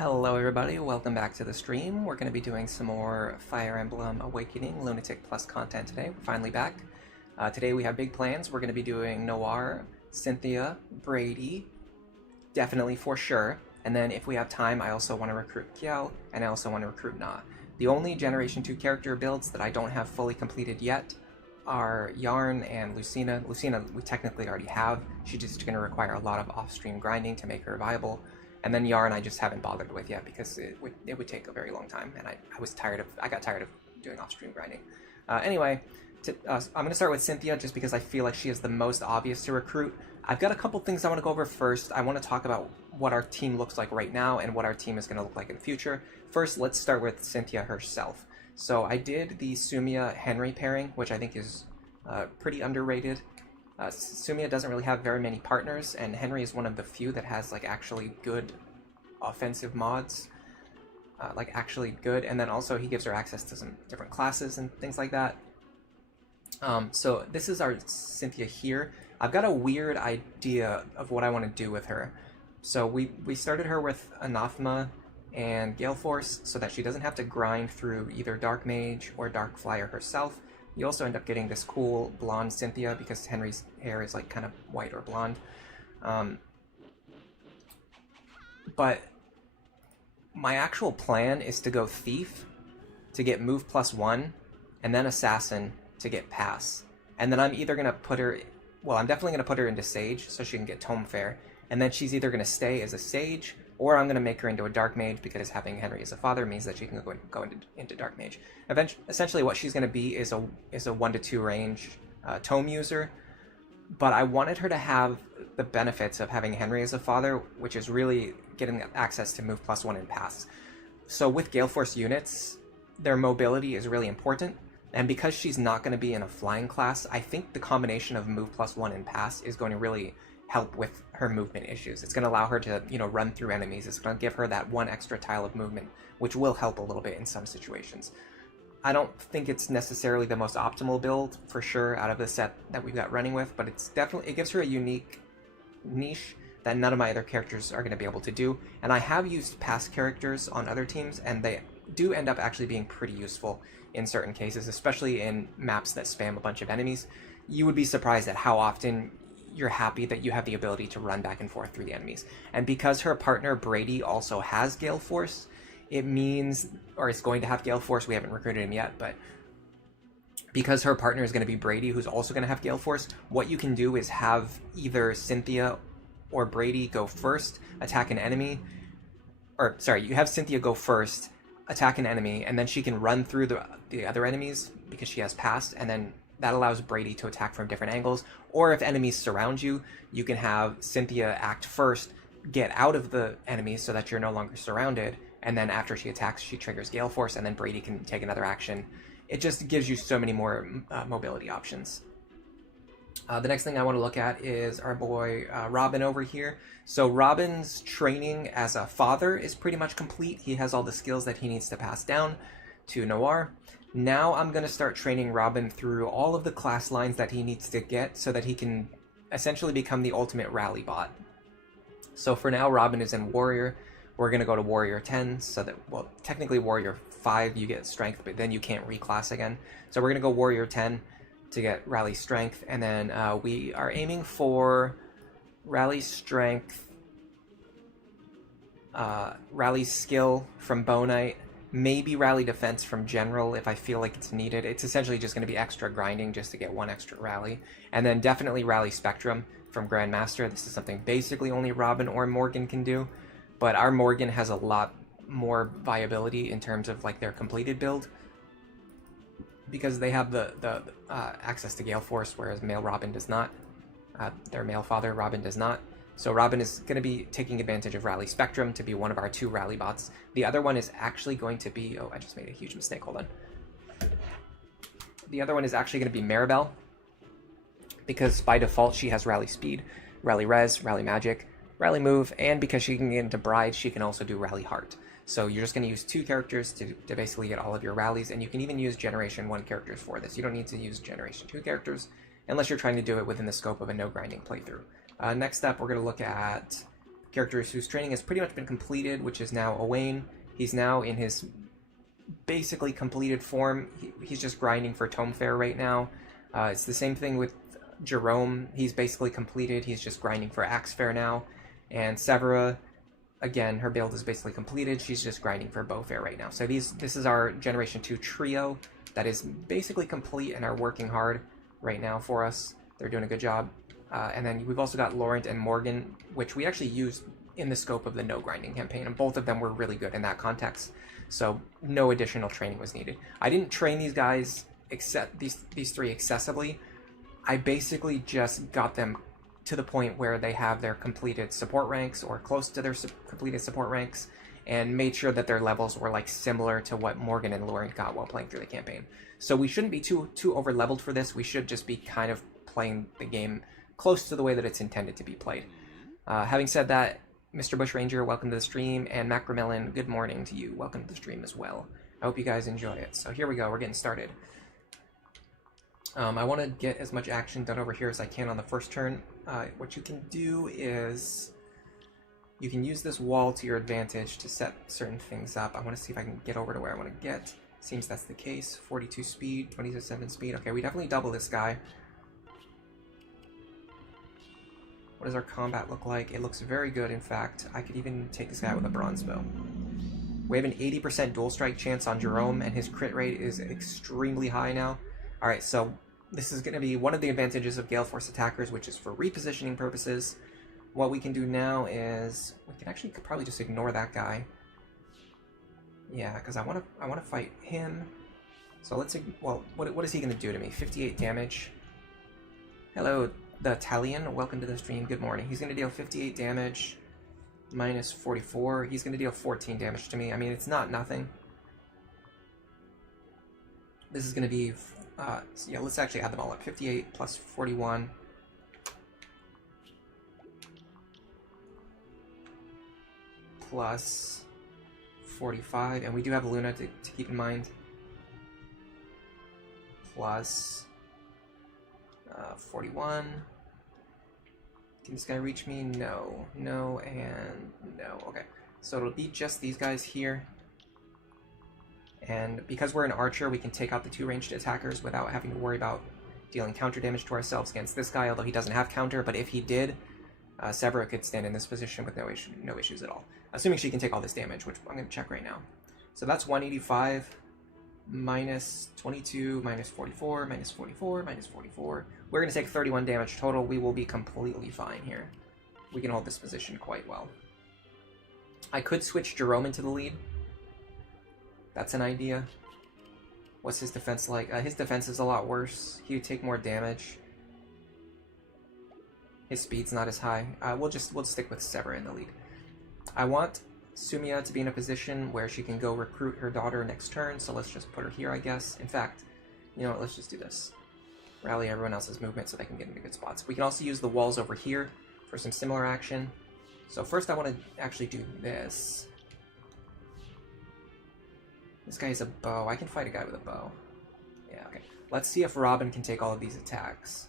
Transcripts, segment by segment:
Hello everybody, welcome back to the stream. We're going to be doing some more Fire Emblem Awakening Lunatic Plus content today. We're finally back. Today we have big plans. We're going to be doing Noire, Cynthia, Brady, definitely for sure. And then if we have time, I also want to recruit Kiel, and I also want to recruit Na. The only Generation 2 character builds that I don't have fully completed yet are Yarn and Lucina. Lucina we technically already have. She's just going to require a lot of off-stream grinding to make her viable. And then Yarn I just haven't bothered with yet because it would take a very long time, and I got tired of doing off-stream grinding. Anyway, I'm going to start with Cynthia just because I feel like she is the most obvious to recruit. I've got a couple things I want to go over first. I want to talk about what our team looks like right now and what our team is going to look like in the future. First, let's start with Cynthia herself. So I did the Sumia-Henry pairing, which I think is pretty underrated. Sumia doesn't really have very many partners, and Henry is one of the few that has like actually good offensive mods, like actually good, and then also he gives her access to some different classes and things like that. So this is our Cynthia here. I've got a weird idea of what I want to do with her. So we started her with Anathema and Gale Force so that she doesn't have to grind through either Dark Mage or Dark Flyer herself. You also end up getting this cool blonde Cynthia because Henry's hair is like kind of white or blonde. But my actual plan is to go Thief to get move +1 and then Assassin to get pass. And then I'm either going to put her, well, I'm definitely going to put her into Sage so she can get Tome Fair. And then she's either going to stay as a Sage or I'm going to make her into a Dark Mage because having Henry as a father means that she can go into Dark Mage. Essentially what she's going to be is a 1 to 2 range Tome user, but I wanted her to have the benefits of having Henry as a father, which is really getting access to move +1 and pass. So with Gale Force units, their mobility is really important, and because she's not going to be in a flying class, I think the combination of move +1 and pass is going to really help with her movement issues. It's going to allow her to, run through enemies. It's going to give her that one extra tile of movement, which will help a little bit in some situations. I don't think it's necessarily the most optimal build, for sure, out of the set that we've got running with, but it gives her a unique niche that none of my other characters are going to be able to do. And I have used past characters on other teams, and they do end up actually being pretty useful in certain cases, especially in maps that spam a bunch of enemies. You would be surprised at how often you're happy that you have the ability to run back and forth through the enemies. And because her partner Brady also has Gale Force, it means, or is going to have Gale Force, we haven't recruited him yet, but because her partner is going to be Brady, who's also going to have Gale Force, what you can do is have either Cynthia or Brady go first, attack an enemy, or sorry, you have Cynthia go first, attack an enemy, and then she can run through the other enemies because she has passed, and then that allows Brady to attack from different angles. Or if enemies surround you, you can have Cynthia act first, get out of the enemies so that you're no longer surrounded, and then after she attacks, she triggers Gale Force, and then Brady can take another action. It just gives you so many more mobility options. The next thing I want to look at is our boy Robin over here. So Robin's training as a father is pretty much complete. He has all the skills that he needs to pass down to Noire. Now I'm going to start training Robin through all of the class lines that he needs to get so that he can essentially become the ultimate rally bot. So for now, Robin is in Warrior. We're going to go to Warrior 10 so that, well, technically Warrior 5 you get Strength, but then you can't reclass again. So we're going to go Warrior 10 to get Rally Strength, and then we are aiming for Rally Strength, Rally Skill from Bow Knight, maybe Rally Defense from General if I feel like it's needed. It's essentially just going to be extra grinding just to get one extra rally. And then definitely Rally Spectrum from Grandmaster. This is something basically only Robin or Morgan can do, but our Morgan has a lot more viability in terms of like their completed build because they have the access to Gale Force, whereas male Robin does not. Their male father, Robin, does not. So Robin is going to be taking advantage of Rally Spectrum to be one of our 2 rally bots. The other one is actually going to be... Oh, I just made a huge mistake. Hold on. The other one is actually going to be Maribel, because by default she has Rally Speed, Rally Res, Rally Magic, Rally Move, and because she can get into Bride, she can also do Rally Heart. So you're just going to use 2 characters to basically get all of your rallies, and you can even use Generation 1 characters for this. You don't need to use Generation 2 characters unless you're trying to do it within the scope of a no-grinding playthrough. Next up, we're going to look at characters whose training has pretty much been completed, which is now Owain. He's now in his basically completed form. He's just grinding for Tome Fair right now. It's the same thing with Jerome. He's basically completed. He's just grinding for Axe Fair now. And Severa, again, her build is basically completed. She's just grinding for Bow Fair right now. So this is our Generation 2 trio that is basically complete and are working hard right now for us. They're doing a good job. And then we've also got Laurent and Morgan, which we actually used in the scope of the no grinding campaign, and both of them were really good in that context. So no additional training was needed. I didn't train these guys, except these three, excessively. I basically just got them to the point where they have their completed support ranks or close to their completed support ranks, and made sure that their levels were like similar to what Morgan and Laurent got while playing through the campaign. So we shouldn't be too over leveled for this. We should just be kind of playing the game close to the way that it's intended to be played. Having said that, Mr. Bushranger, welcome to the stream, and Macromelon, good morning to you. Welcome to the stream as well. I hope you guys enjoy it. So here we go, we're getting started. I want to get as much action done over here as I can on the first turn. What you can do is you can use this wall to your advantage to set certain things up. I want to see if I can get over to where I want to get. Seems that's the case. 42 speed, 27 speed. Okay, we definitely double this guy. What does our combat look like? It looks very good, in fact. I could even take this guy with a bronze bow. We have an 80% dual strike chance on Jerome, and his crit rate is extremely high now. Alright, so this is going to be one of the advantages of Gale Force attackers, which is for repositioning purposes. What we can do now is we can actually probably just ignore that guy. Yeah, because I want to fight him. So let's, well, what is he going to do to me? 58 damage. Hello, the Italian. Welcome to the stream. Good morning. He's going to deal 58 damage minus 44. He's going to deal 14 damage to me. I mean, it's not nothing. This is going to be, yeah, let's actually add them all up. 58 plus 41. Plus 45, and we do have a Lunatic to keep in mind. Plus 41. Can this guy reach me? No. No, and no. Okay. So it'll be just these guys here. And because we're an archer, we can take out the two ranged attackers without having to worry about dealing counter damage to ourselves against this guy, although he doesn't have counter, but if he did, Severa could stand in this position with no issues at all. Assuming she can take all this damage, which I'm going to check right now. So that's 185 minus 22 minus 44 minus 44 minus 44. We're going to take 31 damage total. We will be completely fine here. We can hold this position quite well. I could switch Jerome into the lead. That's an idea. What's his defense like? His defense is a lot worse. He would take more damage. His speed's not as high. We'll stick with Severa in the lead. I want Sumia to be in a position where she can go recruit her daughter next turn, so let's just put her here, I guess. In fact, you know what, let's just do this. Rally everyone else's movement so they can get into good spots. We can also use the walls over here for some similar action. So first I want to actually do this. This guy has a bow. I can fight a guy with a bow. Yeah, okay. Let's see if Robin can take all of these attacks.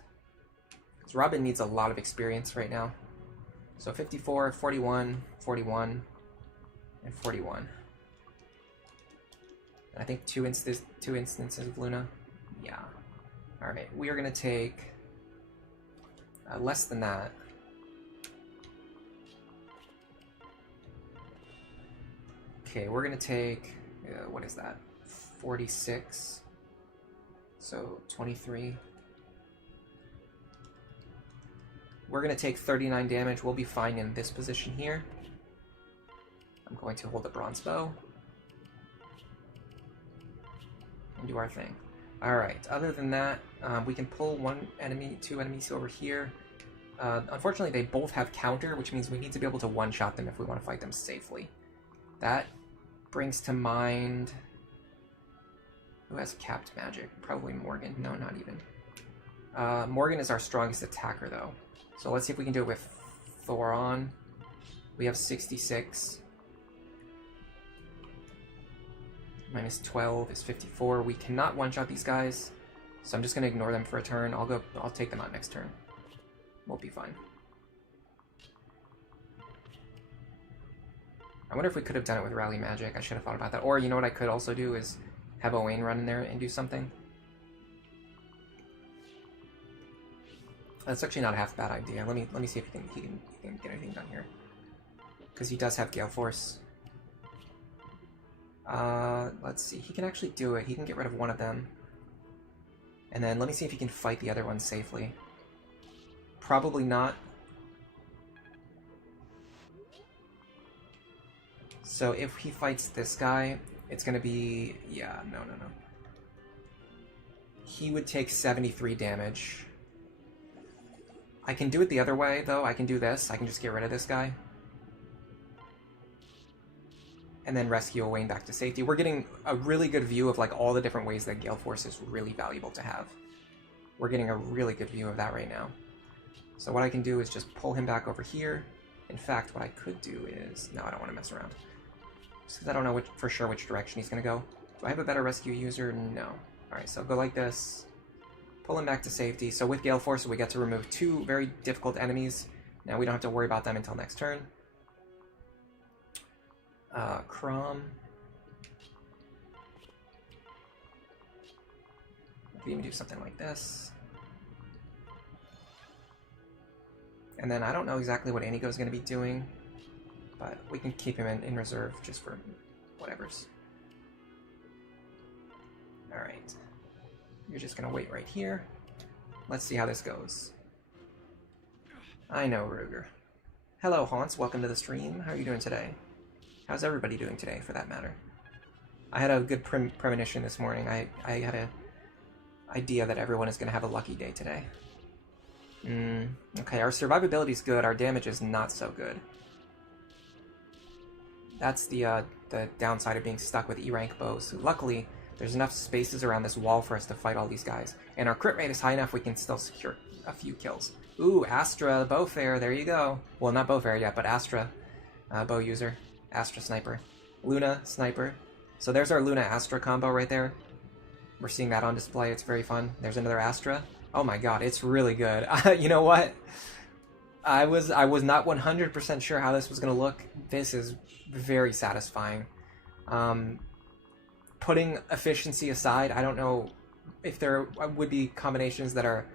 Because Robin needs a lot of experience right now. So 54, 41, 41, and 41. And I think two instances of Luna. Yeah. Alright, we are going to take less than that. Okay, we're going to take, what is that? 46. So 23. We're going to take 39 damage. We'll be fine in this position here. I'm going to hold the bronze bow. And do our thing. Alright, other than that, we can pull two enemies over here. Unfortunately, they both have counter, which means we need to be able to one-shot them if we want to fight them safely. That brings to mind... Who has capped magic? Probably Morgan. No, not even. Morgan is our strongest attacker, though. So let's see if we can do it with Thoron. We have 66. Minus 12 is 54. We cannot one-shot these guys, so I'm just going to ignore them for a turn. I'll take them out next turn. We'll be fine. I wonder if we could have done it with Rally Magic. I should have thought about that. Or, you know what I could also do is have Owain run in there and do something. That's actually not a half bad idea. Let me see if he can get anything done here. Because he does have Gale Force. Let's see. He can actually do it. He can get rid of one of them. And then let me see if he can fight the other one safely. Probably not. So if he fights this guy, it's going to be... Yeah, no. He would take 73 damage. I can do it the other way, though. I can do this. I can just get rid of this guy. And then rescue Owain back to safety. We're getting a really good view of like all the different ways that Gale Force is really valuable to have. We're getting a really good view of that right now. So what I can do is just pull him back over here. In fact, what I could do is... No, I don't want to mess around. Just because I don't know for sure which direction he's going to go. Do I have a better rescue user? No. Alright, so go like this. Pull him back to safety. So with Gale Force, we get to remove 2 very difficult enemies. Now we don't have to worry about them until next turn. Crom. We can even do something like this. And then I don't know exactly what Inigo's going to be doing, but we can keep him in reserve just for whatever's. Alright. You're just going to wait right here. Let's see how this goes. I know, Ruger. Hello, Haunts. Welcome to the stream. How are you doing today? How's everybody doing today, for that matter? I had a good premonition this morning. I had an idea that everyone is going to have a lucky day today. Okay, our survivability is good. Our damage is not so good. That's the downside of being stuck with E-rank bows. Luckily, there's enough spaces around this wall for us to fight all these guys. And our crit rate is high enough we can still secure a few kills. Ooh, Astra, bow fair, there you go. Well, not bow fair yet, but Astra, bow user. Astra Sniper. Luna Sniper. So there's our Luna Astra combo right there. We're seeing that on display. It's very fun. There's another Astra. Oh my god, it's really good. You know what? I was not 100% sure how this was going to look. This is very satisfying. Putting efficiency aside, I don't know if there would be combinations that are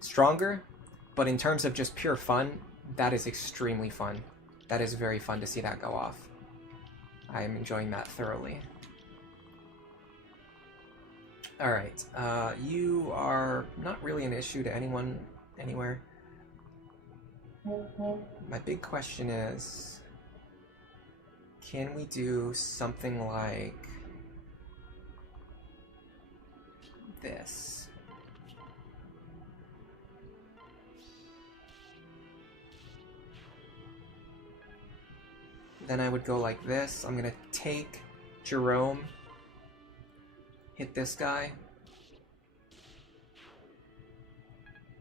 stronger, but in terms of just pure fun, that is extremely fun. That is very fun to see that go off. I am enjoying that thoroughly. Alright, you are not really an issue to anyone, anywhere. My big question is, can we do something like this? Then I would go like this. I'm gonna take Jerome, hit this guy.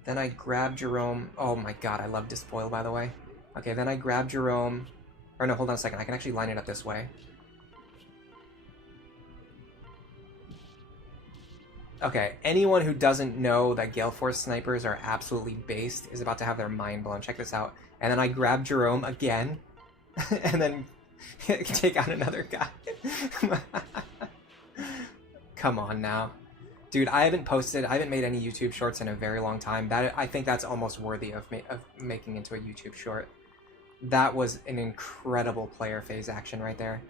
Then I grab Jerome. Oh my god, I love Despoil, by the way. Okay, then I grab Jerome. Or no, hold on a second. I can actually line it up this way. Okay, anyone who doesn't know that Gale Force snipers are absolutely based is about to have their mind blown. Check this out. And then I grab Jerome again. And then take out another guy. Come on now. Dude, I haven't made any YouTube shorts in a very long time. I think that's almost worthy of making into a YouTube short. That was an incredible player phase action right there.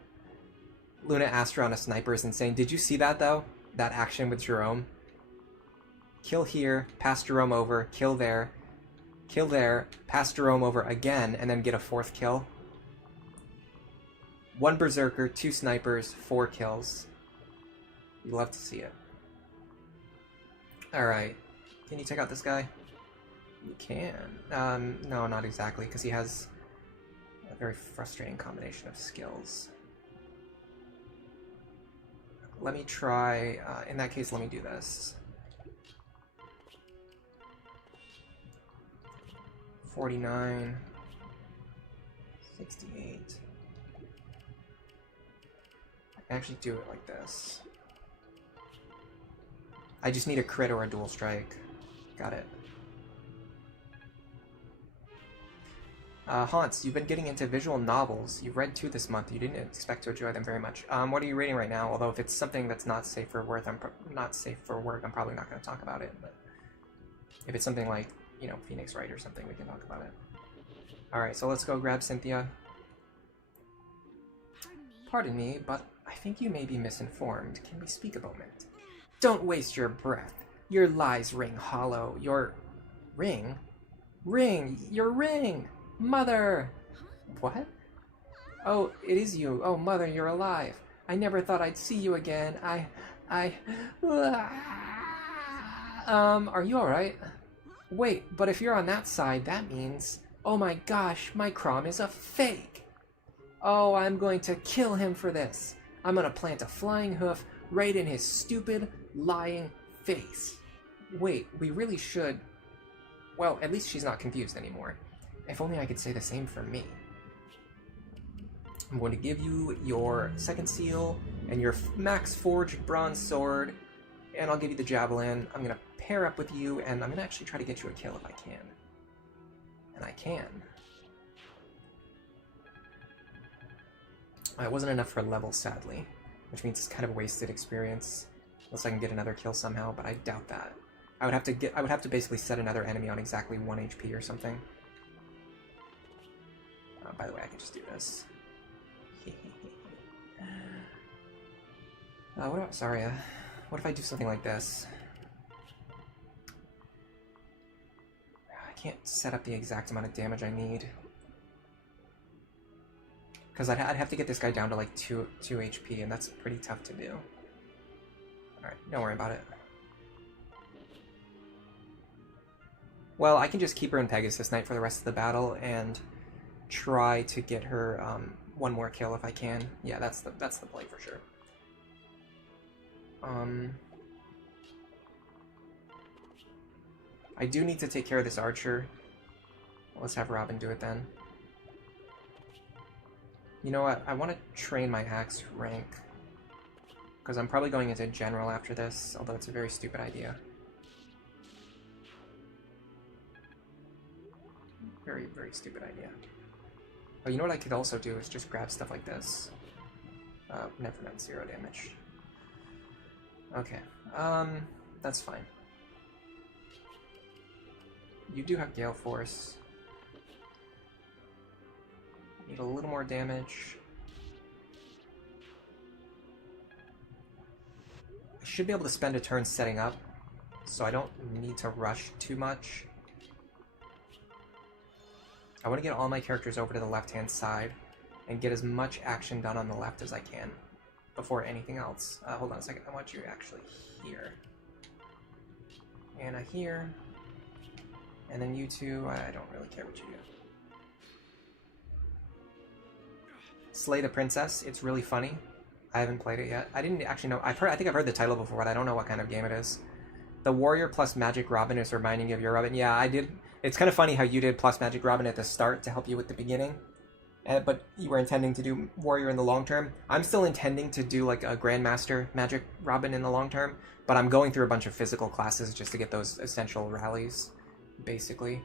Luna Astra on a sniper is insane. Did you see that, though? That action with Jerome? Kill here, pass Jerome over, kill there, pass Jerome over again, and then get a 4th kill. 1 Berserker, 2 snipers, 4 kills. You love to see it. Alright. Can you take out this guy? You can. No, not exactly, because he has a very frustrating combination of skills. Let me try... in that case, let me do this. 49. 68. I can actually do it like this. I just need a crit or a dual strike. Got it. Hans, you've been getting into visual novels. You've read 2 this month. You didn't expect to enjoy them very much. What are you reading right now? Although if it's something that's not safe for work, I'm probably not going to talk about it. But if it's something like, you know, Phoenix Wright or something, we can talk about it. Alright, so let's go grab Cynthia. Pardon me, but I think you may be misinformed. Can we speak a moment? Don't waste your breath. Your lies ring hollow. Your... ring? Ring! Your ring! Mother! What? Oh, it is you. Oh, Mother, you're alive. I never thought I'd see you again. Are you alright? Wait, but if you're on that side, that means... Oh my gosh, my Crom is a fake! Oh, I'm going to kill him for this. I'm gonna plant a flying hoof right in his stupid, lying face. Wait, we really should... Well, at least she's not confused anymore. If only I could say the same for me. I'm going to give you your second seal and your max forged bronze sword, and I'll give you the javelin. I'm going to pair up with you, and I'm going to actually try to get you a kill if I can. And I can. It wasn't enough for level, sadly, which means it's kind of wasted experience, unless I can get another kill somehow, but I doubt that. I would have to basically set another enemy on exactly 1 HP or something. By the way, I can just do this. What about Zarya? What if I do something like this? I can't set up the exact amount of damage I need. Because I'd have to get this guy down to like 2 HP, and that's pretty tough to do. Alright, don't worry about it. Well, I can just keep her in Pegasus Knight for the rest of the battle and try to get her 1 more kill if I can. Yeah, that's the play for sure. I do need to take care of this archer. Let's have Robin do it then. You know what? I want to train my axe rank, because I'm probably going into general after this, although it's a very stupid idea. Very, very stupid idea. Oh, you know what I could also do is just grab stuff like this. Never mind, 0 damage. Okay, that's fine. You do have Gale Force. Need a little more damage. I should be able to spend a turn setting up, so I don't need to rush too much. I want to get all my characters over to the left-hand side and get as much action done on the left as I can before anything else. Hold on a second, I want you actually here. Anna here. And then you two, I don't really care what you do. Slay the Princess, it's really funny. I haven't played it yet. I didn't actually know, I think I've heard the title before, but I don't know what kind of game it is. The Warrior plus Magic Robin is reminding you of your Robin. Yeah, I did. It's kind of funny how you did plus Magic Robin at the start to help you with the beginning, but you were intending to do Warrior in the long term. I'm still intending to do like a Grandmaster Magic Robin in the long term, but I'm going through a bunch of physical classes just to get those essential rallies, basically.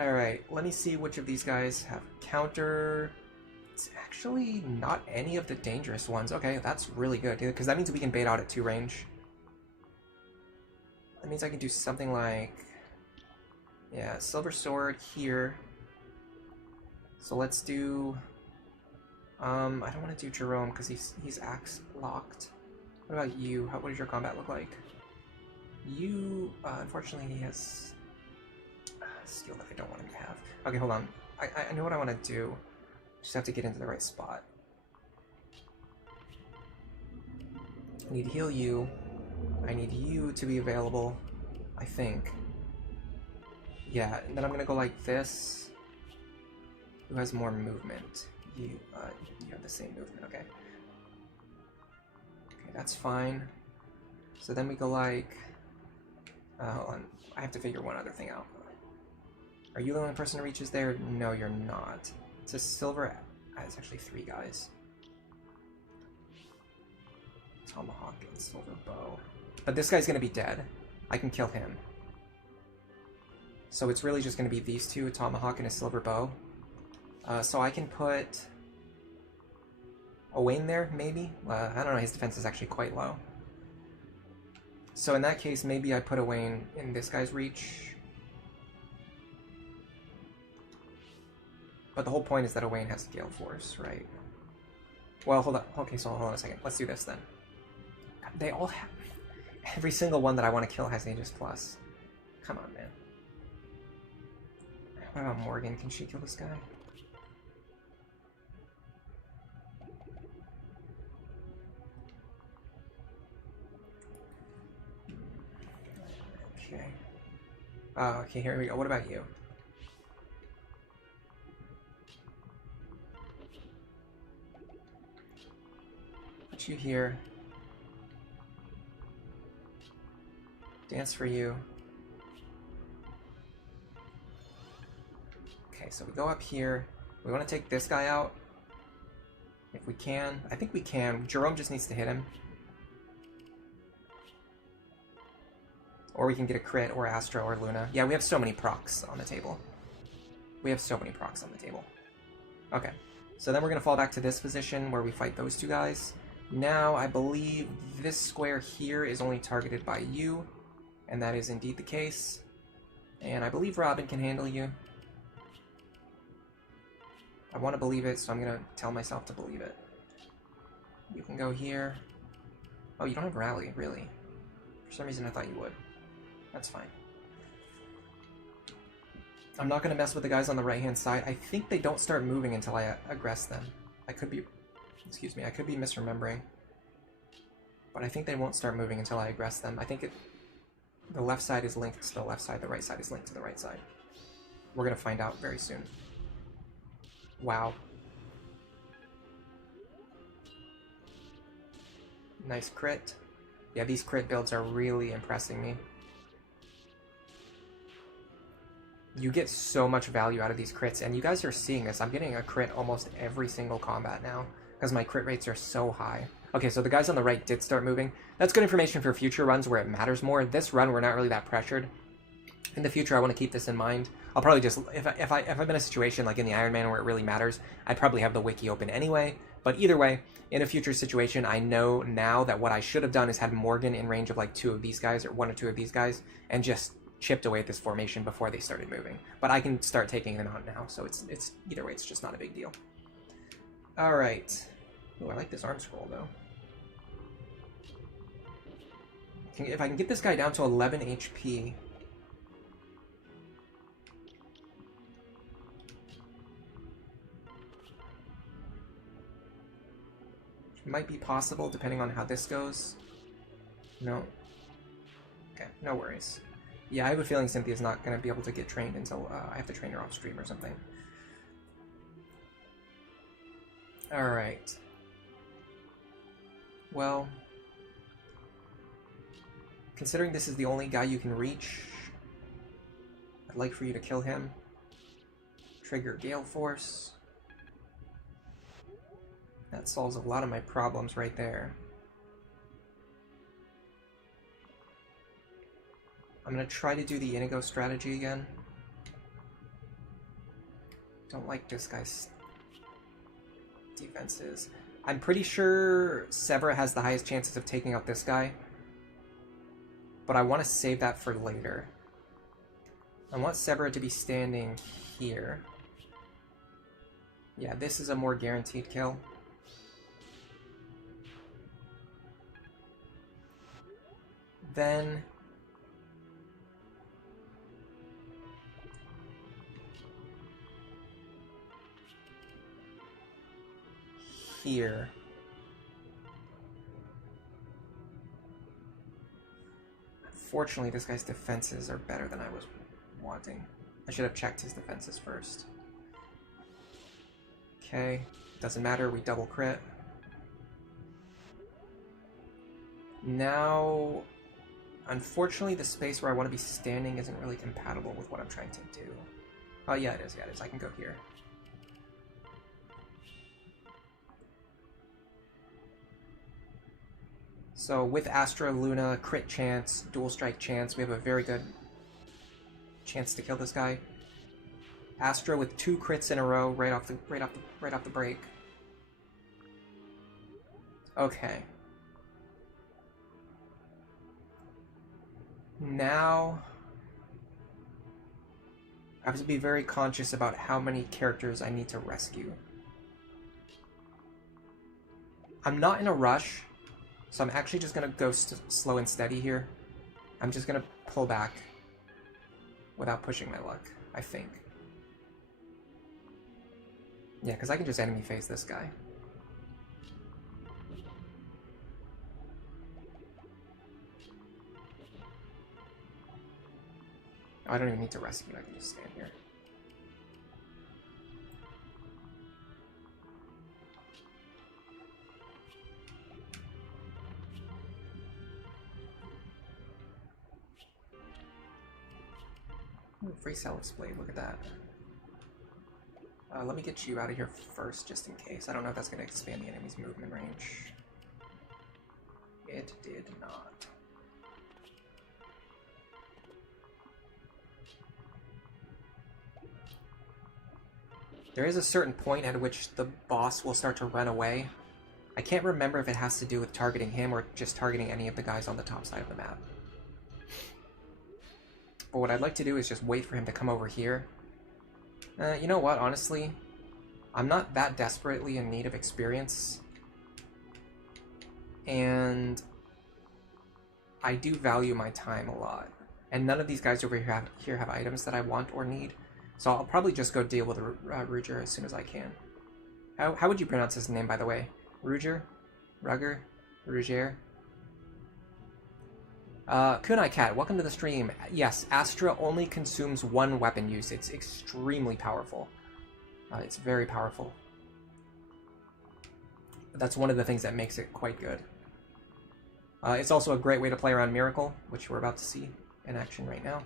Alright, let me see which of these guys have counter. It's actually not any of the dangerous ones. Okay, that's really good, because that means we can bait out at 2 range. That means I can do something like... Yeah, Silver Sword here. So let's do... I don't want to do Jerome because he's axe locked. What about you? What does your combat look like? You, unfortunately, he has a skill that I don't want him to have. Okay, hold on. I know what I want to do. Just have to get into the right spot. I need to heal you. I need you to be available, I think. Yeah, and then I'm gonna go like this. Who has more movement? You have the same movement, okay. Okay, that's fine. So then we go like... hold on, I have to figure one other thing out. Are you the only person who reaches there? No, you're not. It's a silver... it's actually 3 guys. Tomahawk and silver bow. But this guy's gonna be dead. I can kill him. So it's really just gonna be these 2, a tomahawk and a silver bow. So I can put Owain there, maybe? I don't know, his defense is actually quite low. So in that case, maybe I put Owain in this guy's reach. But the whole point is that Owain has Gale Force, right? Well, hold on. Okay, so hold on a second. Let's do this then. They all have... Every single one that I want to kill has Aegis Plus. Come on, man. What about Morgan? Can she kill this guy? Okay. Okay, here we go. What about you? Put you here. Dance for you. Okay, so we go up here. We want to take this guy out. If we can. I think we can. Jerome just needs to hit him. Or we can get a crit, or Astra, or Luna. Yeah, we have so many procs on the table. We have so many procs on the table. Okay, so then we're going to fall back to this position where we fight those two guys. Now, I believe this square here is only targeted by you. And that is indeed the case. And I believe Robin can handle you. I want to believe it, so I'm going to tell myself to believe it. You can go here. Oh, you don't have Rally, really. For some reason I thought you would. That's fine. I'm not going to mess with the guys on the right-hand side. I think they don't start moving until I aggress them. I could be... Excuse me, I could be misremembering. But I think they won't start moving until I aggress them. I think the left side is linked to the left side, the right side is linked to the right side. We're going to find out very soon. Wow. Nice crit. Yeah, these crit builds are really impressing me. You get so much value out of these crits, and you guys are seeing this. I'm getting a crit almost every single combat now, because my crit rates are so high. Okay, so the guys on the right did start moving. That's good information for future runs where it matters more. This run, we're not really that pressured. In the future, I want to keep this in mind. I'll probably just, if I'm in a situation like in the Iron Man where it really matters, I'd probably have the wiki open anyway. But either way, in a future situation, I know now that what I should have done is had Morgan in range of like two of these guys, or one or two of these guys, and just chipped away at this formation before they started moving. But I can start taking them out now, so it's either way, it's just not a big deal. All right. Oh, I like this arm scroll though. If I can get this guy down to 11 HP. Which might be possible depending on how this goes. No. Okay, no worries. Yeah, I have a feeling Cynthia's not going to be able to get trained until I have to train her off stream or something. Alright. Well, considering this is the only guy you can reach, I'd like for you to kill him. Trigger Gale Force. That solves a lot of my problems right there. I'm going to try to do the Inigo strategy again. Don't like this guy's defenses. I'm pretty sure Severa has the highest chances of taking out this guy. But I want to save that for later. I want Severa to be standing here. Yeah, this is a more guaranteed kill. Then... here. Unfortunately, this guy's defenses are better than I was wanting. I should have checked his defenses first. Okay, doesn't matter, we double crit. Now, unfortunately, the space where I want to be standing isn't really compatible with what I'm trying to do. Oh, yeah, it is, I can go here. So with Astra, Luna, crit chance, dual strike chance, we have a very good chance to kill this guy. Astra with 2 crits in a row right off the break. Okay. Now I have to be very conscious about how many characters I need to rescue. I'm not in a rush, so I'm actually just gonna go slow and steady here. I'm just gonna pull back without pushing my luck, I think. Yeah, because I can just enemy phase this guy. Oh, I don't even need to rescue, I can just stand here. Ooh, free Salus Blade, look at that. Let me get you out of here first, just in case. I don't know if that's going to expand the enemy's movement range. It did not. There is a certain point at which the boss will start to run away. I can't remember if it has to do with targeting him or just targeting any of the guys on the top side of the map. But what I'd like to do is just wait for him to come over here. You know what, honestly? I'm not that desperately in need of experience. And I do value my time a lot. And none of these guys over here have items that I want or need. So I'll probably just go deal with Ruger as soon as I can. How would you pronounce his name, by the way? Ruger? Rugger? Ruger? Kunai Cat, welcome to the stream. Yes, Astra only consumes 1 weapon use. It's extremely powerful. It's very powerful. That's one of the things that makes it quite good. It's also a great way to play around Miracle, which we're about to see in action right now.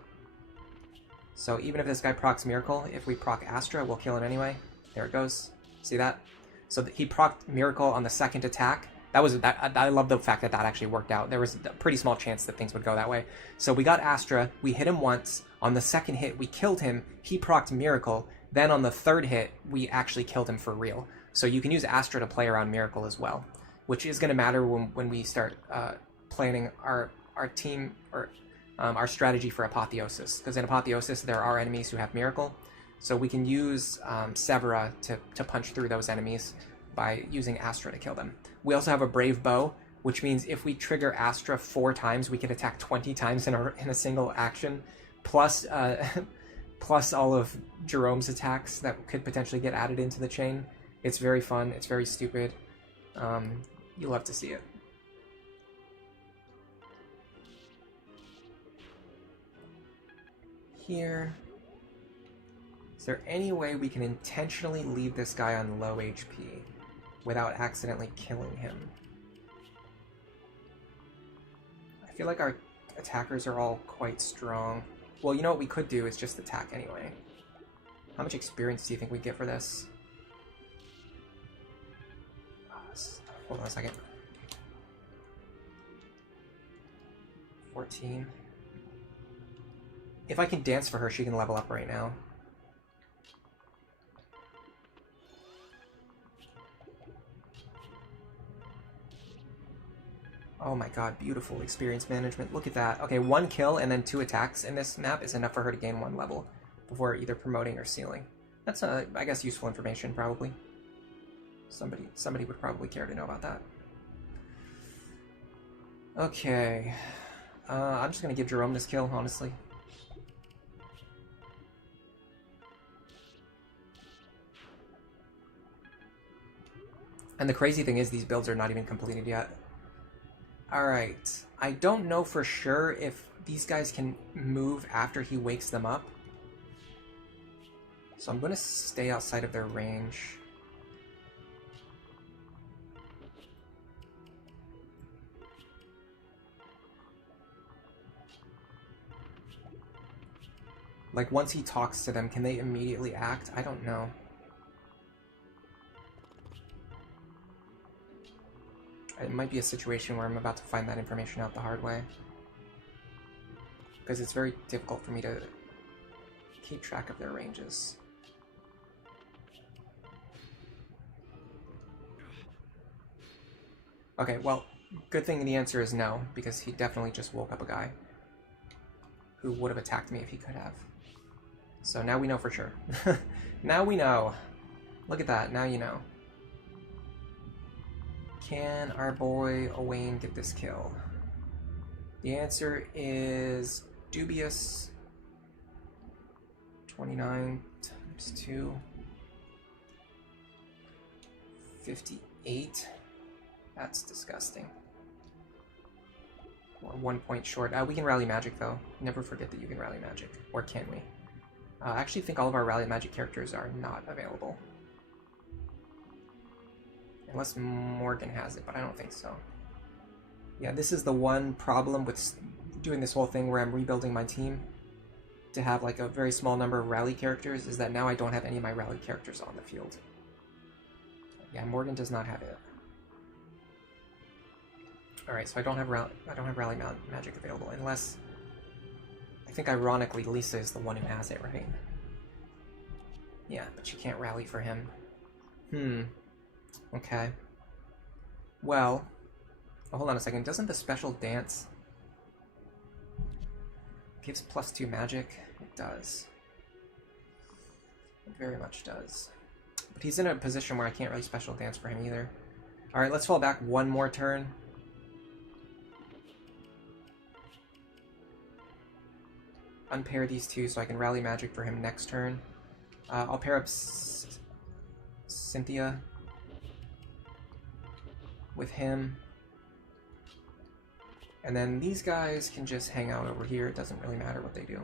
So even if this guy procs Miracle, if we proc Astra, we'll kill him anyway. There it goes. See that? So he procced Miracle on the 2nd attack. I love the fact that that actually worked out. There was a pretty small chance that things would go that way. So we got Astra, we hit him once. On the 2nd hit, we killed him. He procced Miracle. Then on the 3rd hit, we actually killed him for real. So you can use Astra to play around Miracle as well, which is going to matter when we start planning our team or our strategy for Apotheosis. Because in Apotheosis, there are enemies who have Miracle. So we can use Severa to punch through those enemies by using Astra to kill them. We also have a Brave Bow, which means if we trigger Astra 4 times, we can attack 20 times in a single action, plus plus all of Jerome's attacks that could potentially get added into the chain. It's very fun. It's very stupid. You love to see it. Here. Is there any way we can intentionally leave this guy on low HP without accidentally killing him? I feel like our attackers are all quite strong. Well, you know what we could do is just attack anyway. How much experience do you think we get for this? Hold on a second. 14. If I can dance for her, she can level up right now. Oh my god, beautiful experience management. Look at that. Okay, 1 kill and then 2 attacks in this map is enough for her to gain 1 level before either promoting or sealing. That's, I guess, useful information, probably. Somebody would probably care to know about that. Okay. I'm just going to give Jerome this kill, honestly. And the crazy thing is these builds are not even completed yet. Alright, I don't know for sure if these guys can move after he wakes them up. So I'm going to stay outside of their range. Like, once he talks to them, can they immediately act? I don't know. It might be a situation where I'm about to find that information out the hard way. Because it's very difficult for me to keep track of their ranges. Okay, well, good thing the answer is no, because he definitely just woke up a guy who would have attacked me if he could have. So now we know for sure. Now we know. Look at that, now you know. Can our boy Owain get this kill? The answer is dubious. 29 times 2. 58. That's disgusting. We're 1 point short. We can rally magic though. Never forget that you can rally magic. Or can we? I actually think all of our rally magic characters are not available. Unless Morgan has it, but I don't think so. Yeah, this is the one problem with doing this whole thing where I'm rebuilding my team to have like a very small number of rally characters, is that now I don't have any of my rally characters on the field. Yeah, Morgan does not have it. Alright, so I don't have rally magic available, unless... I think ironically Lisa is the one who has it, right? Yeah, but she can't rally for him. Okay. Well... Oh, hold on a second, doesn't the special dance... gives +2 magic? It does. It very much does. But he's in a position where I can't really special dance for him either. Alright, let's fall back one more turn. Unpair these two so I can rally magic for him next turn. I'll pair up Cynthia with him. And then these guys can just hang out over here. It doesn't really matter what they do.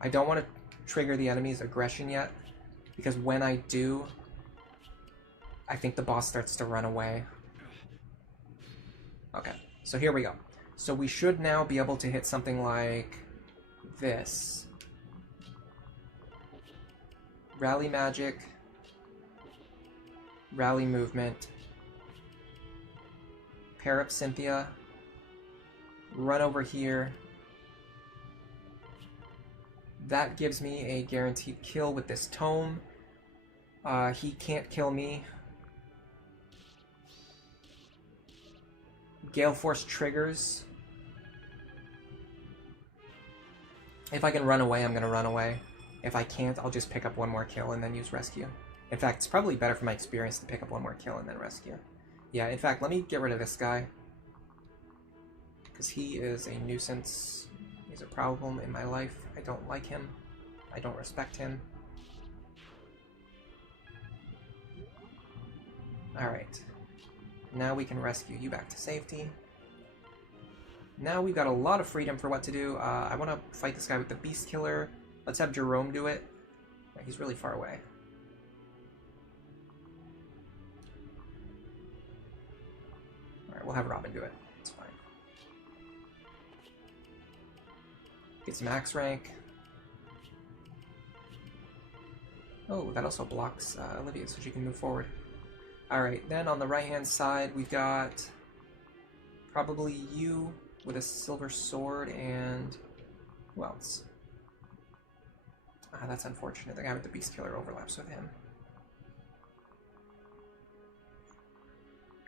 I don't want to trigger the enemy's aggression yet, because when I do, I think the boss starts to run away. Okay, so here we go. So we should now be able to hit something like this. Rally magic, rally movement, pair up Cynthia, run over here. That gives me a guaranteed kill with this tome. He can't kill me. Gale Force triggers. If I can run away, I'm going to run away. If I can't, I'll just pick up one more kill and then use rescue. In fact, it's probably better for my experience to pick up one more kill and then rescue. Yeah, in fact, let me get rid of this guy. Because he is a nuisance. He's a problem in my life. I don't like him. I don't respect him. Alright. Now we can rescue you back to safety. Now we've got a lot of freedom for what to do. I want to fight this guy with the Beast Killer. Let's have Jerome do it. Yeah, he's really far away. Alright, we'll have Robin do it. It's fine. Get some max rank. Oh, that also blocks Olivia, so she can move forward. Alright, then on the right-hand side, we've got probably you with a silver sword and... who else? Ah, that's unfortunate. The guy with the Beast Killer overlaps with him.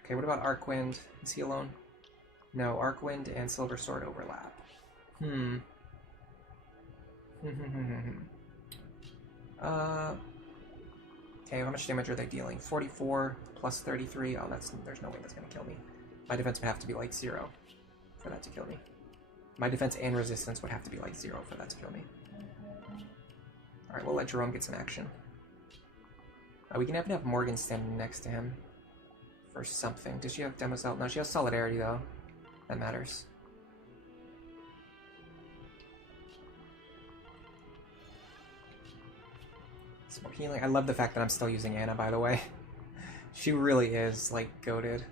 Okay, what about Arcwind? Is he alone? No, Arcwind and Silver Sword overlap. Okay, how much damage are they dealing? 44 plus 33. Oh, there's no way that's gonna kill me. My defense would have to be like 0 for that to kill me. My defense and resistance would have to be like 0 for that to kill me. Alright, we'll let Jerome get some action. We can even have Morgan standing next to him for something. Does she have Demoiselle? No, she has Solidarity though. That matters. Some more healing. I love the fact that I'm still using Anna, by the way. She really is, like, goated.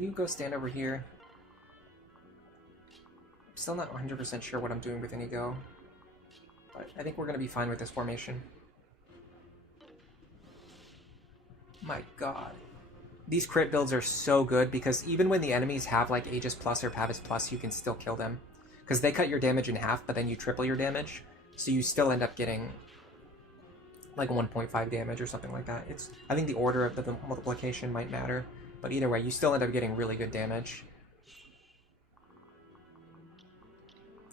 You go stand over here. I'm still not 100% sure what I'm doing with Inigo. But I think we're going to be fine with this formation. My god. These crit builds are so good because even when the enemies have like Aegis Plus or Pavis Plus, you can still kill them. Because they cut your damage in half, but then you triple your damage. So you still end up getting like 1.5 damage or something like that. I think the order of the multiplication might matter. But either way, you still end up getting really good damage.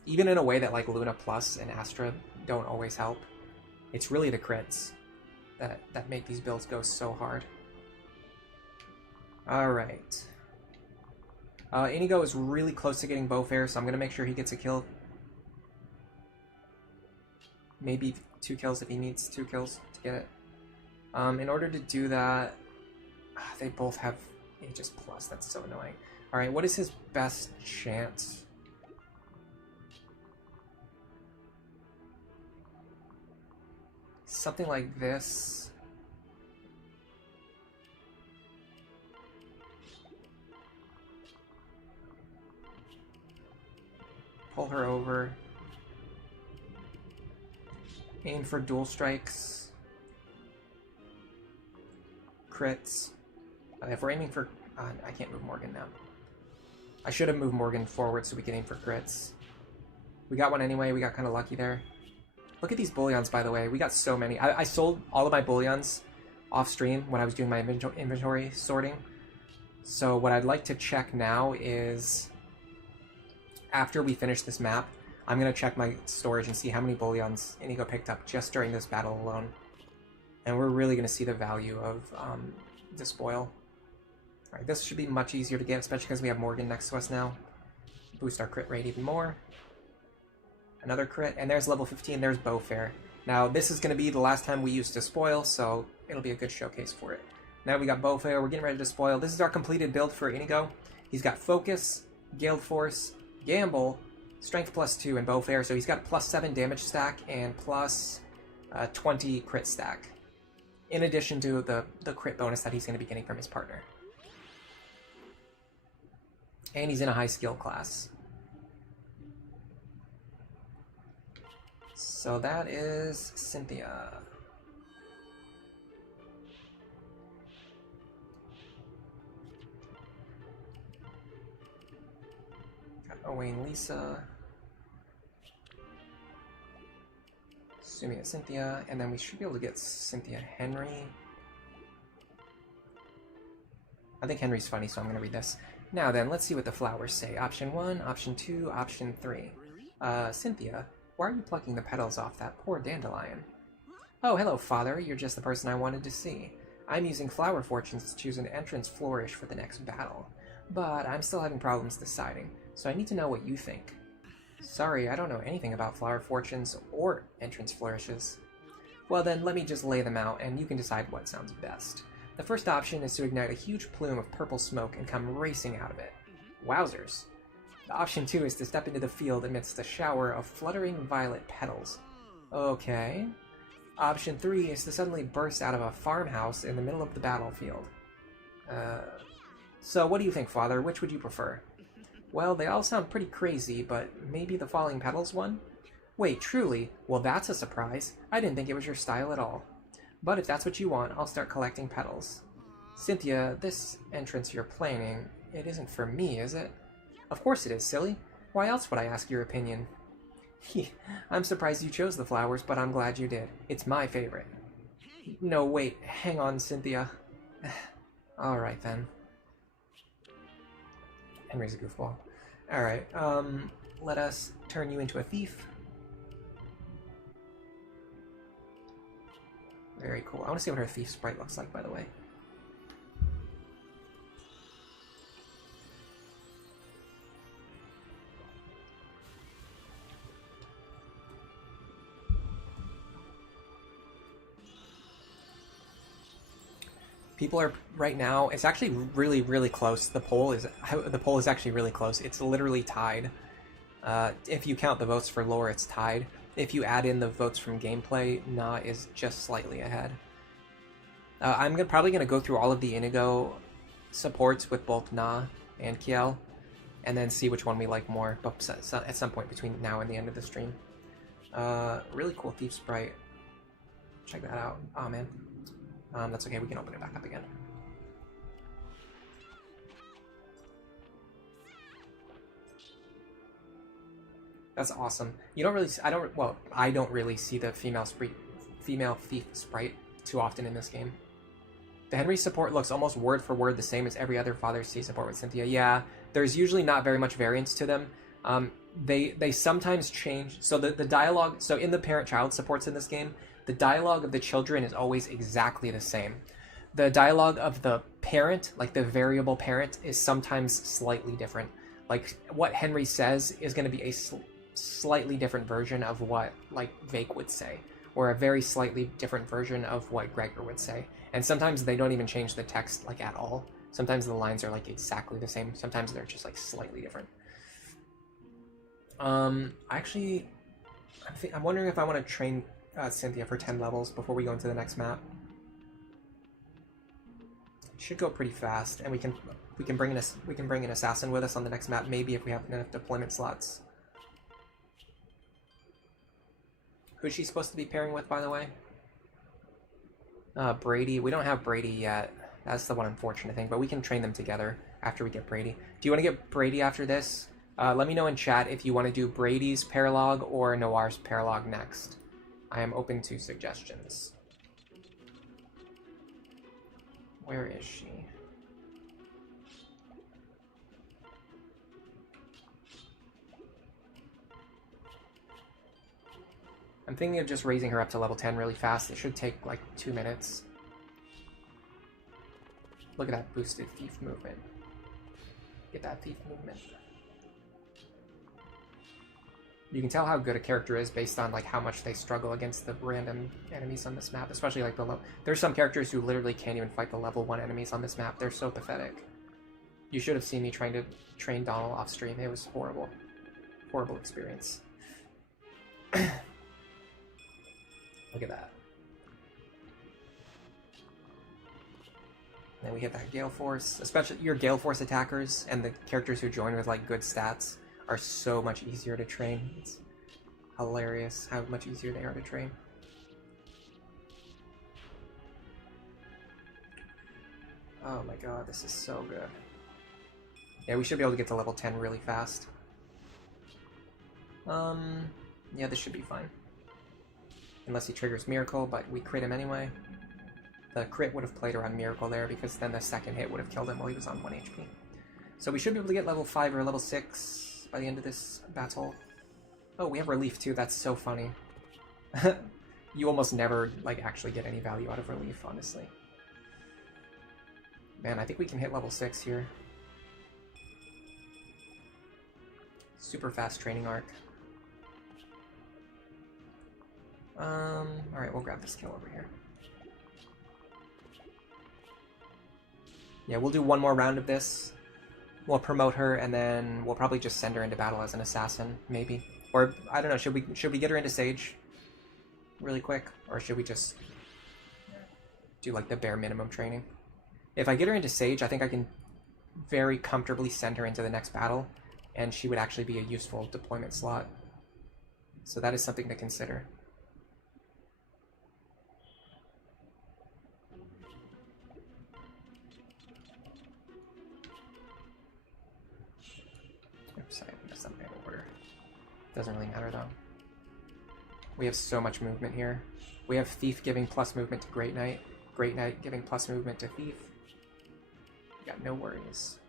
Even in a way that like Luna Plus and Astra don't always help. It's really the crits that make these builds go so hard. Alright. Inigo is really close to getting Bowfair, so I'm going to make sure he gets a kill. Maybe 2 kills if he needs 2 kills to get it. In order to do that, they both have Aegis Plus. That's so annoying. Alright, what is his best chance? Something like this. Pull her over. Aim for dual strikes. Crits. If we're aiming for... I can't move Morgan now. I should have moved Morgan forward so we can aim for crits. We got one anyway. We got kind of lucky there. Look at these bullions, by the way. We got so many. I sold all of my bullions off stream when I was doing my inventory sorting. So what I'd like to check now is... After we finish this map, I'm going to check my storage and see how many bullions Inigo picked up just during this battle alone. And we're really going to see the value of the spoil. Alright, this should be much easier to get, especially because we have Morgan next to us now. Boost our crit rate even more. Another crit, and there's level 15, there's Bowfair. Now, this is going to be the last time we use Despoil, so it'll be a good showcase for it. Now we got Bowfair, we're getting ready to Despoil. This is our completed build for Inigo. He's got Focus, Gale Force, Gamble, Strength +2, and Bowfair, so he's got a +7 damage stack and plus 20 crit stack. In addition to the crit bonus that he's going to be getting from his partner. And he's in a high skill class. So that is Cynthia. Got Owain Lisa. Sumia Cynthia, and then we should be able to get Cynthia Henry. I think Henry's funny, so I'm going to read this. Now then, let's see what the flowers say. Option 1, Option 2, Option 3. Cynthia, why are you plucking the petals off that poor dandelion? Oh, hello, Father. You're just the person I wanted to see. I'm using Flower Fortunes to choose an entrance flourish for the next battle. But I'm still having problems deciding, so I need to know what you think. Sorry, I don't know anything about Flower Fortunes or entrance flourishes. Well then, let me just lay them out, and you can decide what sounds best. The first option is to ignite a huge plume of purple smoke and come racing out of it. Wowzers. Option 2 is to step into the field amidst a shower of fluttering violet petals. Okay. Option 3 is to suddenly burst out of a farmhouse in the middle of the battlefield. So what do you think, Father? Which would you prefer? Well, they all sound pretty crazy, but maybe the falling petals one? Wait, truly? Well, that's a surprise. I didn't think it was your style at all. But if that's what you want, I'll start collecting petals. Cynthia, this entrance you're planning, it isn't for me, is it? Of course it is, silly. Why else would I ask your opinion? I'm surprised you chose the flowers, but I'm glad you did. It's my favorite. No, wait, hang on, Cynthia. Alright then. Henry's a goofball. Alright, let us turn you into a thief. Very cool. I want to see what her thief sprite looks like, by the way. People are right now. It's actually really, really close. The poll is actually really close. It's literally tied. If you count the votes for lore, it's tied. If you add in the votes from gameplay, Na is just slightly ahead. I'm probably gonna go through all of the Inigo supports with both Na and Kiel, and then see which one we like more. But at some point between now and the end of the stream. Really cool thief sprite. Check that out. Oh man. That's okay, we can open it back up again. That's awesome. You don't really, I don't really see the female thief sprite too often in this game. The Henry support looks almost word for word the same as every other Father's Day support with Cynthia. Yeah, there's usually not very much variance to them. They sometimes change. So the dialogue, so in the parent-child supports in this game, the dialogue of the children is always exactly the same. The dialogue of the parent, like the variable parent, is sometimes slightly different. Like what Henry says is going to be a slightly different version of what like Vake would say, or a very slightly different version of what Gregor would say. And sometimes they don't even change the text like at all. Sometimes the lines are like exactly the same. Sometimes they're just like slightly different. Actually, I'm wondering if I want to train Cynthia for 10 levels before we go into the next map. It should go pretty fast, and we can bring an assassin with us on the next map. Maybe if we have enough deployment slots. Who's she supposed to be pairing with, by the way? Brady. We don't have Brady yet. That's the one unfortunate thing, but we can train them together after we get Brady. Do you want to get Brady after this? Let me know in chat if you want to do Brady's paralog or Noire's paralog next. I am open to suggestions. Where is she? I'm thinking of just raising her up to level 10 really fast. It should take like 2 minutes. Look at that boosted thief movement. Get that thief movement. You can tell how good a character is based on like how much they struggle against the random enemies on this map, especially like the there's some characters who literally can't even fight the level 1 enemies on this map. They're so pathetic. You should have seen me trying to train Donald off stream. It was horrible. Horrible experience. Look at that. Then we hit that Gale Force. Especially your Gale Force attackers and the characters who join with like good stats are so much easier to train. It's hilarious how much easier they are to train. Oh my god, this is so good. Yeah, we should be able to get to level 10 really fast. Yeah, this should be fine. Unless he triggers Miracle, but we crit him anyway. The crit would have played around Miracle there, because then the second hit would have killed him while he was on 1 HP. So we should be able to get level 5 or level 6 by the end of this battle. Oh, we have Relief too, that's so funny. You almost never like actually get any value out of Relief, honestly. Man, I think we can hit level 6 here. Super fast training arc. Alright, we'll grab this kill over here. Yeah, we'll do one more round of this. We'll promote her, and then we'll probably just send her into battle as an assassin, maybe. Or, I don't know, should we get her into Sage really quick? Or should we just do, like, the bare minimum training? If I get her into Sage, I think I can very comfortably send her into the next battle, and she would actually be a useful deployment slot. So that is something to consider. Oops, I messed up my order. Doesn't really matter though. We have so much movement here. We have Thief giving plus movement to Great Knight. Great Knight giving plus movement to Thief. We got no worries.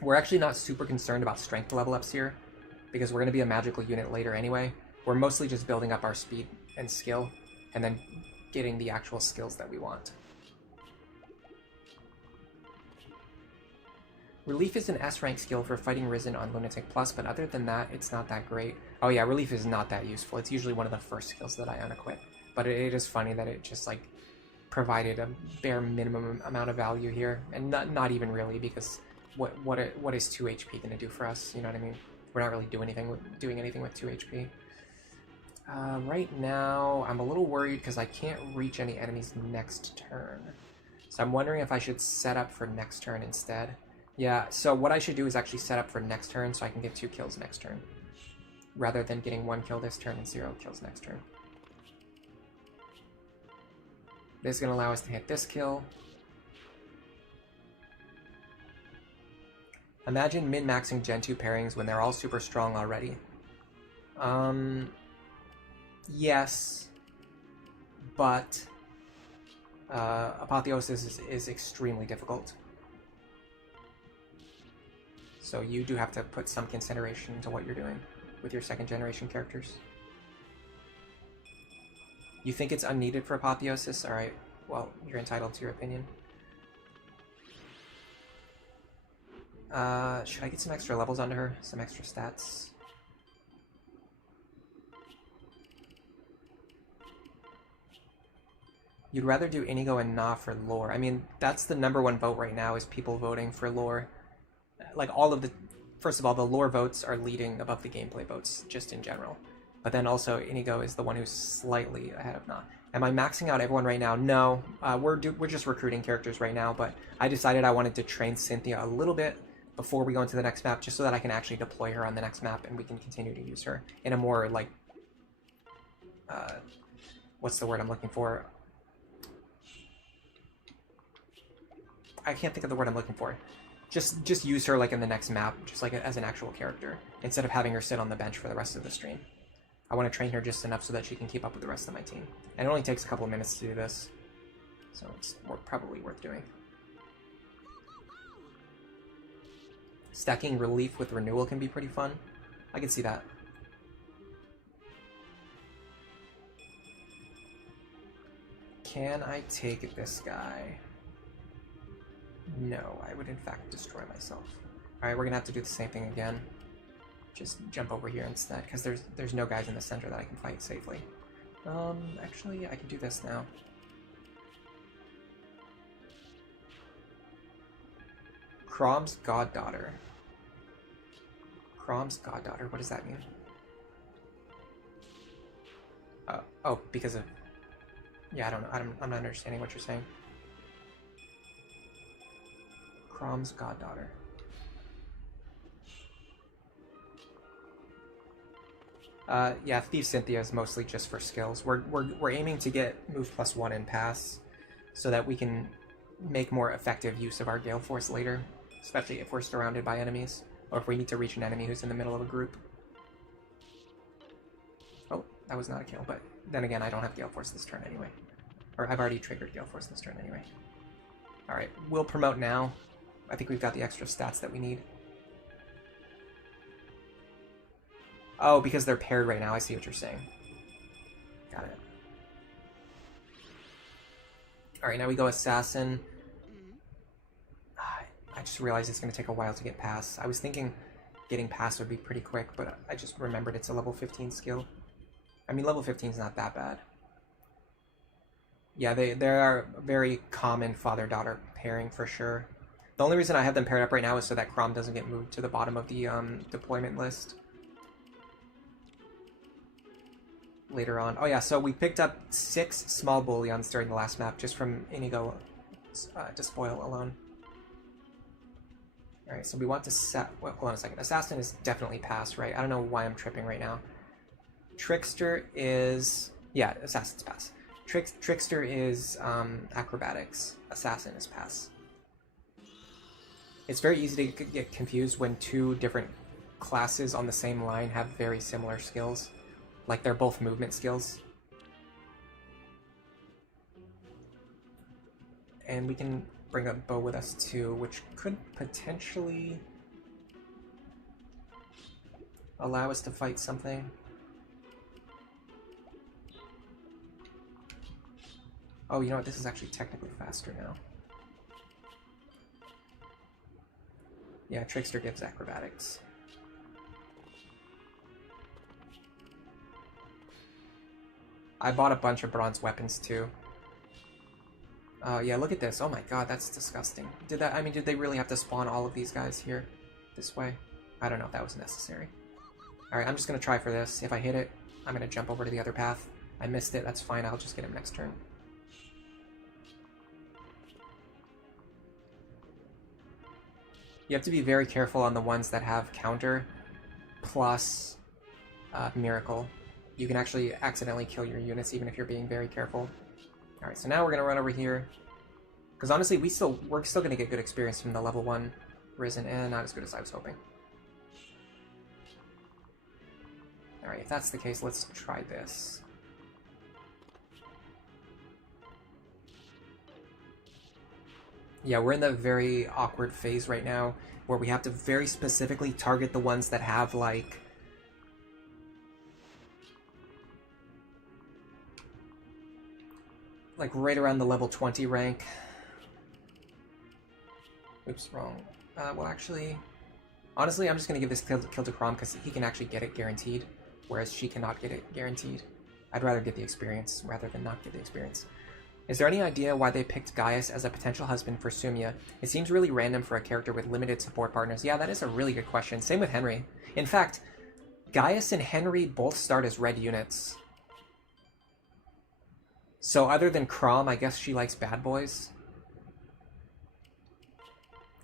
We're actually not super concerned about strength level ups here, because we're going to be a magical unit later anyway. We're mostly just building up our speed and skill, and then getting the actual skills that we want. Relief is an S-rank skill for fighting Risen on Lunatic Plus, but other than that, it's not that great. Oh yeah, Relief is not that useful. It's usually one of the first skills that I unequip. But it is funny that it just, like, provided a bare minimum amount of value here. And not even really, because what is 2 HP going to do for us? You know what I mean? We're not really doing anything with 2 HP. Right now, I'm a little worried because I can't reach any enemies next turn. So I'm wondering if I should set up for next turn instead. Yeah, so what I should do is actually set up for next turn so I can get 2 kills next turn, rather than getting 1 kill this turn and 0 kills next turn. This is going to allow us to hit this kill. Imagine min-maxing Gen 2 pairings when they're all super strong already. Yes, but Apotheosis is extremely difficult. So you do have to put some consideration into what you're doing with your second generation characters. You think it's unneeded for Apotheosis? Alright, well, you're entitled to your opinion. Should I get some extra levels onto her? Some extra stats? You'd rather do Inigo and Na for lore. I mean, that's the #1 vote right now, is people voting for lore. Like, all of the... First of all, the lore votes are leading above the gameplay votes, just in general. But then also, Inigo is the one who's slightly ahead of Na. Am I maxing out everyone right now? No. We're just recruiting characters right now, but I decided I wanted to train Cynthia a little bit before we go into the next map, just so that I can actually deploy her on the next map and we can continue to use her in a more, like... what's the word I'm looking for? I can't think of the word I'm looking for. Just use her like in the next map, just like as an actual character, instead of having her sit on the bench for the rest of the stream. I want to train her just enough so that she can keep up with the rest of my team. And it only takes a couple of minutes to do this, so it's probably worth doing. Stacking Relief with Renewal can be pretty fun. I can see that. Can I take this guy? No, I would in fact destroy myself. Alright, we're gonna have to do the same thing again. Just jump over here instead, because there's no guys in the center that I can fight safely. Actually, I can do this now. Crom's goddaughter. Crom's goddaughter, what does that mean? Oh, because of... Yeah, I don't know, I'm not understanding what you're saying. Crom's goddaughter. Yeah, Thief Cynthia is mostly just for skills. We're aiming to get move +1 and pass, so that we can make more effective use of our Gale Force later, especially if we're surrounded by enemies, or if we need to reach an enemy who's in the middle of a group. Oh, that was not a kill, but then again, I don't have Gale Force this turn anyway. Or I've already triggered Gale Force this turn anyway. Alright, we'll promote now. I think we've got the extra stats that we need. Oh, because they're paired right now. I see what you're saying. Got it. Alright, now we go Assassin. I just realized it's going to take a while to get Pass. I was thinking getting Pass would be pretty quick, but I just remembered it's a level 15 skill. I mean, level 15 is not that bad. Yeah, they are a very common father-daughter pairing for sure. The only reason I have them paired up right now is so that Crom doesn't get moved to the bottom of the deployment list later on. Oh yeah, so we picked up 6 small bullions during the last map just from Inigo Despoil alone. Alright, so we want to set... Well, hold on a second. Assassin is definitely pass, right? I don't know why I'm tripping right now. Trickster is... Yeah, Assassin's pass. Trickster is acrobatics. Assassin is pass. It's very easy to get confused when 2 different classes on the same line have very similar skills. Like they're both movement skills. And we can bring a bow with us too, which could potentially allow us to fight something. Oh, you know what? This is actually technically faster now. Yeah, Trickster gives acrobatics. I bought a bunch of bronze weapons too. Yeah, look at this. Oh my god, that's disgusting. Did they really have to spawn all of these guys here this way? I don't know if that was necessary. Alright, I'm just gonna try for this. If I hit it, I'm gonna jump over to the other path. I missed it, that's fine. I'll just get him next turn. You have to be very careful on the ones that have counter plus miracle. You can actually accidentally kill your units even if you're being very careful. Alright, so now we're going to run over here. Because honestly, we're still going to get good experience from the level 1 risen, and not as good as I was hoping. Alright, if that's the case, let's try this. Yeah, we're in the very awkward phase right now where we have to very specifically target the ones that have, like, right around the level 20 rank. Oops, wrong. Well, actually, honestly, I'm just going to give this kill to Crom because he can actually get it guaranteed, whereas she cannot get it guaranteed. I'd rather get the experience rather than not get the experience. Is there any idea why they picked Gaius as a potential husband for Sumia? It seems really random for a character with limited support partners. Yeah, that is a really good question. Same with Henry. In fact, Gaius and Henry both start as red units. So other than Crom, I guess she likes bad boys.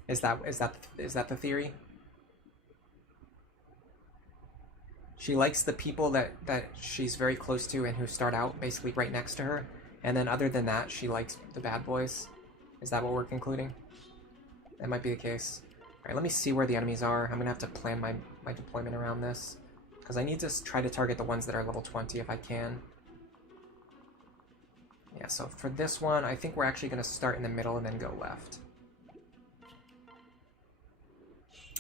Is that the theory? She likes the people that she's very close to and who start out basically right next to her. And then other than that, she likes the bad boys. Is that what we're concluding? That might be the case. Alright, let me see where the enemies are. I'm going to have to plan my deployment around this. Because I need to try to target the ones that are level 20 if I can. Yeah, so for this one, I think we're actually going to start in the middle and then go left.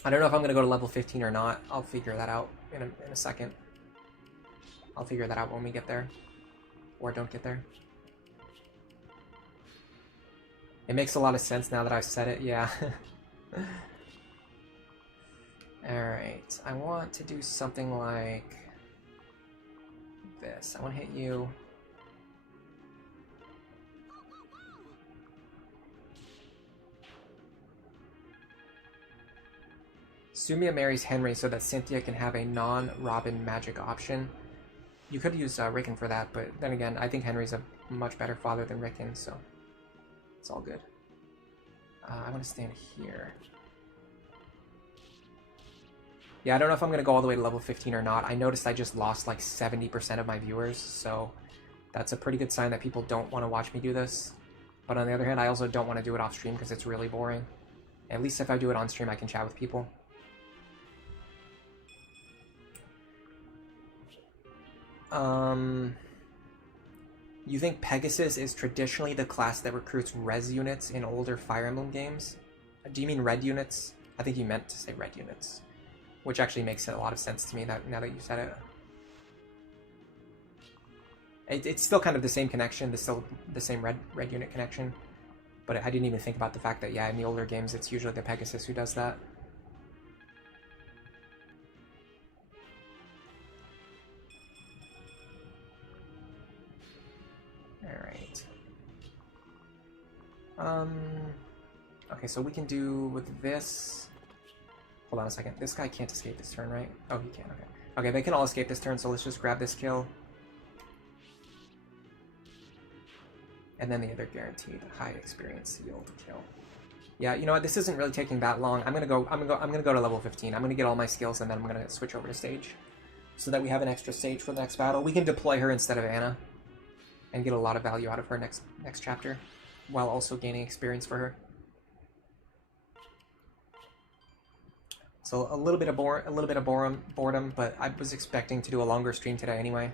I don't know if I'm going to go to level 15 or not. I'll figure that out in a second. I'll figure that out when we get there. Or don't get there. It makes a lot of sense now that I've said it, yeah. Alright, I want to do something like this. I want to hit you. Sumia marries Henry so that Cynthia can have a non-Robin magic option. You could use Rickon for that, but then again, I think Henry's a much better father than Rickon, so it's all good. I want to stand here. Yeah, I don't know if I'm going to go all the way to level 15 or not. I noticed I just lost like 70% of my viewers, so that's a pretty good sign that people don't want to watch me do this. But on the other hand, I also don't want to do it off stream because it's really boring. At least if I do it on stream, I can chat with people. You think Pegasus is traditionally the class that recruits res units in older Fire Emblem games? Do you mean red units? I think you meant to say red units. Which actually makes a lot of sense to me now that you said it. It's still kind of the same connection, still the same red unit connection. But I didn't even think about the fact that, yeah, in the older games, it's usually the Pegasus who does that. Alright. Okay, so we can do with this. Hold on a second. This guy can't escape this turn, right? Oh, he can. Okay. Okay, they can all escape this turn, so let's just grab this kill. And then the other guaranteed high experience sealed kill. Yeah, you know what? This isn't really taking that long. I'm gonna go to level 15. I'm gonna get all my skills, and then I'm gonna switch over to stage, so that we have an extra stage for the next battle. We can deploy her instead of Anna, and get a lot of value out of her next chapter, while also gaining experience for her. So a little bit of boredom, but I was expecting to do a longer stream today anyway.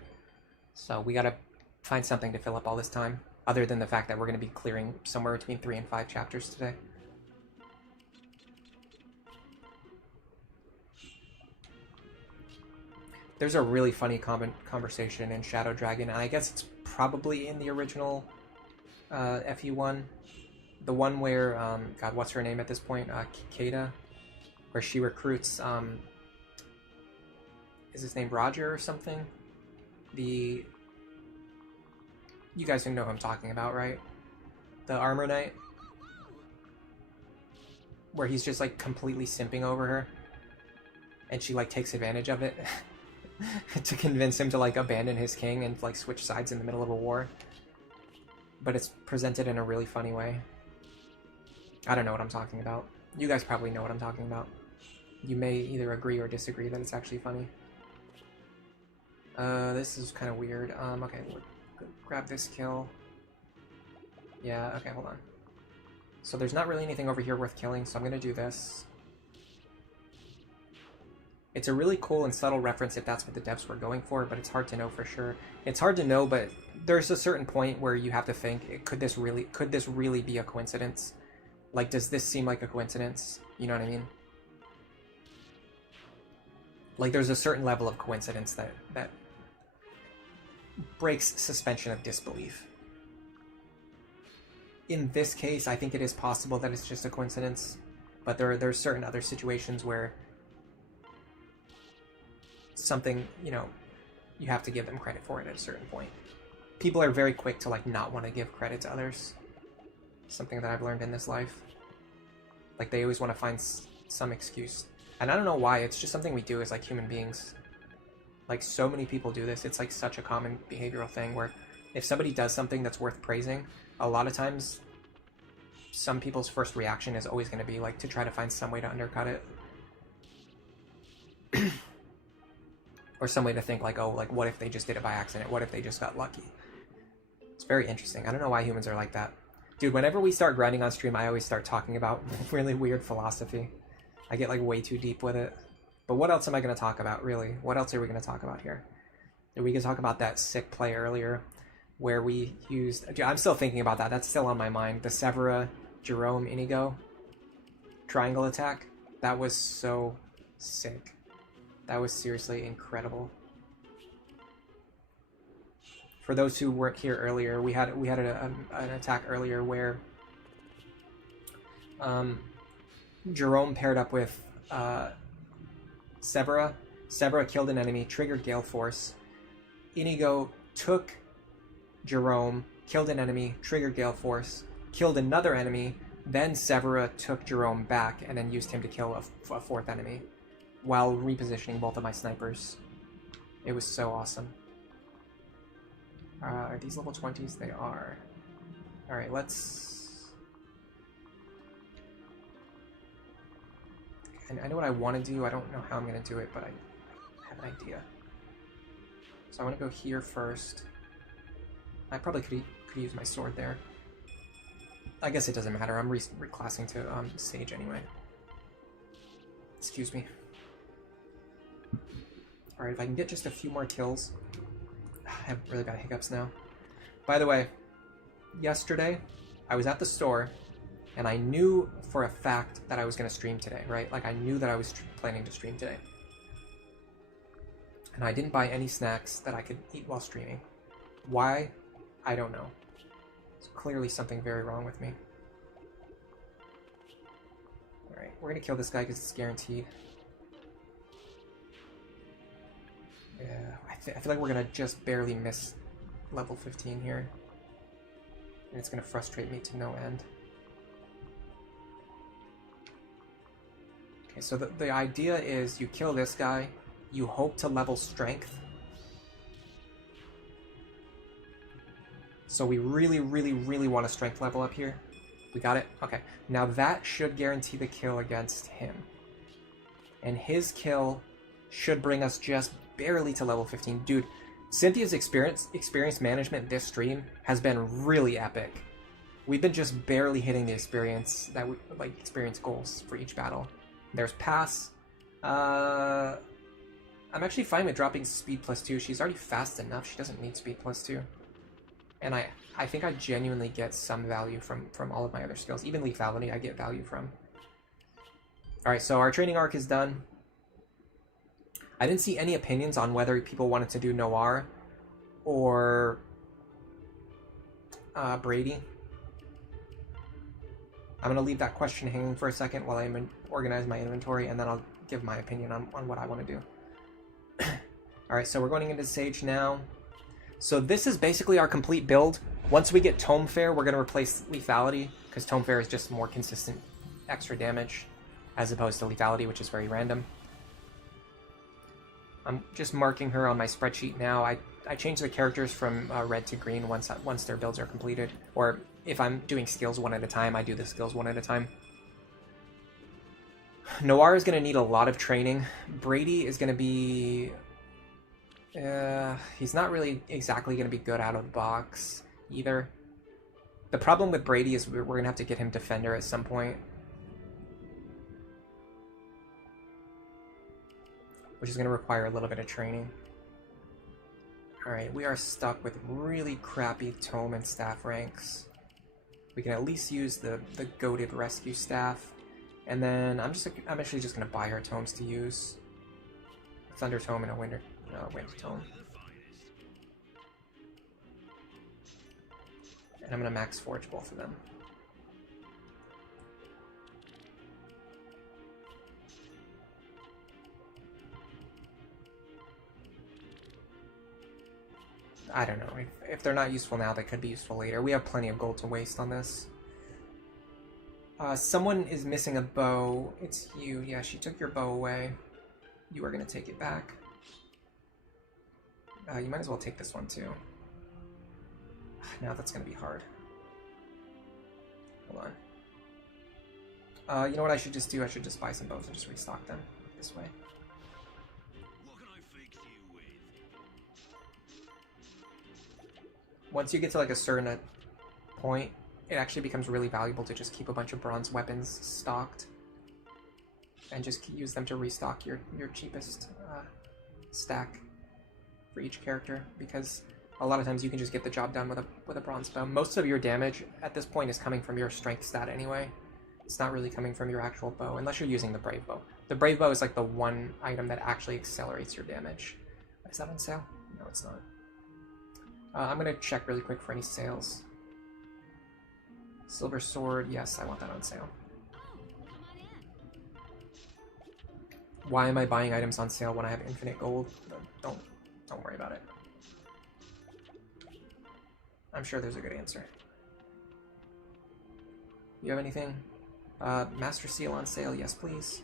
So we gotta find something to fill up all this time, other than the fact that we're gonna be clearing somewhere between 3 and 5 chapters today. There's a really funny conversation in Shadow Dragon, and I guess it's probably in the original FE1. The one where, God, what's her name at this point? Kikeda? Where she recruits, is his name Roger or something? You guys know who I'm talking about, right? The Armor Knight? Where he's just, like, completely simping over her. And she, like, takes advantage of it. To convince him to, like, abandon his king and, like, switch sides in the middle of a war. But it's presented in a really funny way. I don't know what I'm talking about. You guys probably know what I'm talking about. You may either agree or disagree that it's actually funny. This is kind of weird. Okay, we'll grab this kill. Yeah, okay, hold on. So there's not really anything over here worth killing, so I'm gonna do this. It's a really cool and subtle reference if that's what the devs were going for, but it's hard to know for sure. It's hard to know, but there's a certain point where you have to think, could this really be a coincidence? Like, does this seem like a coincidence? You know what I mean? Like, there's a certain level of coincidence that breaks suspension of disbelief. In this case, I think it is possible that it's just a coincidence, but there's certain other situations where something, you know, you have to give them credit for it at a certain point. People are very quick to, like, not want to give credit to others. Something that I've learned in this life. Like, they always want to find some excuse. And I don't know why, it's just something we do as, like, human beings. Like, so many people do this. It's, like, such a common behavioral thing where if somebody does something that's worth praising, a lot of times some people's first reaction is always going to be, like, to try to find some way to undercut it. Or some way to think, like, oh, like, what if they just did it by accident? What if they just got lucky? It's very interesting. I don't know why humans are like that. Dude, whenever we start grinding on stream, I always start talking about really weird philosophy. I get, like, way too deep with it. But what else am I going to talk about, really? What else are we going to talk about here? We can talk about that sick play earlier where we used... Dude, I'm still thinking about that. That's still on my mind. The Severa, Jerome, Inigo triangle attack. That was so sick. That was seriously incredible. For those who weren't here earlier, we had an attack earlier where Jerome paired up with Severa. Severa killed an enemy, triggered Gale Force. Inigo took Jerome, killed an enemy, triggered Gale Force, killed another enemy, then Severa took Jerome back and then used him to kill a fourth enemy while repositioning both of my snipers. It was so awesome. Are these level 20s? They are. Alright, let's... I know what I want to do. I don't know how I'm going to do it, but I have an idea. So I want to go here first. I probably could use my sword there. I guess it doesn't matter. I'm reclassing to Sage anyway. Excuse me. Alright, if I can get just a few more kills. I have really bad hiccups now. By the way, yesterday I was at the store and I knew for a fact that I was going to stream today, right? Like, I knew that I was planning to stream today. And I didn't buy any snacks that I could eat while streaming. Why? I don't know. There's clearly something very wrong with me. Alright, we're going to kill this guy because it's guaranteed. Yeah, I feel like we're going to just barely miss level 15 here. And it's going to frustrate me to no end. Okay, so the idea is you kill this guy, you hope to level strength. So we really, really, really want to strength level up here. We got it? Okay. Now that should guarantee the kill against him. And his kill should bring us just barely to level 15. Dude, Cynthia's experience management this stream has been really epic. We've been just barely hitting the experience goals for each battle. There's pass. I'm actually fine with dropping speed +2. She's already fast enough. She doesn't need speed +2. And I think I genuinely get some value from all of my other skills. Even lethality I get value from. Alright, so our training arc is done. I didn't see any opinions on whether people wanted to do Noire or Brady. I'm going to leave that question hanging for a second while I organize my inventory, and then I'll give my opinion on what I want to do. Alright, so we're going into Sage now. So this is basically our complete build. Once we get Tome Fair, we're going to replace lethality, because Tome Fair is just more consistent extra damage, as opposed to lethality, which is very random. I'm just marking her on my spreadsheet now. I change the characters from red to green once their builds are completed. Or if I'm doing skills one at a time, I do the skills one at a time. Noire is going to need a lot of training. Brady is going to be... he's not really exactly going to be good out of the box either. The problem with Brady is we're going to have to get him Defender at some point. which is going to require a little bit of training. Alright, we are stuck with really crappy tome and staff ranks. We can at least use the goated rescue staff. And then I'm actually just going to buy her tomes to use. A Thunder Tome and a Wind Tome. And I'm going to max forge both of them. I don't know. If they're not useful now, they could be useful later. We have plenty of gold to waste on this. Someone is missing a bow. It's you. Yeah, she took your bow away. You are going to take it back. You might as well take this one too. Now that's going to be hard. Hold on. You know what I should just do? I should just buy some bows and just restock them this way. Once you get to like a certain point, it actually becomes really valuable to just keep a bunch of bronze weapons stocked and just use them to restock your cheapest stack for each character, because a lot of times you can just get the job done with a bronze bow. Most of your damage at this point is coming from your strength stat anyway. It's not really coming from your actual bow, unless you're using the Brave Bow. The Brave Bow is like the one item that actually accelerates your damage. Is that on sale? No, it's not. I'm going to check really quick for any sales. Silver Sword, yes, I want that on sale. Why am I buying items on sale when I have infinite gold? Don't worry about it. I'm sure there's a good answer. You have anything? Master Seal on sale, yes please.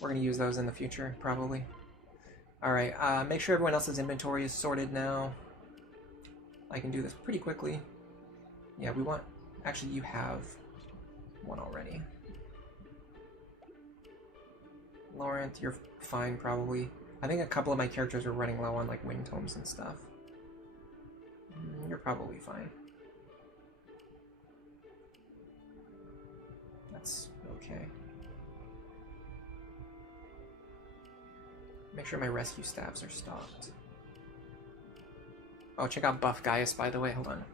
We're going to use those in the future, probably. Alright, make sure everyone else's inventory is sorted now. I can do this pretty quickly. Yeah, we want... Actually, you have one already. Laurent, you're fine, probably. I think a couple of my characters are running low on, like, wing tomes and stuff. You're probably fine. That's okay. Make sure my rescue staffs are stocked. Oh, check out Buff Gaius, by the way. Hold on.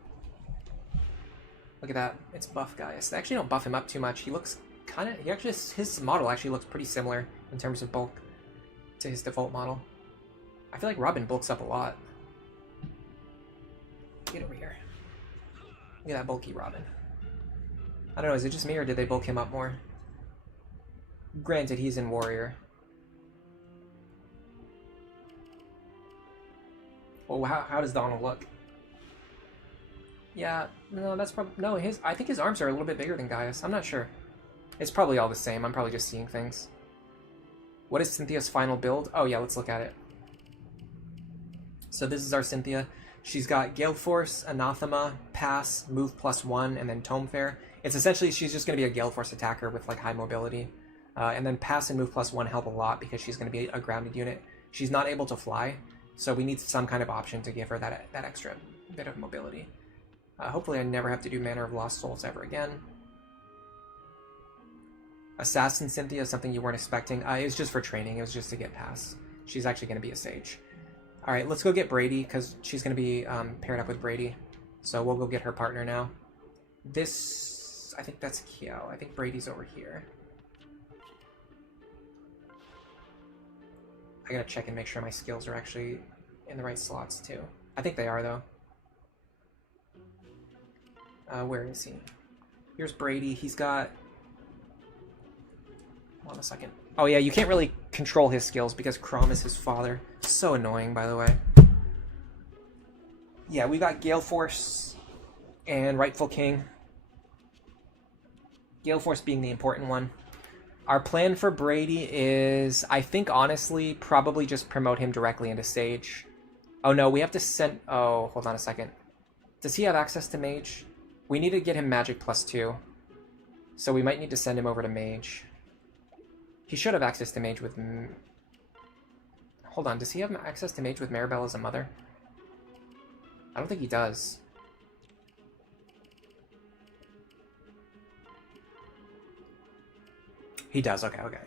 Look at that. It's Buff Gaius. They actually don't buff him up too much. He looks kind of... His model actually looks pretty similar in terms of bulk to his default model. I feel like Robin bulks up a lot. Get over here. Look at that bulky Robin. I don't know, is it just me or did they bulk him up more? Granted, he's in Warrior. Well, how does Donald look? Yeah, no, that's probably... No, I think his arms are a little bit bigger than Gaius. I'm not sure. It's probably all the same. I'm probably just seeing things. What is Cynthia's final build? Oh, yeah, let's look at it. So this is our Cynthia. She's got Gale Force, Anathema, Pass, Move +1, and then Tome Fair. It's essentially, she's just going to be a Gale Force attacker with, like, high mobility. And then Pass and Move +1 help a lot because she's going to be a grounded unit. She's not able to fly, so we need some kind of option to give her that extra bit of mobility. Hopefully I never have to do Manor of Lost Souls ever again. Assassin Cynthia is something you weren't expecting. It was just for training. It was just to get Pass. She's actually going to be a Sage. Alright, let's go get Brady, because she's going to be paired up with Brady. So we'll go get her partner now. This... I think that's Kiel. I think Brady's over here. I gotta check and make sure my skills are actually in the right slots, too. I think they are, though. Where is he? Here's Brady. He's got... Hold on a second. Oh yeah, you can't really control his skills because Crom is his father. So annoying, by the way. Yeah, we got Gale Force and Rightful King. Gale Force being the important one. Our plan for Brady is, I think, honestly, probably just promote him directly into Sage. Oh no, we have to send... Oh, hold on a second. Does he have access to Mage? We need to get him Magic +2. So we might need to send him over to Mage. He should have access to Mage with... Hold on, does he have access to Mage with Maribel as a mother? I don't think he does. He does, okay.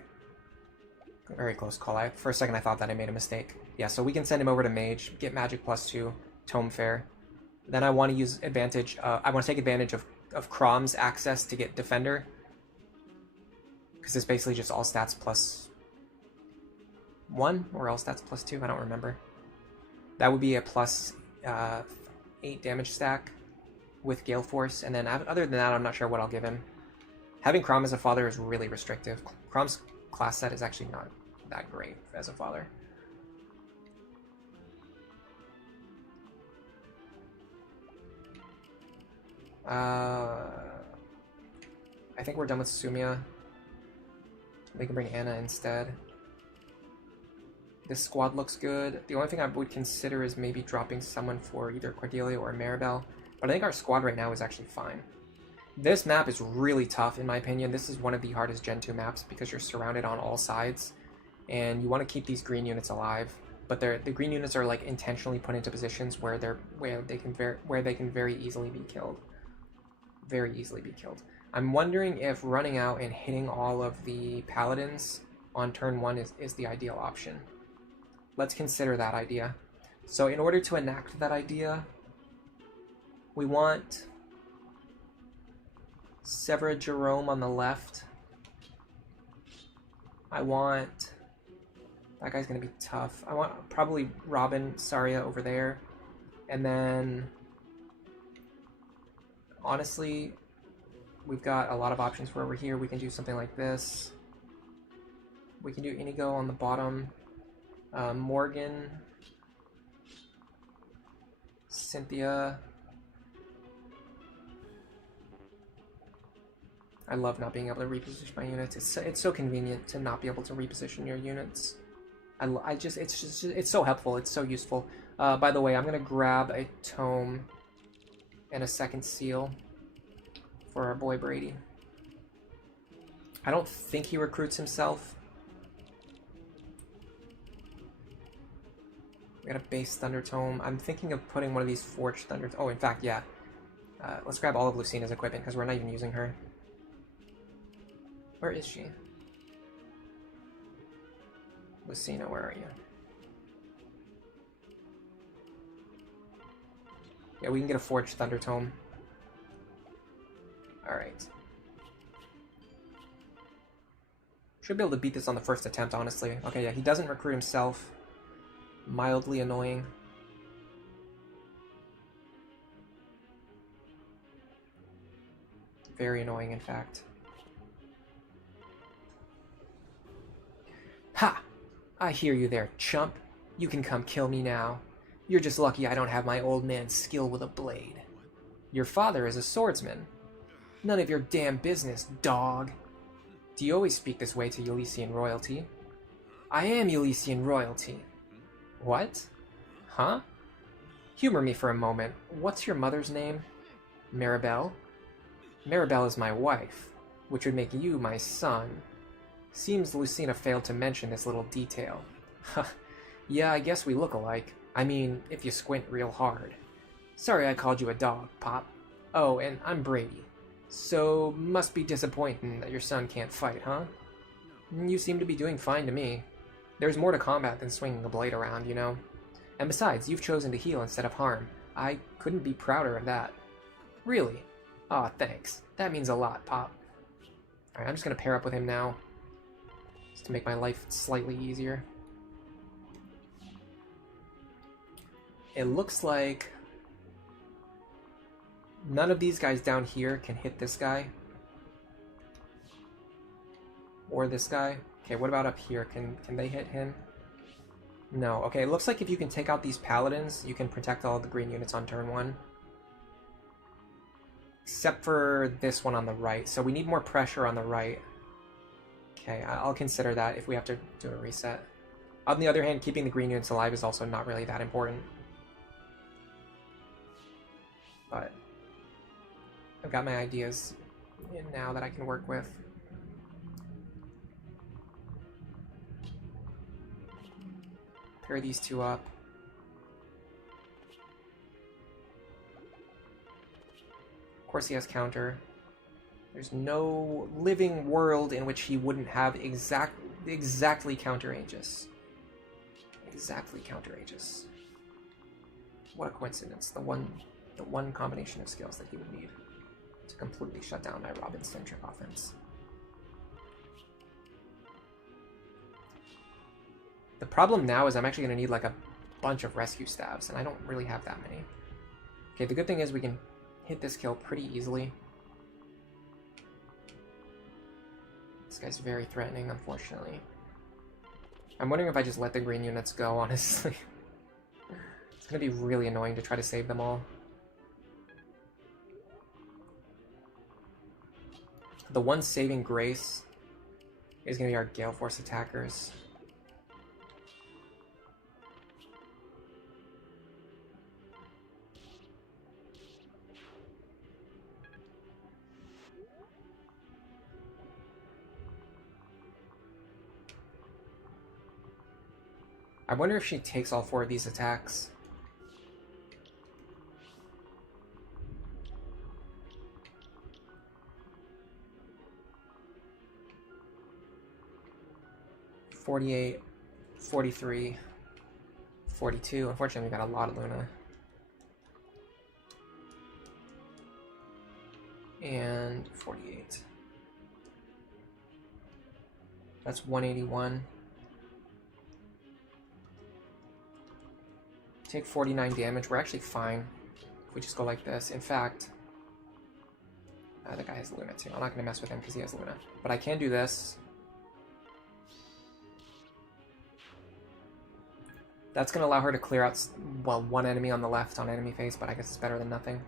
Very close call. For a second I thought that I made a mistake. Yeah, so we can send him over to Mage, get Magic +2, Tome Fair. Then I want to use advantage. I want to take advantage of Crom's access to get Defender. Because it's basically just all stats +1 or all stats +2. I don't remember. That would be a +8 damage stack with Gale Force. And then other than that, I'm not sure what I'll give him. Having Crom as a father is really restrictive. Crom's class set is actually not that great as a father. I think we're done with Sumia. We can bring Anna instead. This squad looks good. The only thing I would consider is maybe dropping someone for either Cordelia or Maribel. But I think our squad right now is actually fine. This map is really tough in my opinion. This is one of the hardest Gen 2 maps because you're surrounded on all sides. And you want to keep these green units alive. But the green units are like intentionally put into positions where they can very easily be killed. Very easily be killed. I'm wondering if running out and hitting all of the paladins on turn 1 is the ideal option. Let's consider that idea. So in order to enact that idea, we want Severa Jerome on the left. I want... That guy's going to be tough. I want probably Robin Saria over there. And then... Honestly, we've got a lot of options for over here. We can do something like this. We can do Inigo on the bottom. Morgan. Cynthia. I love not being able to reposition my units. It's so convenient to not be able to reposition your units. It's so helpful. It's so useful. By the way, I'm gonna grab a tome and a second seal for our boy Brady. I don't think he recruits himself. We got a base Thunder Tome. I'm thinking of putting one of these Forged Thunder... Oh, in fact, yeah. Let's grab all of Lucina's equipment, because we're not even using her. Where is she? Lucina, where are you? Yeah, we can get a Forged Thunder Tome. Alright. Should be able to beat this on the first attempt, honestly. Okay, yeah, he doesn't recruit himself. Mildly annoying. Very annoying, in fact. Ha! I hear you there, chump. You can come kill me now. You're just lucky I don't have my old man's skill with a blade. Your father is a swordsman. None of your damn business, dog. Do you always speak this way to Elysian royalty? I am Elysian royalty. What? Huh? Humor me for a moment. What's your mother's name? Maribel? Maribel is my wife, which would make you my son. Seems Lucina failed to mention this little detail. Huh. Yeah, I guess we look alike. I mean, if you squint real hard. Sorry I called you a dog, Pop. Oh, and I'm Brady. So, must be disappointing that your son can't fight, huh? You seem to be doing fine to me. There's more to combat than swinging a blade around, you know? And besides, you've chosen to heal instead of harm. I couldn't be prouder of that. Really? Aw, thanks. That means a lot, Pop. Alright, I'm just gonna pair up with him now. Just to make my life slightly easier. It looks like none of these guys down here can hit this guy. Or this guy. Okay, what about up here? Can they hit him? No. Okay, it looks like if you can take out these paladins, you can protect all of the green units on turn 1. Except for this one on the right. So we need more pressure on the right. Okay, I'll consider that if we have to do a reset. On the other hand, keeping the green units alive is also not really that important. But I've got my ideas in now that I can work with. Pair these two up. Of course he has counter. There's no living world in which he wouldn't have exactly counter Aegis. Exactly counter Aegis. What a coincidence. The one combination of skills that he would need to completely shut down my Robin-centric offense. The problem now is I'm actually going to need like a bunch of rescue stabs, and I don't really have that many. Okay, the good thing is we can hit this kill pretty easily. This guy's very threatening, unfortunately. I'm wondering if I just let the green units go, honestly. It's going to be really annoying to try to save them all. The one saving grace is going to be our Gale Force attackers. I wonder if she takes all 4 of these attacks. $48, $43, $42. Unfortunately, we got a lot of Luna. And 48. That's 181. Take 49 damage. We're actually fine if we just go like this. In fact, the guy has Luna too. I'm not going to mess with him because he has Luna. But I can do this. That's going to allow her to clear out, well, one enemy on the left on enemy phase, but I guess it's better than nothing.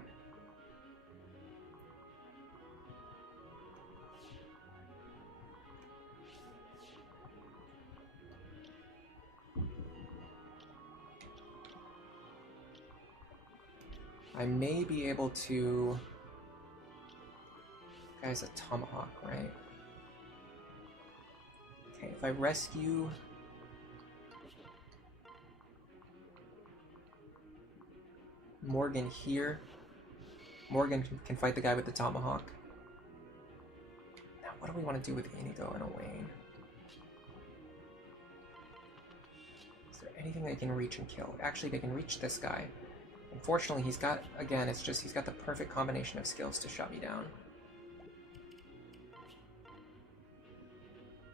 I may be able to... Guy's a tomahawk, right? Okay, if I rescue... Morgan here, Morgan can fight the guy with the tomahawk. Now, what do we want to do with Inigo and Owain? Is there anything they can reach and kill? Actually, they can reach this guy. Unfortunately, he's got, again, it's just he's got the perfect combination of skills to shut me down.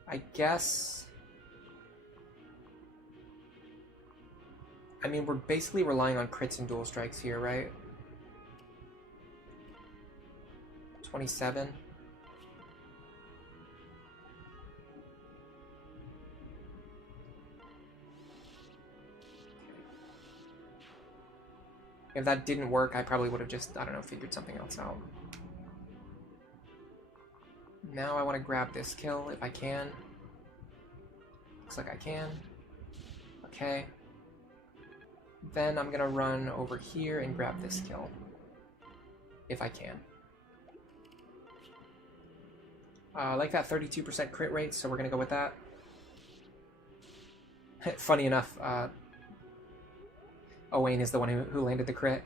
I guess... I mean, we're basically relying on crits and dual strikes here, right? 27. If that didn't work, I probably would have just, I don't know, figured something else out. Now I want to grab this kill if I can. Looks like I can. Okay. Then I'm going to run over here and grab this kill. If I can. I like that 32% crit rate, so we're going to go with that. Funny enough, Owain is the one who landed the crit.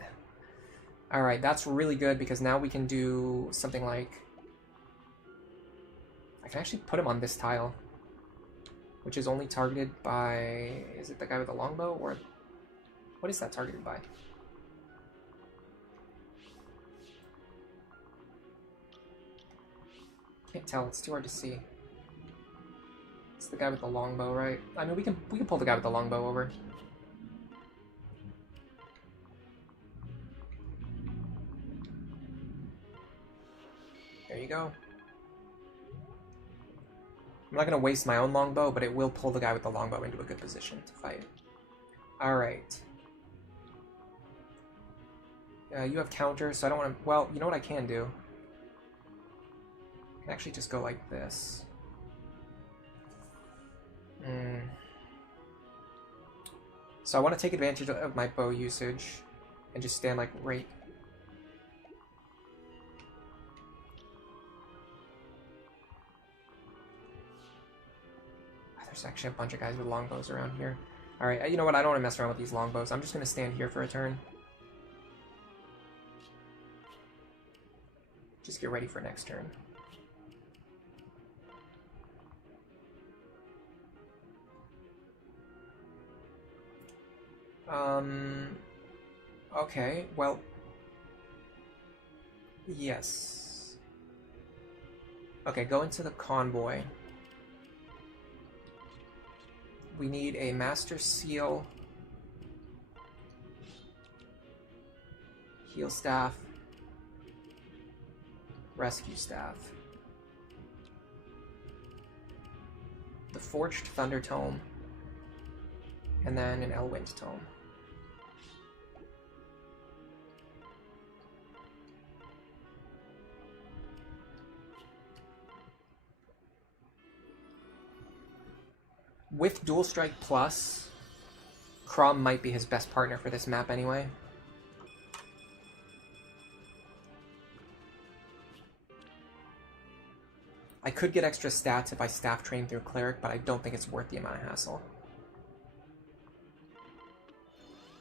Alright, that's really good because now we can do something like... I can actually put him on this tile. Which is only targeted by... Is it the guy with the longbow? Or... What is that targeted by? Can't tell, it's too hard to see. It's the guy with the longbow, right? I mean, we can pull the guy with the longbow over. There you go. I'm not going to waste my own longbow, but it will pull the guy with the longbow into a good position to fight. Alright. You have counters, so I don't want to... Well, you know what I can do? I can actually just go like this. So I want to take advantage of my bow usage and just stand like right... There's actually a bunch of guys with longbows around here. Alright, you know what? I don't want to mess around with these longbows. I'm just going to stand here for a turn. Just get ready for next turn. Okay, well... Yes. Okay, go into the convoy. We need a Master Seal, Heal Staff, Rescue Staff, the Forged Thunder Tome, and then an Elwind Tome. With Dual Strike Plus, Crom might be his best partner for this map anyway. I could get extra stats if I staff train through Cleric, but I don't think it's worth the amount of hassle.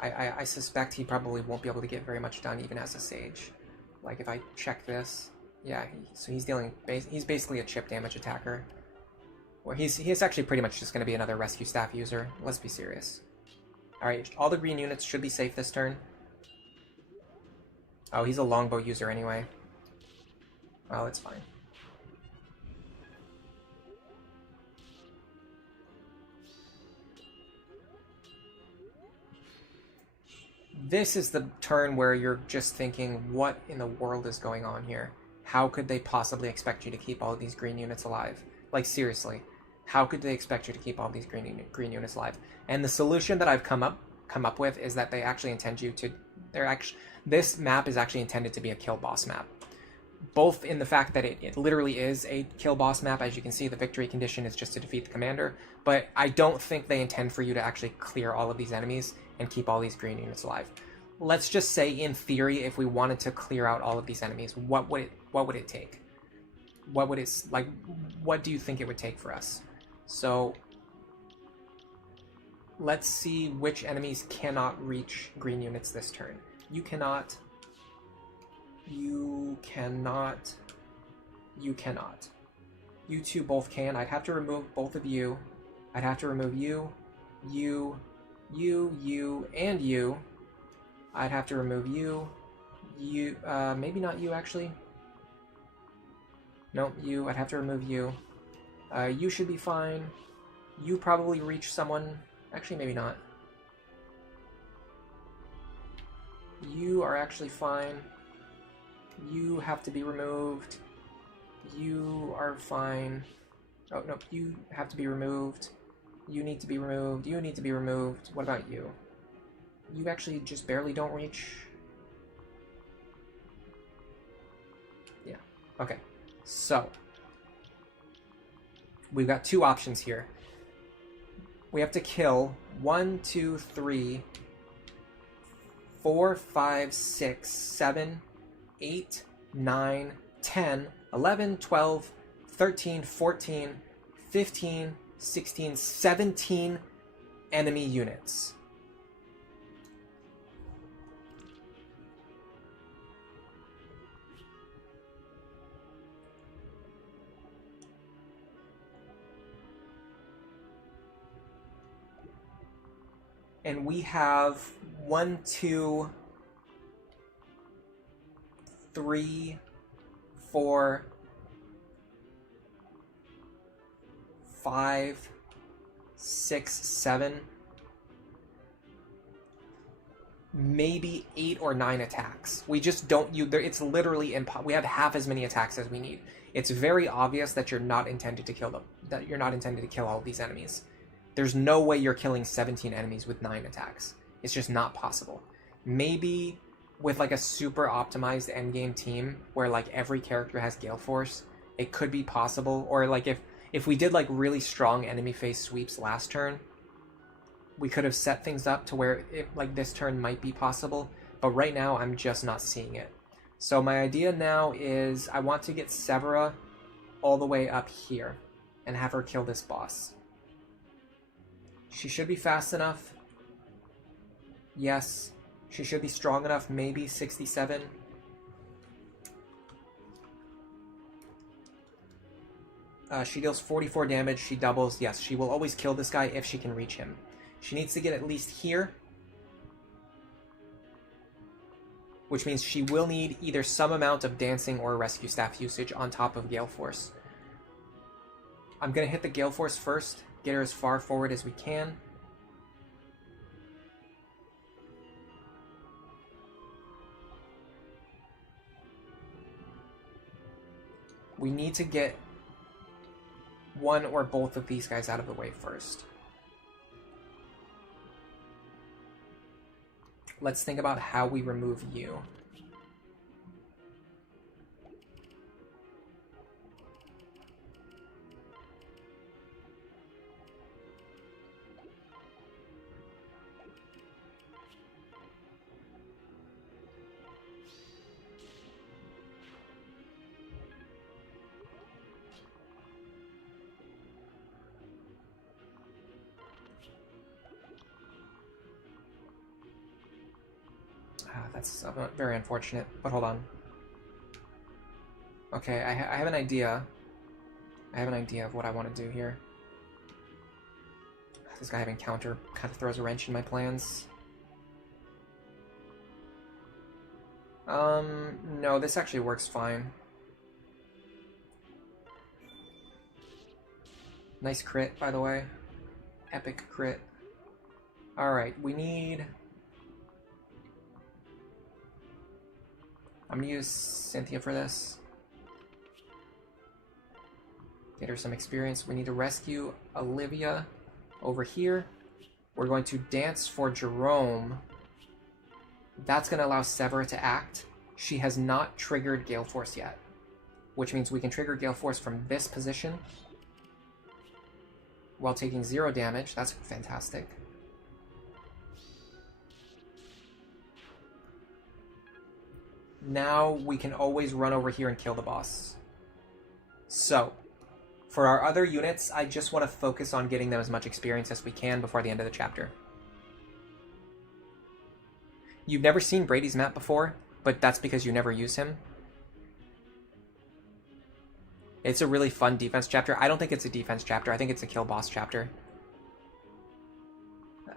I suspect he probably won't be able to get very much done even as a Sage. Like if I check this, yeah, so he's dealing, he's basically a chip damage attacker. Or he's actually pretty much just going to be another Rescue Staff user. Let's be serious. Alright, all the green units should be safe this turn. Oh, he's a longbow user anyway. Well, it's fine. This is the turn where you're just thinking, what in the world is going on here? How could they possibly expect you to keep all of these green units alive? Like, seriously. How could they expect you to keep all these green units alive? And the solution that I've come up with is that they actually intend you to... This map is actually intended to be a kill boss map. Both in the fact that it literally is a kill boss map. As you can see, the victory condition is just to defeat the commander. But I don't think they intend for you to actually clear all of these enemies and keep all these green units alive. Let's just say, in theory, if we wanted to clear out all of these enemies, what would it take? What do you think it would take for us? So let's see which enemies cannot reach green units this turn. You cannot. You cannot. You cannot. You two both can. I'd have to remove both of you. I'd have to remove you, you, and you. I'd have to remove you, maybe not you actually. Nope, you. I'd have to remove you. You should be fine. You probably reach someone. Actually, maybe not. You are actually fine. You have to be removed. You are fine. Oh, no, you have to be removed. You need to be removed. You need to be removed. What about you? You actually just barely don't reach. Yeah, okay. So, we've got two options here. We have to kill 1, 2, 3, 4, 5, 6, 7, 8, 9, 10, 11, 12, 13, 14, 15, 16, 17 enemy units. And we have 1, 2, 3, 4, 5, 6, 7, maybe 8 or 9 attacks. We just don't use. It's literally impossible. We have half as many attacks as we need. It's very obvious that you're not intended to kill them. That you're not intended to kill all of these enemies. There's no way you're killing 17 enemies with 9 attacks. It's just not possible. Maybe with like a super optimized endgame team where like every character has Gale Force, it could be possible. Or like if we did like really strong enemy face sweeps last turn, we could have set things up to where like this turn might be possible. But right now I'm just not seeing it. So my idea now is I want to get Severa all the way up here and have her kill this boss. She should be fast enough. Yes. She should be strong enough, maybe 67. She deals 44 damage, she doubles. Yes, she will always kill this guy if she can reach him. She needs to get at least here. which means she will need either some amount of dancing or rescue staff usage on top of Gale Force. I'm going to hit the Gale Force first, get her as far forward as we can. We need to get one or both of these guys out of the way first. Let's think about how we remove you. That's very unfortunate, but hold on. Okay, I have an idea. I have an idea of what I want to do here. This guy having counter kind of throws a wrench in my plans. No, this actually works fine. Nice crit, by the way. Epic crit. Alright, we need... I'm gonna use Cynthia for this. Get her some experience. We need to rescue Olivia over here. We're going to dance for Jerome. That's going to allow Severa to act. She has not triggered Gale Force yet, which means we can trigger Gale Force from this position while taking 0 damage. That's fantastic. Now we can always run over here and kill the boss. So, for our other units, I just want to focus on getting them as much experience as we can before the end of the chapter. You've never seen Brady's map before, but that's because you never use him. It's a really fun defense chapter. I don't think it's a defense chapter. I think it's a kill boss chapter.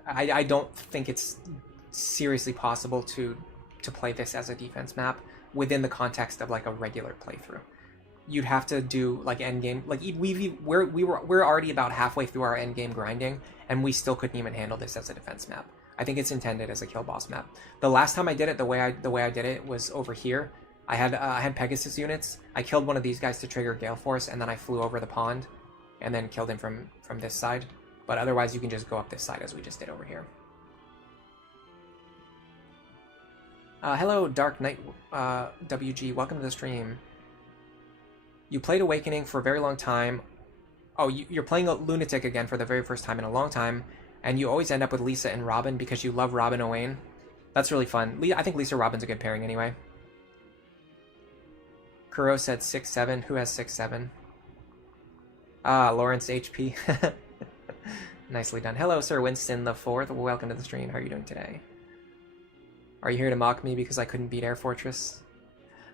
I don't think it's seriously possible to play this as a defense map within the context of like a regular playthrough. You'd have to do like endgame, like we're already about halfway through our endgame grinding, and we still couldn't even handle this as a defense map. I think it's intended as a kill boss map. The last time I did it, the way I did it was over here. I had Pegasus units. I killed one of these guys to trigger Gale Force, and then I flew over the pond, and then killed him from this side. But otherwise, you can just go up this side as we just did over here. Hello, Dark Knight WG. Welcome to the stream. You played Awakening for a very long time. Oh, you're playing Lunatic again for the very first time in a long time, and you always end up with Lisa and Robin because you love Robin Owain. That's really fun. I think Lisa Robin's a good pairing anyway. Kuro said 6-7. Who has 6-7? Lawrence HP. Nicely done. Hello, Sir Winston the Fourth. Welcome to the stream. How are you doing today? Are you here to mock me because I couldn't beat Air Fortress?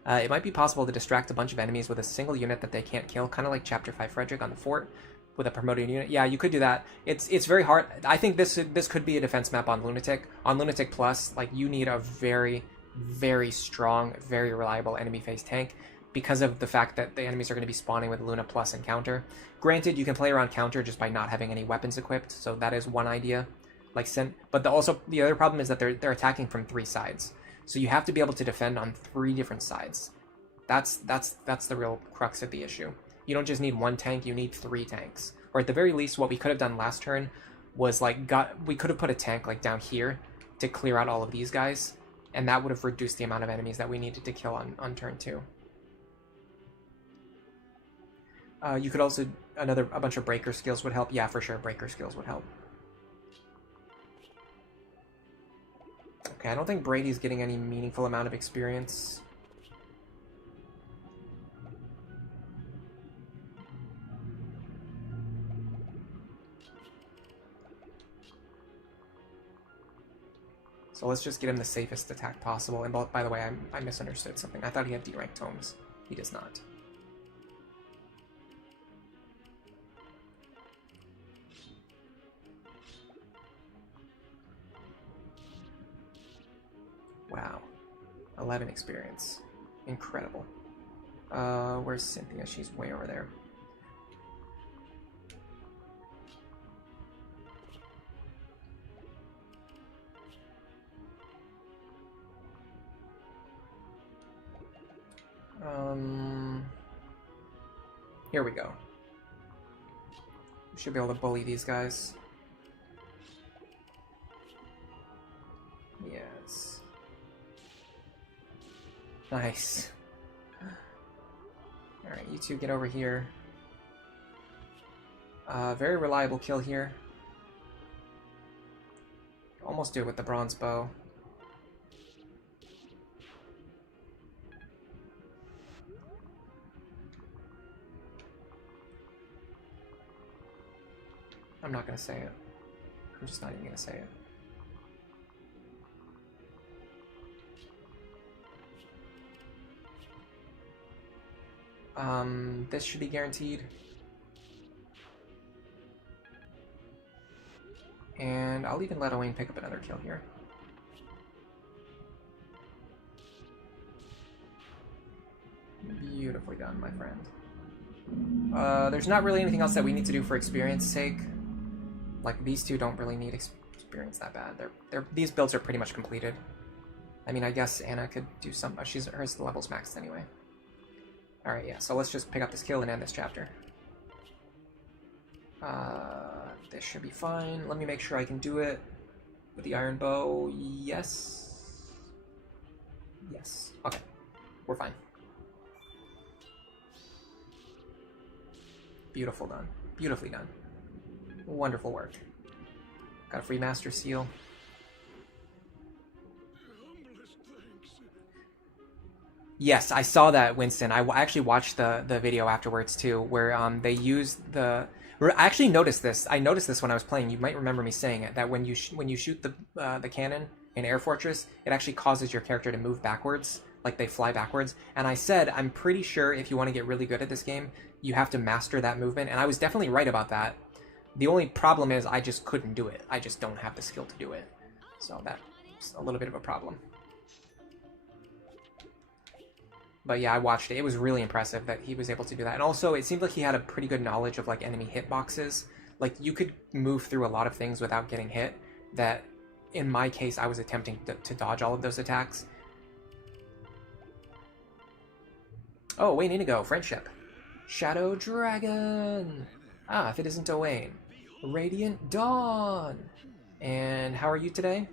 It might be possible to distract a bunch of enemies with a single unit that they can't kill, kind of like Chapter 5 Frederick on the fort with a promoted unit. Yeah, you could do that. It's very hard. I think this could be a defense map on Lunatic. On Lunatic Plus, like, you need a very, very strong, very reliable enemy phase tank because of the fact that the enemies are going to be spawning with Luna Plus and counter. Granted, you can play around counter just by not having any weapons equipped, so that is one idea. But also the other problem is that they're attacking from 3 sides, so you have to be able to defend on 3 different sides. That's the real crux of the issue. You don't just need 1 tank; you need 3 tanks. Or at the very least, what we could have done last turn was we could have put a tank like down here to clear out all of these guys, and that would have reduced the amount of enemies that we needed to kill on turn 2. You could also a bunch of breaker skills would help. Yeah, for sure, breaker skills would help. Okay, I don't think Brady's getting any meaningful amount of experience. So let's just get him the safest attack possible. And by the way, I misunderstood something. I thought he had D-rank tomes. He does not. Wow. 11 experience. Incredible. Where's Cynthia? She's way over there. Here we go. We should be able to bully these guys. Yes. Nice. Alright, you two get over here. Very reliable kill here. Almost do it with the bronze bow. I'm not gonna say it. I'm just not even gonna say it. This should be guaranteed. And I'll even let Owain pick up another kill here. Beautifully done, my friend. There's not really anything else that we need to do for experience's sake. Like, these two don't really need experience that bad. These builds are pretty much completed. I mean, I guess Anna could do some... hers level's maxed anyway. Alright, yeah, so let's just pick up this kill and end this chapter. This should be fine. Let me make sure I can do it with the iron bow. Yes. Yes. Okay. We're fine. Beautiful done. Beautifully done. Wonderful work. Got a free master seal. Yes, I saw that, Winston. I actually watched the video afterwards too, where they used the... I actually noticed this. I noticed this when I was playing. You might remember me saying it, that when you shoot the cannon in Air Fortress, it actually causes your character to move backwards, like they fly backwards. And I said, I'm pretty sure if you want to get really good at this game, you have to master that movement. And I was definitely right about that. The only problem is I just couldn't do it. I just don't have the skill to do it. So that's a little bit of a problem. But yeah, I watched it. It was really impressive that he was able to do that. And also, it seemed like he had a pretty good knowledge of like enemy hitboxes. Like, you could move through a lot of things without getting hit. That, in my case, I was attempting to dodge all of those attacks. Oh, Wayne Inigo, friendship. Shadow Dragon. Ah, if it isn't Owain. Radiant Dawn. And how are you today?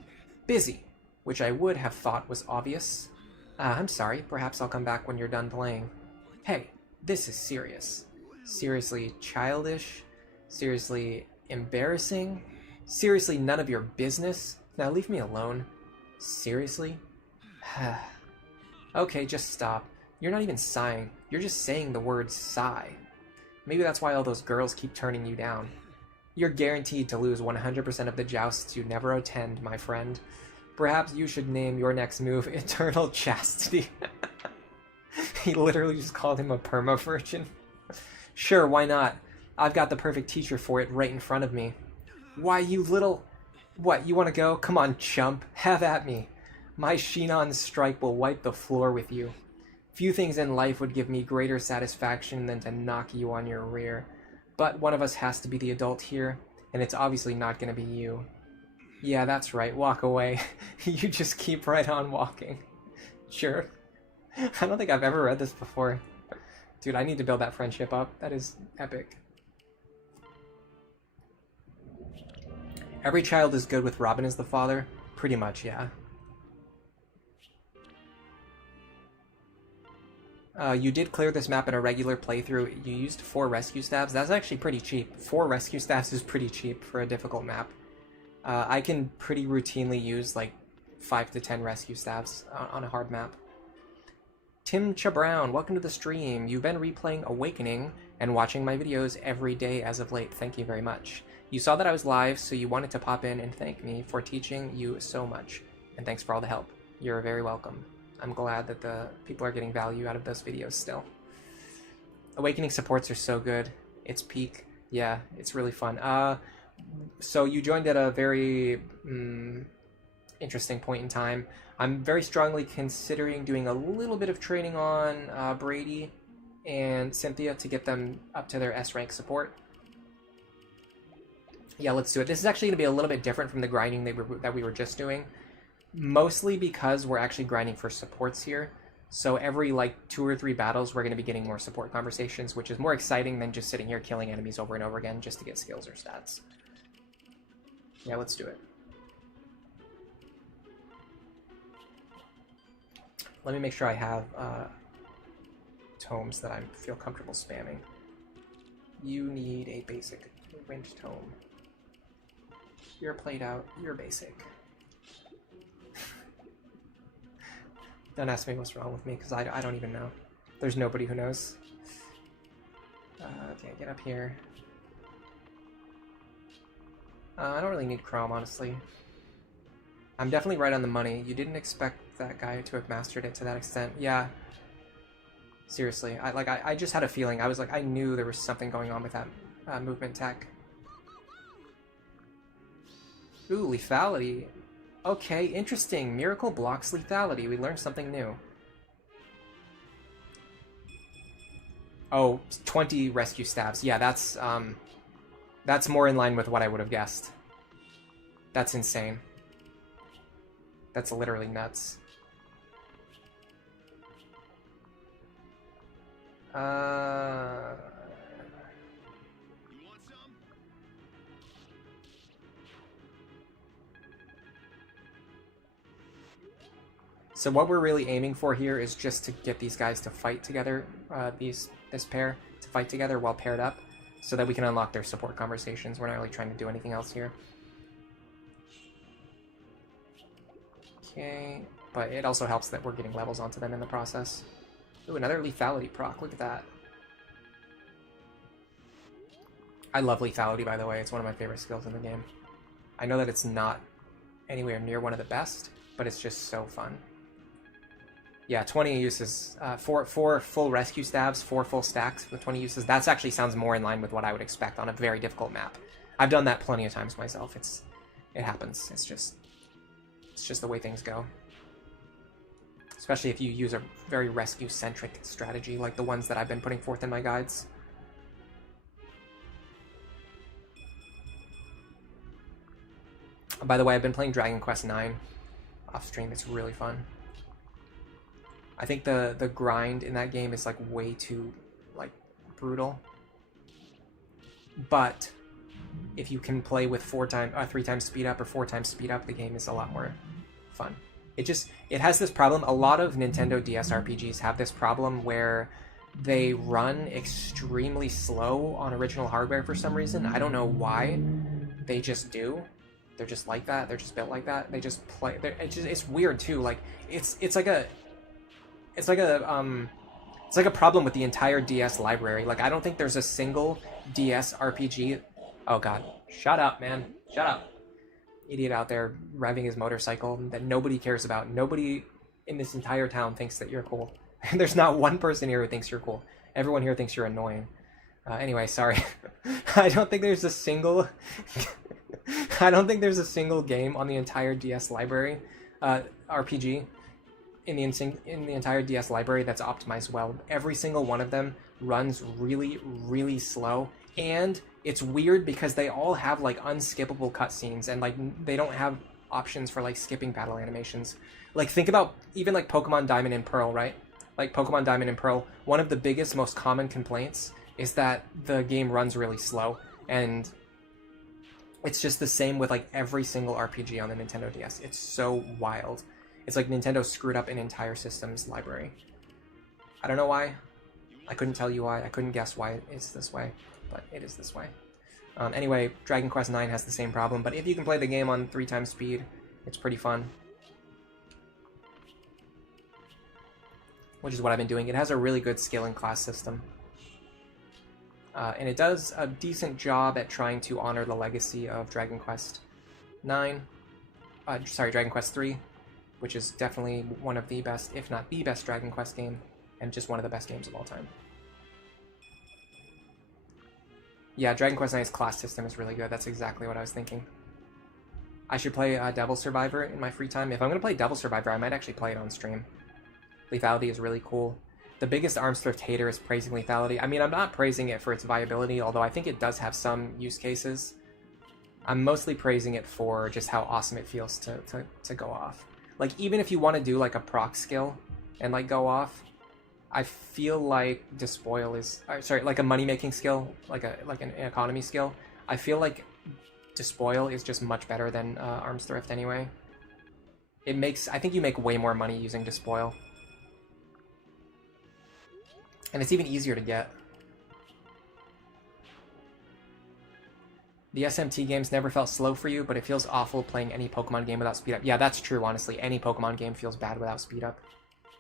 Busy, which I would have thought was obvious. I'm sorry, perhaps I'll come back when you're done playing. Hey, this is serious. Seriously childish? Seriously embarrassing? Seriously none of your business? Now leave me alone. Seriously? Okay, just stop. You're not even sighing. You're just saying the word sigh. Maybe that's why all those girls keep turning you down. You're guaranteed to lose 100% of the jousts you never attend, my friend. Perhaps you should name your next move Eternal Chastity. He literally just called him a perma-virgin. Sure, why not? I've got the perfect teacher for it right in front of me. Why, you little... What, you want to go? Come on, chump. Have at me. My Shinon strike will wipe the floor with you. Few things in life would give me greater satisfaction than to knock you on your rear. But one of us has to be the adult here, and it's obviously not going to be you. Yeah, that's right. Walk away. You just keep right on walking. Sure. I don't think I've ever read this before. Dude, I need to build that friendship up. That is epic. Every child is good with Robin as the father? Pretty much, yeah. You did clear this map in a regular playthrough. You used 4 rescue staffs. That's actually pretty cheap. 4 rescue staffs is pretty cheap for a difficult map. I can pretty routinely use like 5 to 10 rescue staffs on a hard map. Tim Chabrown, welcome to the stream. You've been replaying Awakening and watching my videos every day as of late. Thank you very much. You saw that I was live, so you wanted to pop in and thank me for teaching you so much. And thanks for all the help. You're very welcome. I'm glad that the people are getting value out of those videos still. Awakening supports are so good. It's peak. Yeah, it's really fun. So you joined at a very interesting point in time. I'm very strongly considering doing a little bit of training on Brady and Cynthia to get them up to their S rank support. Yeah, let's do it. This is actually going to be a little bit different from the grinding that we were just doing, mostly because we're actually grinding for supports here. So every like 2 or 3 battles, we're going to be getting more support conversations, which is more exciting than just sitting here killing enemies over and over again just to get skills or stats. Yeah, let's do it. Let me make sure I have tomes that I feel comfortable spamming. You need a basic wind tome. You're played out. You're basic. Don't ask me what's wrong with me, because I don't even know. There's nobody who knows. Okay, get up here. I don't really need Chrome, honestly. I'm definitely right on the money. You didn't expect that guy to have mastered it to that extent. Yeah. Seriously. I just had a feeling. I knew there was something going on with that movement tech. Ooh, lethality. Okay, interesting. Miracle blocks lethality. We learned something new. Oh, 20 rescue stabs. Yeah, that's more in line with what I would have guessed. That's insane. That's literally nuts. So what we're really aiming for here is just to get these guys to fight together, this pair, to fight together while paired up, so that we can unlock their support conversations. We're not really trying to do anything else here. Okay, but it also helps that we're getting levels onto them in the process. Ooh, another lethality proc, look at that. I love lethality, by the way. It's one of my favorite skills in the game. I know that it's not anywhere near one of the best, but it's just so fun. Yeah, 20 uses, 4 full rescue stabs, 4 full stacks with 20 uses. That actually sounds more in line with what I would expect on a very difficult map. I've done that plenty of times myself. It happens. It's just the way things go. Especially if you use a very rescue-centric strategy like the ones that I've been putting forth in my guides. By the way, I've been playing Dragon Quest IX off stream. It's really fun. I think the grind in that game is like way too like brutal. But if you can play with 3 times speed up or 4 times speed up, the game is a lot more fun. It has this problem. A lot of Nintendo DS RPGs have this problem where they run extremely slow on original hardware for some reason. I don't know why. They just do. They're just like that. They're just built like that. They just play. It's weird too. Like it's like a problem with the entire DS library. Like I don't think there's a single DS RPG. Oh god, shut up, man, shut up. Idiot out there driving his motorcycle that nobody cares about. Nobody in this entire town thinks that you're cool. There's not one person here who thinks you're cool. Everyone here thinks you're annoying. Anyway, sorry. I don't think there's a single game on the entire DS library, RPG, in the entire DS library that's optimized well. Every single one of them runs really, really slow, and it's weird because they all have like unskippable cutscenes, and like they don't have options for like skipping battle animations. Like think about even like Pokemon Diamond and Pearl, right? Like Pokemon Diamond and Pearl, one of the biggest, most common complaints is that the game runs really slow, and it's just the same with like every single RPG on the Nintendo DS. It's so wild. It's like Nintendo screwed up an entire system's library. I don't know why. I couldn't tell you why. I couldn't guess why it's this way, but it is this way. Anyway, Dragon Quest IX has the same problem, but if you can play the game on 3 times speed, it's pretty fun. Which is what I've been doing. It has a really good skill and class system. And it does a decent job at trying to honor the legacy of Dragon Quest Dragon Quest III, which is definitely one of the best, if not the best Dragon Quest game, and just one of the best games of all time. Yeah, Dragon Quest IX's class system is really good. That's exactly what I was thinking. I should play Devil Survivor in my free time. If I'm going to play Devil Survivor, I might actually play it on stream. Lethality is really cool. The biggest arms thrift hater is praising lethality. I mean, I'm not praising it for its viability, although I think it does have some use cases. I'm mostly praising it for just how awesome it feels to go off. Like, even if you want to do, like, a proc skill and, like, go off, I feel like Despoil is... sorry, like a money-making skill, like an economy skill. I feel like Despoil is just much better than Arms Thrift anyway. It makes... I think you make way more money using Despoil. And it's even easier to get. The SMT games never felt slow for you, but it feels awful playing any Pokemon game without speed up. Yeah, that's true, honestly. Any Pokemon game feels bad without speed up.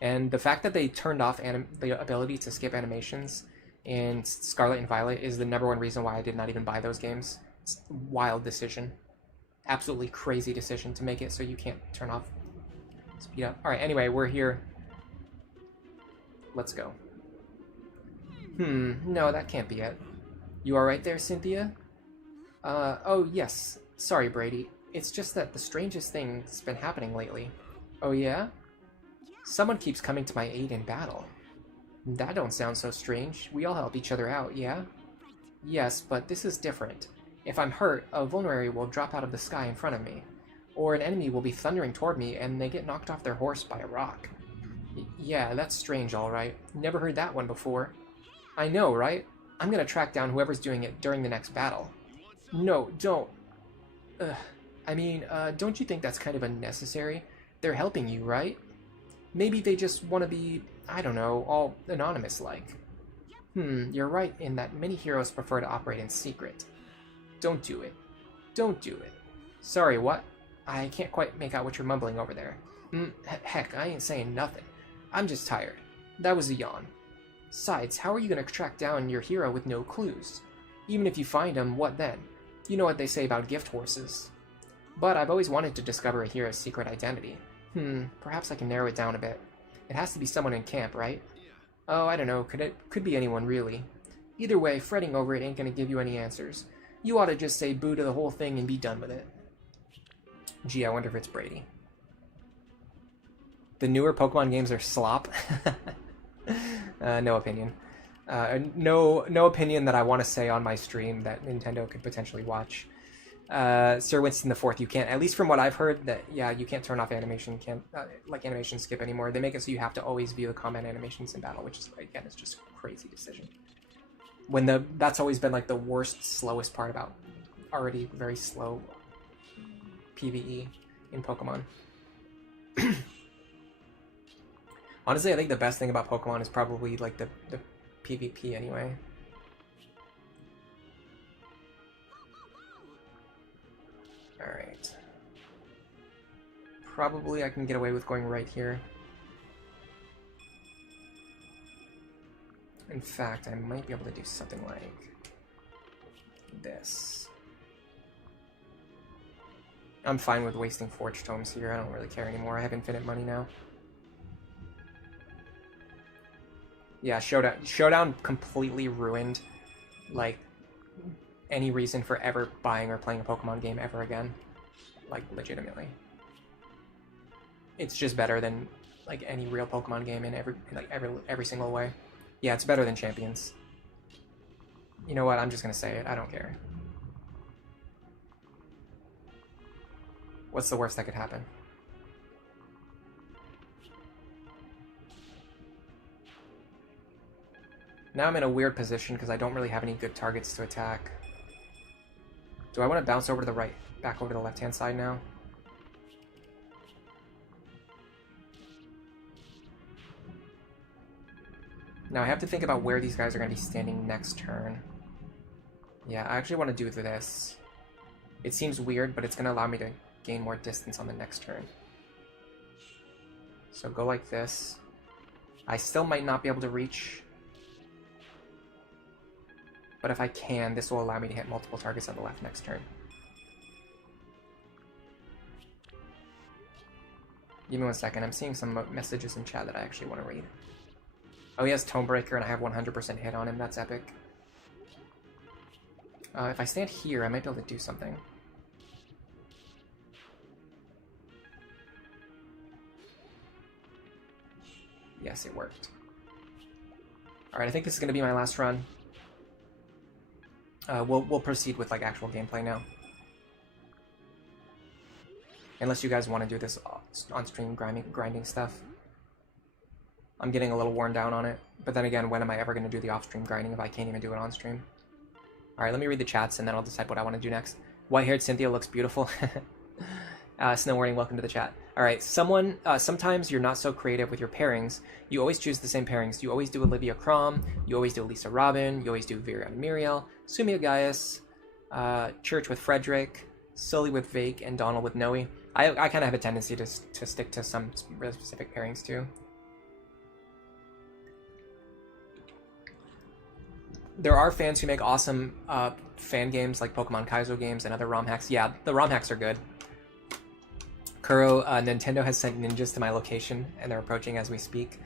And the fact that they turned off the ability to skip animations in Scarlet and Violet is the #1 reason why I did not even buy those games. It's a wild decision. Absolutely crazy decision to make it so you can't turn off speed up. Alright, anyway, we're here. Let's go. No, that can't be it. You alright there, Cynthia? Oh, yes. Sorry, Brady. It's just that the strangest thing's been happening lately. Oh, yeah? Someone keeps coming to my aid in battle. That don't sound so strange. We all help each other out, yeah? Yes, but this is different. If I'm hurt, a vulnerary will drop out of the sky in front of me. Or an enemy will be thundering toward me and they get knocked off their horse by a rock. Yeah, that's strange, alright. Never heard that one before. I know, right? I'm gonna track down whoever's doing it during the next battle. No, don't. I mean, don't you think that's kind of unnecessary? They're helping you, right? Maybe they just want to be, I don't know, all anonymous-like. You're right in that many heroes prefer to operate in secret. Don't do it. Don't do it. Sorry, what? I can't quite make out what you're mumbling over there. Heck, I ain't saying nothing. I'm just tired. That was a yawn. Besides, how are you going to track down your hero with no clues? Even if you find him, what then? You know what they say about gift horses. But I've always wanted to discover a hero's secret identity. Perhaps I can narrow it down a bit. It has to be someone in camp, right? Oh, I don't know. Could be anyone, really. Either way, fretting over it ain't gonna give you any answers. You ought to just say boo to the whole thing and be done with it. Gee, I wonder if it's Brady. The newer Pokemon games are slop. No opinion. No opinion that I want to say on my stream that Nintendo could potentially watch. Sir Winston IV, you can't, at least from what I've heard, that, yeah, you can't turn off animation, like animation skip anymore. They make it so you have to always view the combat animations in battle, which is, again, it's just a crazy decision. That's always been, like, the worst, slowest part about already very slow PvE in Pokemon. Honestly, I think the best thing about Pokemon is probably, like, the PvP anyway. Alright. Probably I can get away with going right here. In fact, I might be able to do something like this. I'm fine with wasting Forge Tomes here. I don't really care anymore. I have infinite money now. Yeah, Showdown completely ruined, like, any reason for ever buying or playing a Pokemon game ever again. Like, legitimately. It's just better than, like, any real Pokemon game in every single way. Yeah, it's better than Champions. You know what? I'm just gonna say it. I don't care. What's the worst that could happen? Now I'm in a weird position because I don't really have any good targets to attack. Do I want to bounce over to the right, back over to the left-hand side now? Now I have to think about where these guys are going to be standing next turn. Yeah, I actually want to do this. It seems weird, but it's going to allow me to gain more distance on the next turn. So go like this. I still might not be able to reach. But if I can, this will allow me to hit multiple targets on the left next turn. Give me 1 second. I'm seeing some messages in chat that I actually want to read. Oh, he has Tomebreaker, and I have 100% hit on him. That's epic. If I stand here, I might be able to do something. Yes, it worked. All right, I think this is going to be my last run. We'll proceed with like actual gameplay now. Unless you guys want to do this on-stream grinding stuff. I'm getting a little worn down on it. But then again, when am I ever going to do the off-stream grinding if I can't even do it on-stream? Alright, let me read the chats and then I'll decide what I want to do next. White-haired Cynthia looks beautiful. Snow Warning, welcome to the chat. Alright, sometimes you're not so creative with your pairings. You always choose the same pairings. You always do Olivia Crom, you always do Lisa Robin, you always do Virion Muriel, Sumia Gaius, Church with Frederick, Sully with Vake, and Donald with Noe. I kind of have a tendency to stick to some really specific pairings too. There are fans who make awesome fan games like Pokemon Kaizo games and other ROM hacks. Yeah, the ROM hacks are good. Kuro, Nintendo has sent ninjas to my location, and they're approaching as we speak.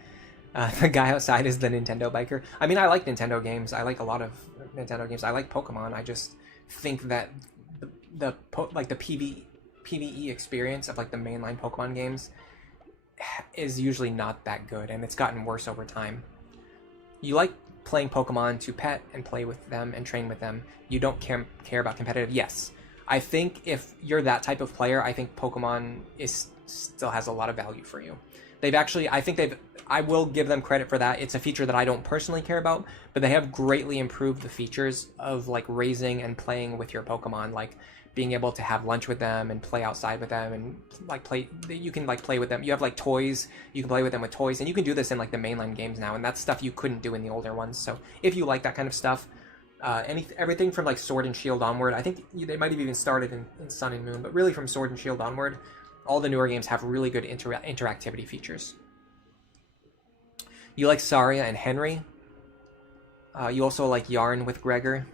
The guy outside is the Nintendo biker. I mean, I like Nintendo games. I like a lot of Nintendo games. I like Pokemon. I just think that the PvE experience of like the mainline Pokemon games is usually not that good, and it's gotten worse over time. You like playing Pokemon to pet and play with them and train with them. You don't care about competitive. Yes, I think if you're that type of player, I think Pokemon still has a lot of value for you. I will give them credit for that. It's a feature that I don't personally care about, but they have greatly improved the features of like raising and playing with your Pokemon, like being able to have lunch with them and play outside with them and like you can like play with them. You have like toys, you can play with them with toys, and you can do this in like the mainline games now, and that's stuff you couldn't do in the older ones. So if you like that kind of stuff, everything from like Sword and Shield onward, I think they might have even started in Sun and Moon, but really from Sword and Shield onward, all the newer games have really good interactivity features. You like Saria and Henry. You also like Yarn with Gregor.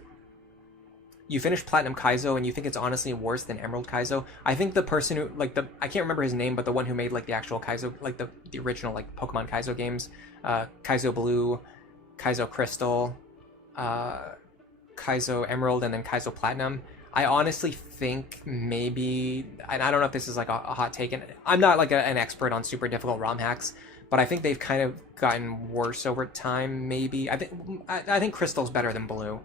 You finished Platinum Kaizo and you think it's honestly worse than Emerald Kaizo. I think the person who, like I can't remember his name, but the one who made like the actual Kaizo, like the original like Pokemon Kaizo games, Kaizo Blue, Kaizo Crystal, Kaizo Emerald, and then Kaizo Platinum. I honestly think maybe, and I don't know if this is like a hot take, and I'm not like an expert on super difficult ROM hacks, but I think they've kind of gotten worse over time, maybe. I think Crystal's better than Blue,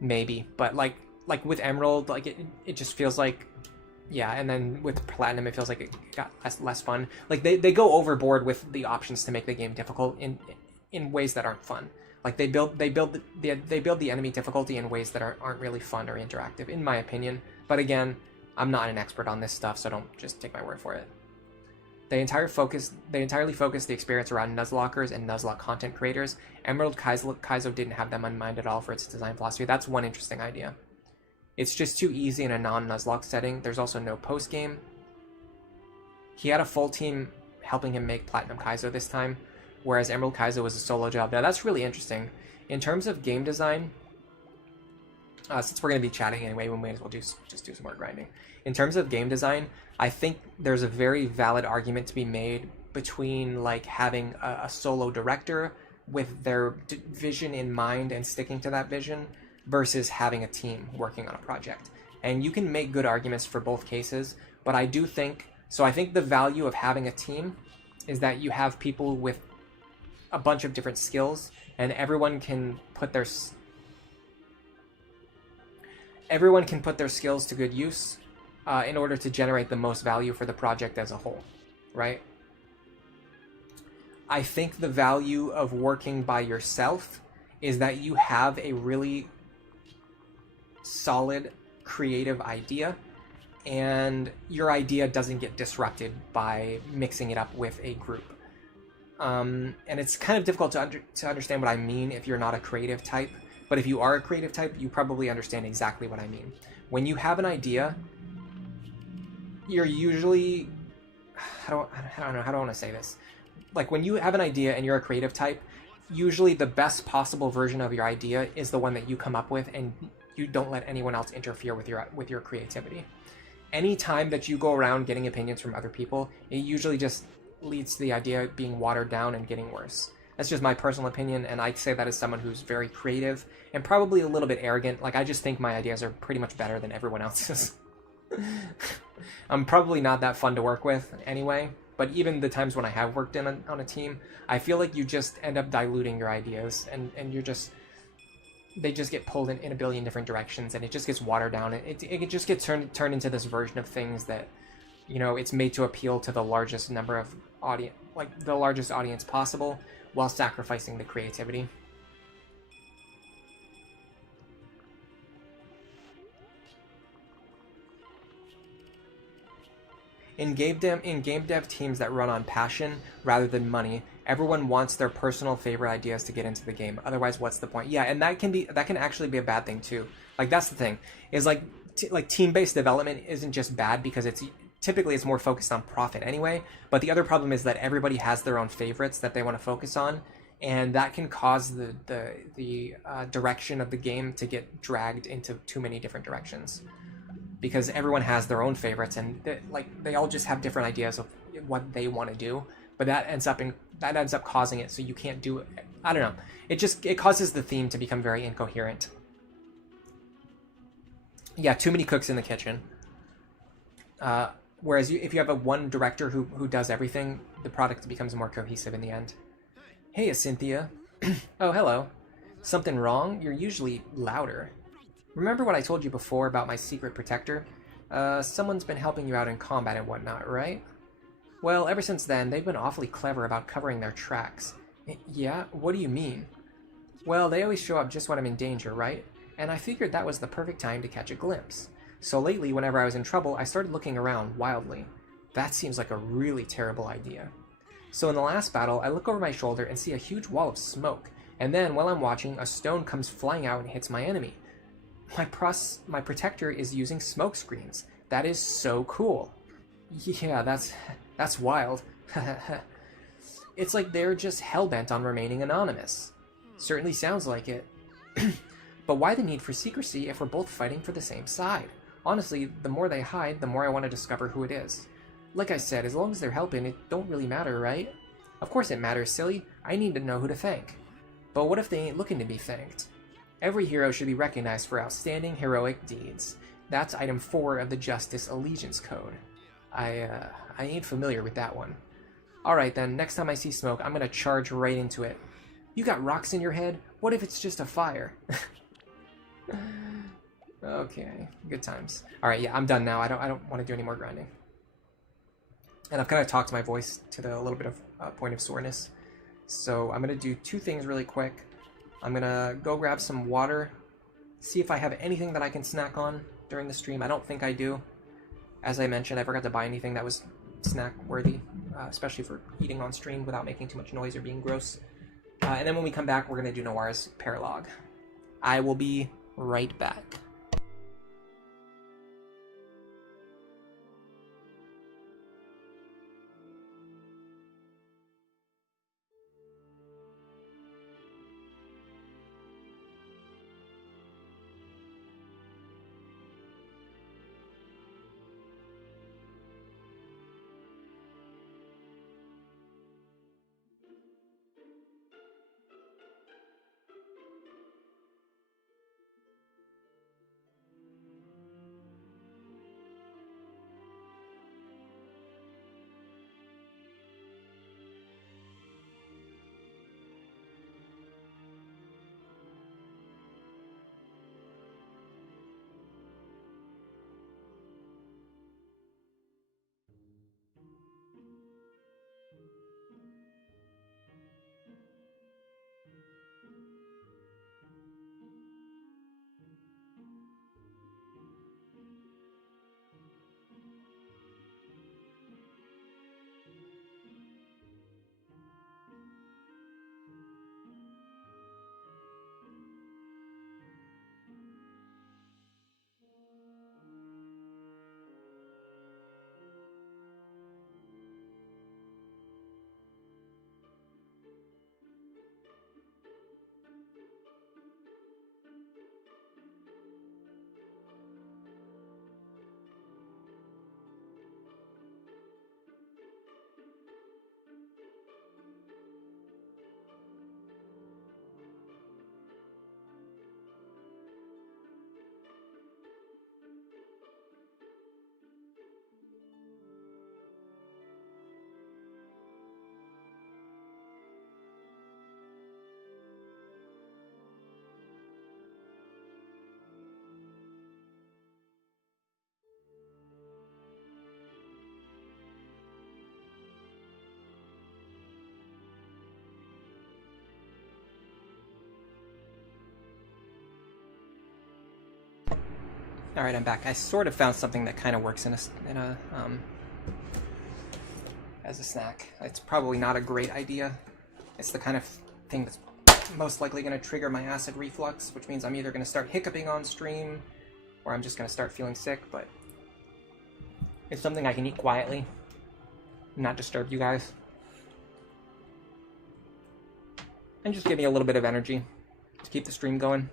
maybe. But like with Emerald, like it just feels like, yeah, and then with Platinum, it feels like it got less fun. Like they go overboard with the options to make the game difficult in ways that aren't fun. Like they build the enemy difficulty in ways that aren't really fun or interactive, in my opinion. But again, I'm not an expert on this stuff, so don't just take my word for it. They entirely focus the experience around Nuzlockers and Nuzlocke content creators. Emerald Kaizo didn't have them in mind at all for its design philosophy. That's one interesting idea. It's just too easy in a non-Nuzlocke setting. There's also no post-game. He had a full team helping him make Platinum Kaizo this time, whereas Emerald Kaizo was a solo job. Now that's really interesting. In terms of game design, since we're going to be chatting anyway, we may as well just do some more grinding. In terms of game design, I think there's a very valid argument to be made between like having a solo director with their vision in mind and sticking to that vision versus having a team working on a project. And you can make good arguments for both cases, but I think the value of having a team is that you have people with a bunch of different skills, and everyone can put their skills to good use in order to generate the most value for the project as a whole, right? I think the value of working by yourself is that you have a really solid creative idea, and your idea doesn't get disrupted by mixing it up with a group. And it's kind of difficult to understand what I mean if you're not a creative type, but if you are a creative type, you probably understand exactly what I mean. When you have an idea, you're usually, I don't know, how do I want to say this? Like when you have an idea and you're a creative type, usually the best possible version of your idea is the one that you come up with, and you don't let anyone else interfere with your creativity. Any time that you go around getting opinions from other people, it usually just leads to the idea being watered down and getting worse. That's just my personal opinion, and I say that as someone who's very creative and probably a little bit arrogant. Like, I just think my ideas are pretty much better than everyone else's. I'm probably not that fun to work with anyway, But even the times when I have worked on a team, I feel like you just end up diluting your ideas, and you're just they just get pulled in a billion different directions, and it just gets watered down. It just gets turned into this version of things that, you know, it's made to appeal to the largest number of audience, like the largest audience possible, while sacrificing the creativity. In game dev teams that run on passion rather than money, everyone wants their personal favorite ideas to get into the game. Otherwise, what's the point? Yeah, and that can actually be a bad thing too. Like that's the thing is like team-based development isn't just bad because it's typically it's more focused on profit anyway. But the other problem is that everybody has their own favorites that they want to focus on, and that can cause the direction of the game to get dragged into too many different directions, because everyone has their own favorites, and they all just have different ideas of what they want to do. But that ends up causing it so you can't do it. I don't know. It causes the theme to become very incoherent. Yeah, too many cooks in the kitchen. Whereas if you have one director who does everything, the product becomes more cohesive in the end. Hey, Cynthia. Oh, hello. Something wrong? You're usually louder. Remember what I told you before about my secret protector? Someone's been helping you out in combat and whatnot, right? Well, ever since then, they've been awfully clever about covering their tracks. Yeah? What do you mean? Well, they always show up just when I'm in danger, right? And I figured that was the perfect time to catch a glimpse. So lately, whenever I was in trouble, I started looking around wildly. That seems like a really terrible idea. So in the last battle, I look over my shoulder and see a huge wall of smoke, and then, while I'm watching, a stone comes flying out and hits my enemy. My protector is using smoke screens. That is so cool. Yeah, that's wild. It's like they're just hellbent on remaining anonymous. Certainly sounds like it. But why the need for secrecy if we're both fighting for the same side? Honestly, the more they hide, the more I want to discover who it is. Like I said, as long as they're helping, it don't really matter, right? Of course it matters, silly. I need to know who to thank. But what if they ain't looking to be thanked? Every hero should be recognized for outstanding heroic deeds. That's item 4 of the Justice Allegiance Code. I ain't familiar with that one. Alright then, next time I see smoke, I'm gonna charge right into it. You got rocks in your head? What if it's just a fire? Okay, good times. Alright, yeah, I'm done now. I don't want to do any more grinding. And I've kind of talked my voice to a little bit of point of soreness. So I'm gonna do 2 things really quick. I'm gonna go grab some water, see if I have anything that I can snack on during the stream. I don't think I do. As I mentioned, I forgot to buy anything that was snack worthy, especially for eating on stream without making too much noise or being gross. And then when we come back, we're gonna do Noire's paralog. I will be right back. All right, I'm back. I sort of found something that kind of works as a snack. It's probably not a great idea. It's the kind of thing that's most likely going to trigger my acid reflux, which means I'm either going to start hiccuping on stream, or I'm just going to start feeling sick, but it's something I can eat quietly, not disturb you guys, and just give me a little bit of energy to keep the stream going.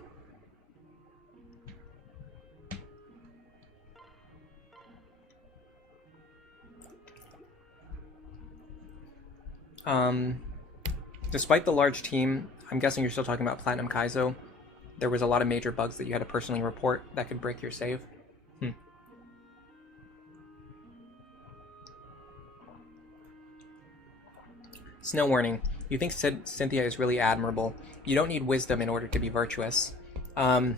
Despite the large team, I'm guessing you're still talking about Platinum Kaizo. There was a lot of major bugs that you had to personally report that could break your save. Snow warning. You think Cynthia is really admirable. You don't need wisdom in order to be virtuous. I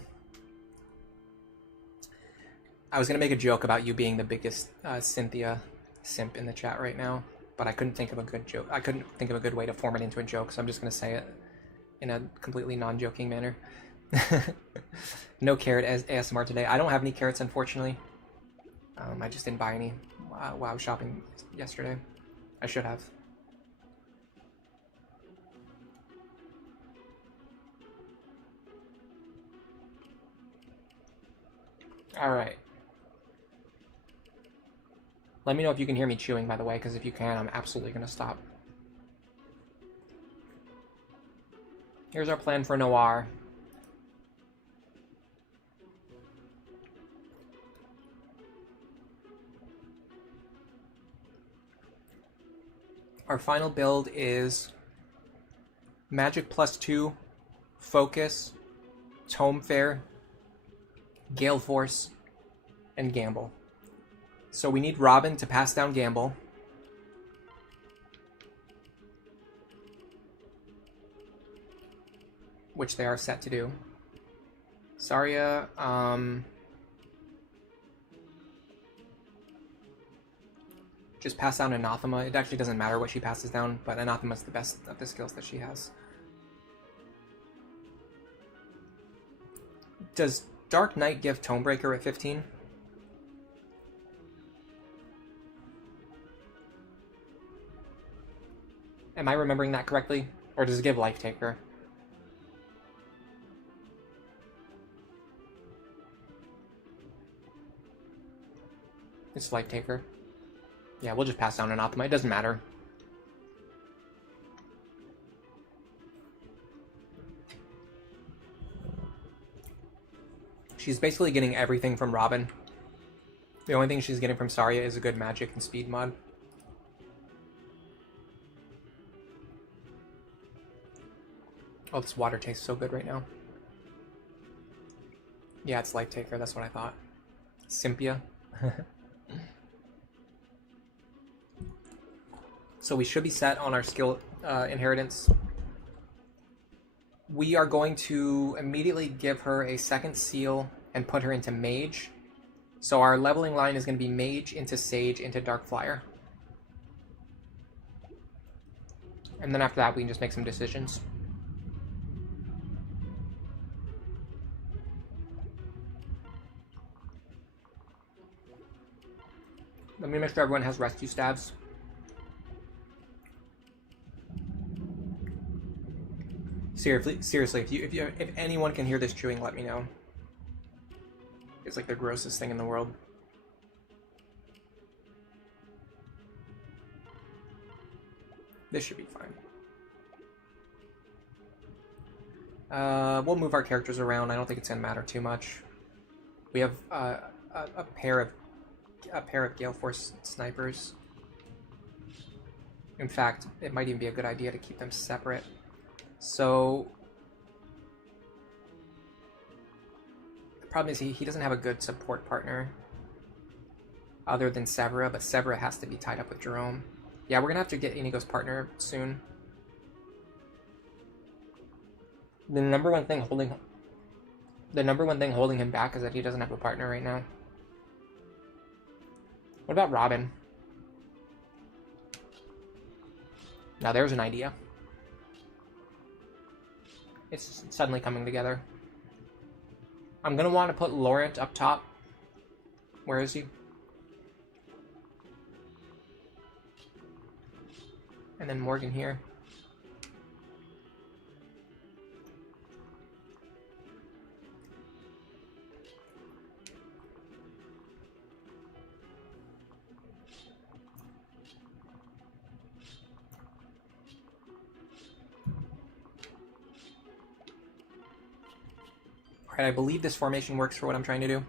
was going to make a joke about you being the biggest Cynthia simp in the chat right now, but I couldn't think of a good joke. I couldn't think of a good way to form it into a joke, so I'm just going to say it in a completely non-joking manner. No carrot ASMR today. I don't have any carrots, unfortunately. I just didn't buy any while I was shopping yesterday. I should have. Alright. Let me know if you can hear me chewing, by the way, because if you can, I'm absolutely going to stop. Here's our plan for Noire. Our final build is Magic +2, Focus, Tome Fair, Gale Force, and Gamble. So we need Robin to pass down Gamble. Which they are set to do. Saria, just pass down Anathema. It actually doesn't matter what she passes down, but Anathema's the best of the skills that she has. Does Dark Knight give Tonebreaker at 15? Am I remembering that correctly? Or does it give Life Taker? It's Life Taker. Yeah, we'll just pass down Anathema. It doesn't matter. She's basically getting everything from Robin. The only thing she's getting from Saria is a good magic and speed mod. Oh, this water tastes so good right now. Yeah, it's Life Taker. That's what I thought. Cynthia. So we should be set on our skill inheritance. We are going to immediately give her a second seal and put her into Mage. So our leveling line is going to be Mage into Sage into Dark Flyer. And then after that we can just make some decisions. Let me make sure everyone has rescue stabs. Seriously, if anyone can hear this chewing, let me know. It's like the grossest thing in the world. This should be fine. We'll move our characters around. I don't think it's gonna matter too much. We have a pair of Gale Force snipers. In fact, it might even be a good idea to keep them separate. So the problem is he doesn't have a good support partner other than Severa, but Severa has to be tied up with Jerome. Yeah, we're gonna have to get Inigo's partner soon. The number one thing holding him back is that he doesn't have a partner right now. What about Robin? Now there's an idea. It's suddenly coming together. I'm going to want to put Laurent up top Where is he? And then Morgan here. Alright, I believe this formation works for what I'm trying to do.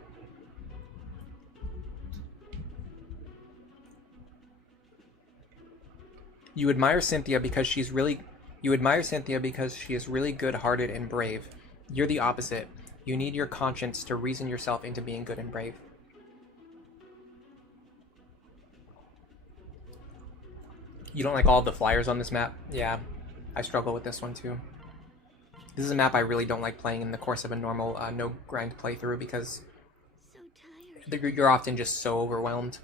You admire Cynthia because she is really good-hearted and brave. You're the opposite. You need your conscience to reason yourself into being good and brave. You don't like all the flyers on this map? Yeah, I struggle with this one too. This is a map I really don't like playing in the course of a normal no grind playthrough because you're often just so overwhelmed.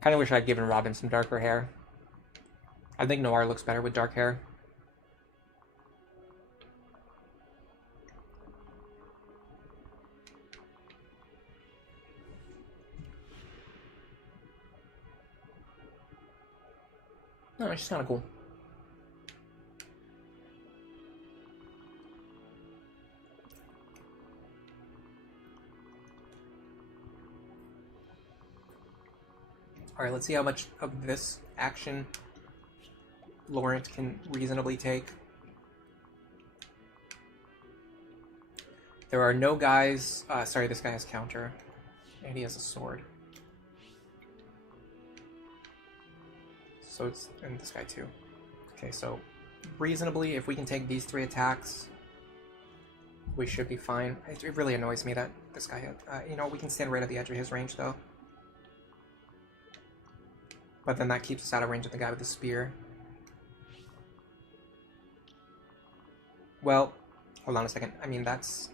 Kind of wish I'd given Robin some darker hair. I think Noire looks better with dark hair. No, she's kind of cool. Alright, let's see how much of this action Laurent can reasonably take. There are no guys... sorry, this guy has counter. And he has a sword. So it's... and this guy too. Okay, so reasonably, if we can take these 3 attacks, we should be fine. It really annoys me that this guy had... you know, we can stand right at the edge of his range, though. But then that keeps us out of range of the guy with the spear. Well, hold on a second. I mean, that's...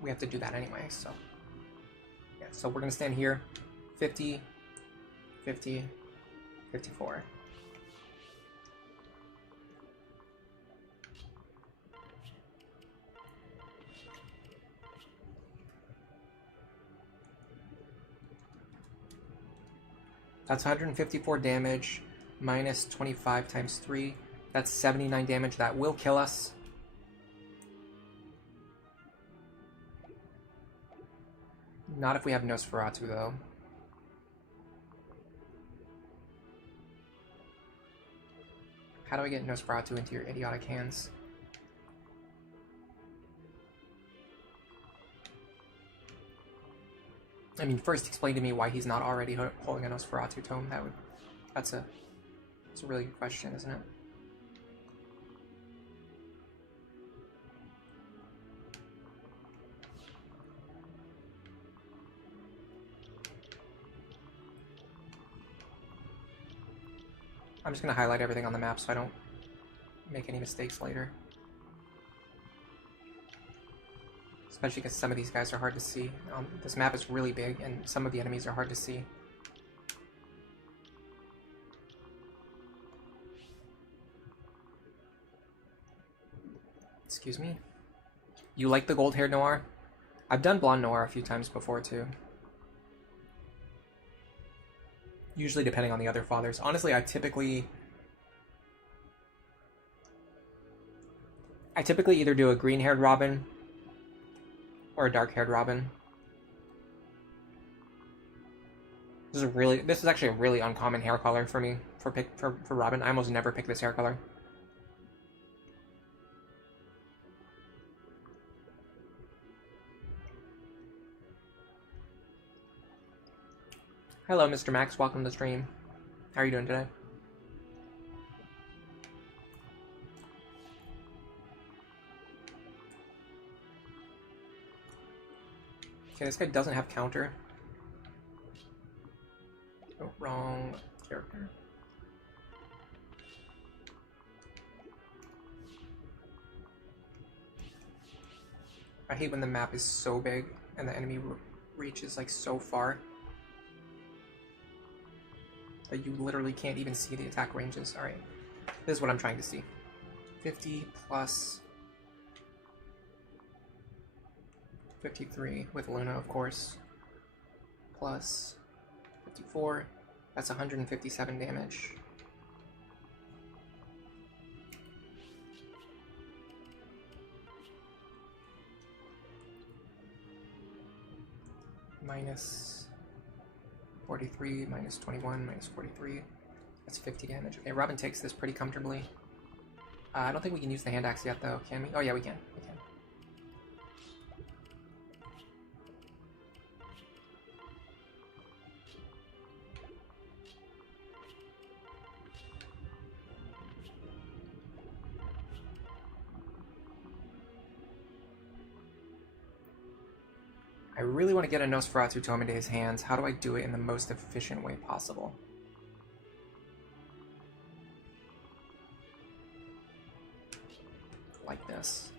we have to do that anyway, so... yeah, so we're going to stand here. 50, 50, 54. That's 154 damage, minus 25 times 3. That's 79 damage. That will kill us. Not if we have Nosferatu, though. How do I get Nosferatu into your idiotic hands? I mean, first explain to me why he's not already holding a Nosferatu tome. That's a really good question, isn't it? I'm just going to highlight everything on the map so I don't make any mistakes later. Especially because some of these guys are hard to see. This map is really big, and some of the enemies are hard to see. Excuse me? You like the gold-haired Noire? I've done blonde Noire a few times before, too. Usually depending on the other fathers. Honestly, I typically either do a green-haired Robin or a dark-haired Robin. This is actually a really uncommon hair color for me for Robin. I almost never pick this hair color. Hello, Mr. Max. Welcome to the stream. How are you doing today? Okay, this guy doesn't have counter. Oh, wrong character. I hate when the map is so big and the enemy reach is like so far that you literally can't even see the attack ranges. Alright, this is what I'm trying to see. 50 plus 53 with Luna, of course. Plus 54. That's 157 damage. Minus 43, minus 21, minus 43. That's 50 damage. Okay, Robin takes this pretty comfortably. I don't think we can use the hand axe yet, though, can we? Oh, yeah, we can. We can. I really want to get a Nosferatu Tome into his hands. How do I do it in the most efficient way possible? Like this.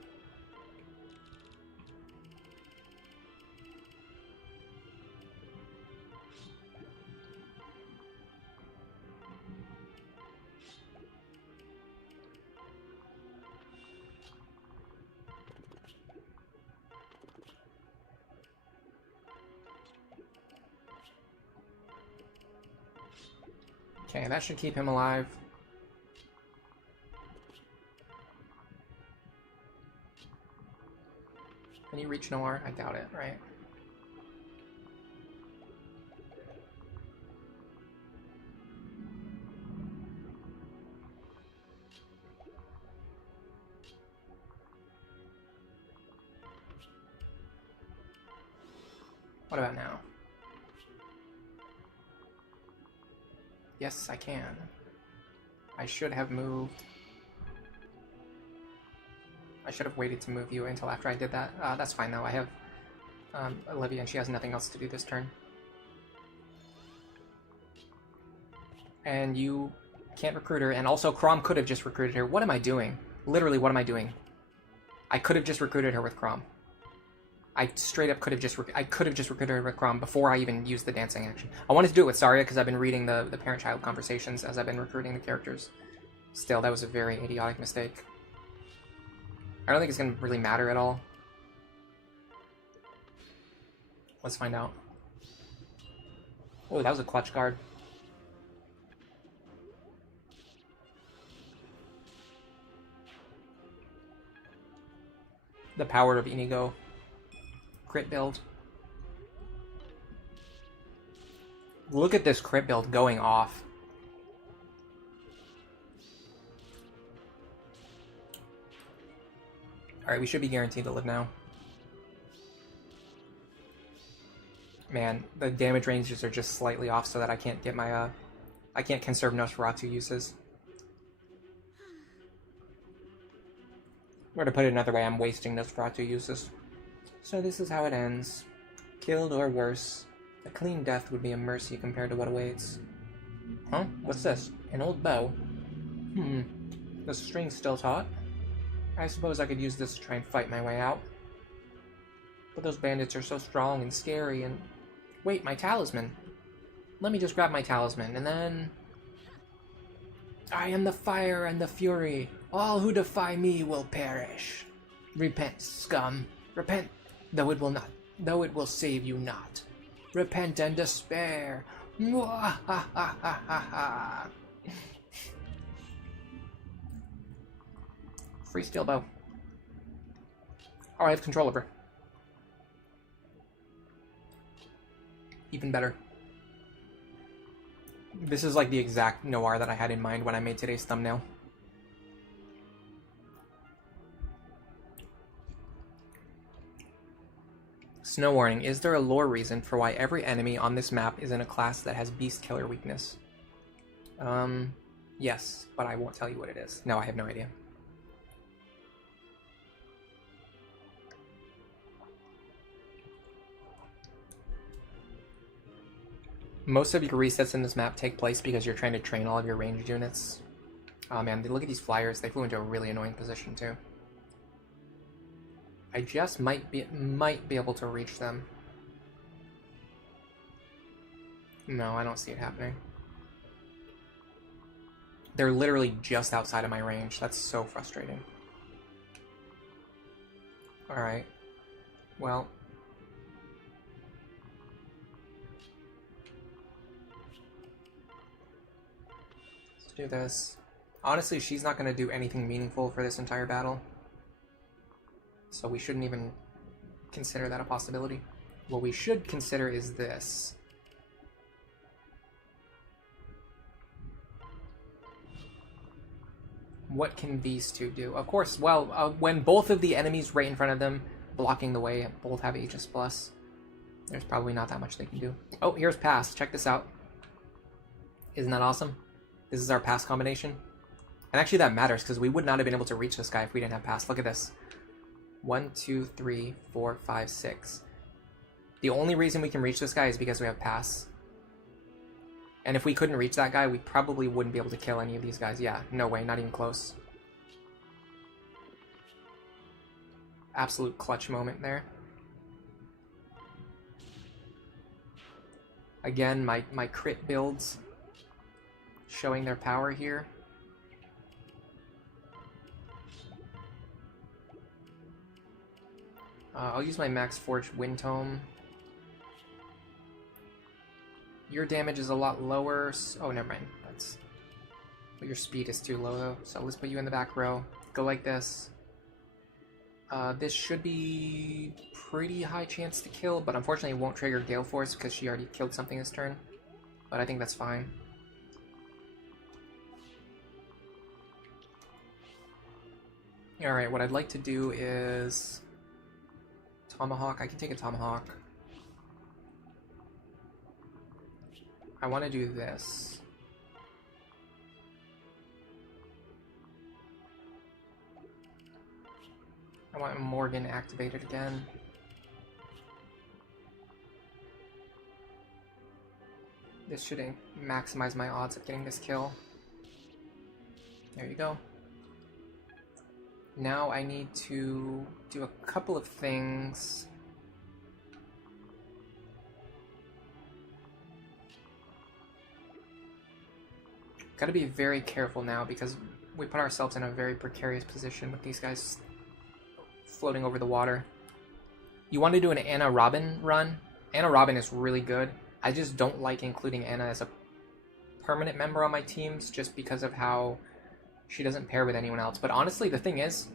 Okay, that should keep him alive. Can you reach Noire? I doubt it, right? What about now? Yes, I can. I should have moved. I should have waited to move you until after I did that. That's fine though. I have Olivia and she has nothing else to do this turn. And you can't recruit her, and also Crom could have just recruited her. What am I doing? Literally, what am I doing? I could have just recruited her with Crom. I straight up could have just recruited her with Crom before I even used the dancing action. I wanted to do it with Saria because I've been reading the parent-child conversations as I've been recruiting the characters. Still, that was a very idiotic mistake. I don't think it's going to really matter at all. Let's find out. Oh, that was a clutch card. The power of Inigo. Crit build. Look at this crit build going off. Alright, we should be guaranteed to live now. Man, the damage ranges are just slightly off so that I can't get my, I can't conserve Nosferatu uses. Or to put it another way, I'm wasting Nosferatu uses. So this is how it ends. Killed or worse. A clean death would be a mercy compared to what awaits. Huh? What's this? An old bow? The string's still taut? I suppose I could use this to try and fight my way out. But those bandits are so strong and scary and... Wait, my talisman! Let me just grab my talisman, and then... I am the fire and the fury. All who defy me will perish. Repent, scum. Repent, though it will save you not. Repent and despair. Free steel bow. Oh, I have control of her. Even better. This is like the exact Noire that I had in mind when I made today's thumbnail. Snow warning, is there a lore reason for why every enemy on this map is in a class that has beast killer weakness? Yes, but I won't tell you what it is. No, I have no idea. Most of your resets in this map take place because you're trying to train all of your ranged units. Oh man, look at these flyers. They flew into a really annoying position too. I just might be able to reach them. No, I don't see it happening. They're literally just outside of my range. That's so frustrating. Alright. Well, Do this. Honestly, she's not going to do anything meaningful for this entire battle. So we shouldn't even consider that a possibility. What we should consider is this. What can these two do? Of course, well, when both of the enemies right in front of them, blocking the way, both have Aegis Plus, there's probably not that much they can do. Oh, here's pass. Check this out. Isn't that awesome? This is our pass combination. And actually that matters, because we would not have been able to reach this guy if we didn't have pass. Look at this. 1, 2, 3, 4, 5, 6. The only reason we can reach this guy is because we have pass. And if we couldn't reach that guy, we probably wouldn't be able to kill any of these guys. Yeah, no way, not even close. Absolute clutch moment there. Again, my crit builds showing their power here. I'll use my Max Forged Wind Tome. Your damage is a lot lower. Oh, never mind. But your speed is too low, though. So let's put you in the back row. Go like this. This should be pretty high chance to kill, but unfortunately it won't trigger Gale Force because she already killed something this turn. But I think that's fine. Alright, what I'd like to do is... Tomahawk. I can take a Tomahawk. I want to do this. I want Morgan activated again. This should maximize my odds of getting this kill. There you go. Now I need to do a couple of things. Gotta be very careful now because we put ourselves in a very precarious position with these guys floating over the water. You want to do an Anna Robin run. Anna Robin is really good. I just don't like including Anna as a permanent member on my teams just because of how she doesn't pair with anyone else. But honestly, the thing is,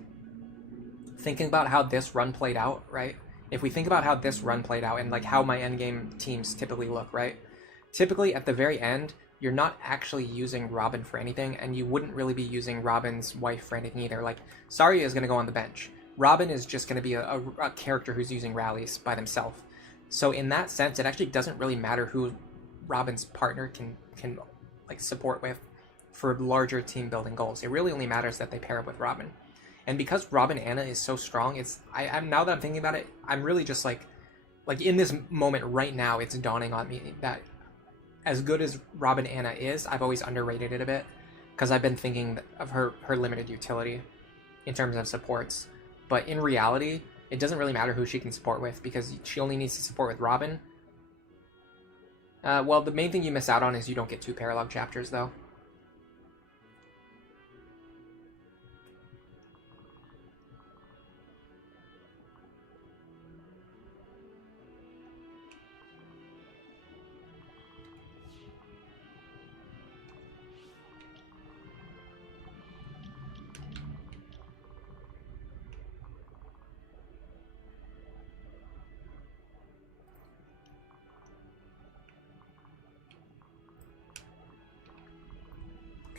thinking about how this run played out, right? If we think about how this run played out and like how my endgame teams typically look, right? Typically at the very end, you're not actually using Robin for anything, and you wouldn't really be using Robin's wife for anything either. Like, Zarya is going to go on the bench. Robin is just going to be a character who's using rallies by themselves. So in that sense, it actually doesn't really matter who Robin's partner can like support with for larger team building goals. It really only matters that they pair up with Robin. And because Robin Anna is so strong, I'm now that I'm thinking about it, I'm really just like in this moment right now, it's dawning on me that as good as Robin Anna is, I've always underrated it a bit because I've been thinking of her limited utility in terms of supports. But in reality, it doesn't really matter who she can support with because she only needs to support with Robin. Well, the main thing you miss out on is you don't get 2 paralog chapters, though.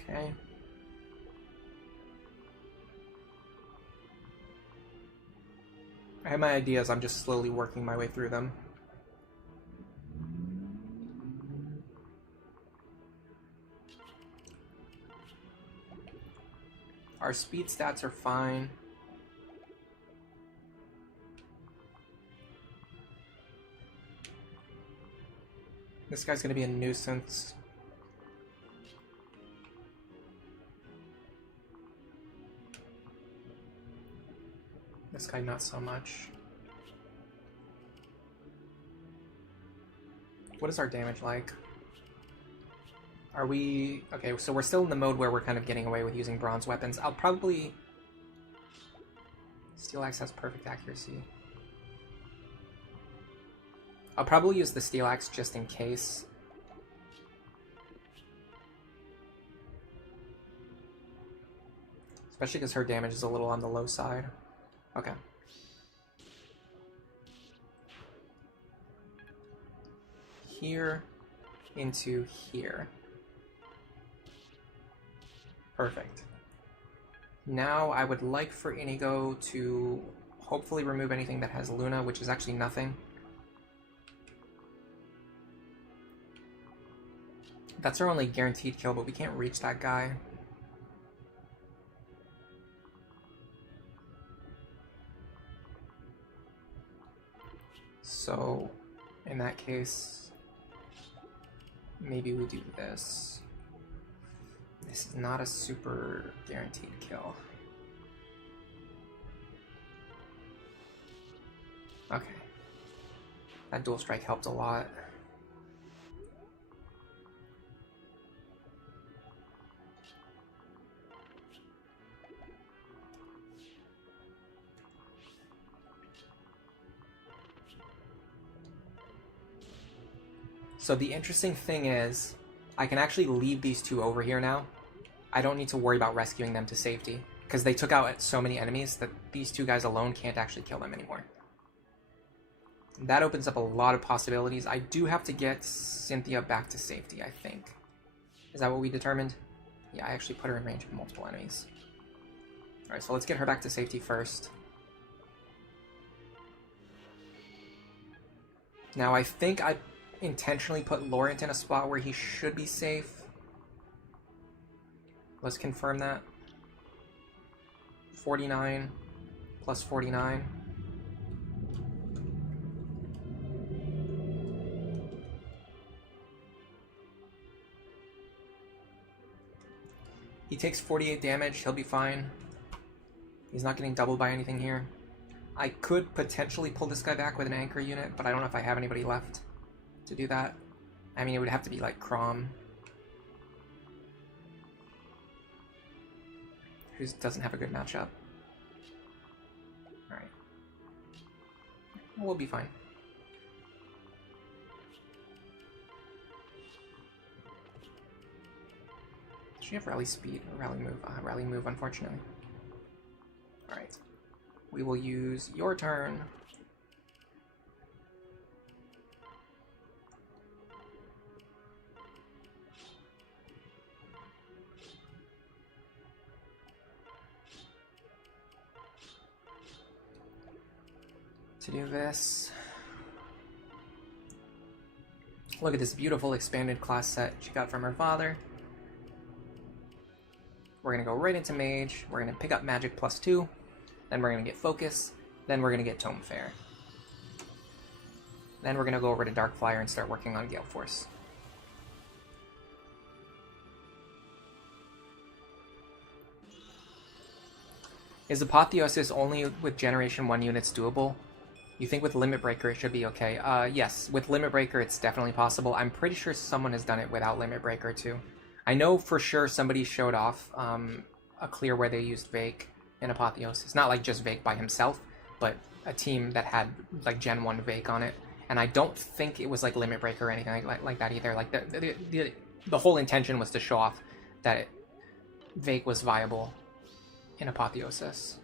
Okay. I have my ideas, I'm just slowly working my way through them. Our speed stats are fine. This guy's gonna be a nuisance. This guy, not so much. What is our damage like? Are we... Okay, so we're still in the mode where we're kind of getting away with using bronze weapons. I'll probably... Steel Axe has perfect accuracy. I'll probably use the Steel Axe just in case. Especially because her damage is a little on the low side. Okay. Here into here. Perfect. Now I would like for Inigo to hopefully remove anything that has Luna, which is actually nothing. That's our only guaranteed kill, but we can't reach that guy. So, in that case, maybe we do this. This is not a super guaranteed kill. Okay. That dual strike helped a lot. So the interesting thing is, I can actually leave these two over here now. I don't need to worry about rescuing them to safety, because they took out so many enemies that these two guys alone can't actually kill them anymore. That opens up a lot of possibilities. I do have to get Cynthia back to safety, I think. Is that what we determined? Yeah, I actually put her in range of multiple enemies. Alright, so let's get her back to safety first. Now I think I intentionally put Laurent in a spot where he should be safe. Let's confirm that. 49 plus 49. He takes 48 damage, he'll be fine. He's not getting doubled by anything here. I could potentially pull this guy back with an anchor unit, but I don't know if I have anybody left to do that. I mean, it would have to be like Crom, who doesn't have a good matchup. Alright. We'll be fine. Does she have rally speed or rally move? Rally move, unfortunately. Alright. We will use your turn. To do this. Look at this beautiful expanded class set she got from her father. We're going to go right into Mage, we're going to pick up Magic +2, then we're going to get Focus, then we're going to get Tome Fair. Then we're going to go over to Dark Flyer and start working on Gale Force. Is Apotheosis only with Generation 1 units doable? You think with Limit Breaker it should be okay? Yes, with Limit Breaker it's definitely possible. I'm pretty sure someone has done it without Limit Breaker too. I know for sure somebody showed off a clear where they used Vake in Apotheosis. Not like just Vake by himself, but a team that had like Gen 1 Vake on it. And I don't think it was like Limit Breaker or anything like that either. Like the whole intention was to show off that Vake was viable in Apotheosis.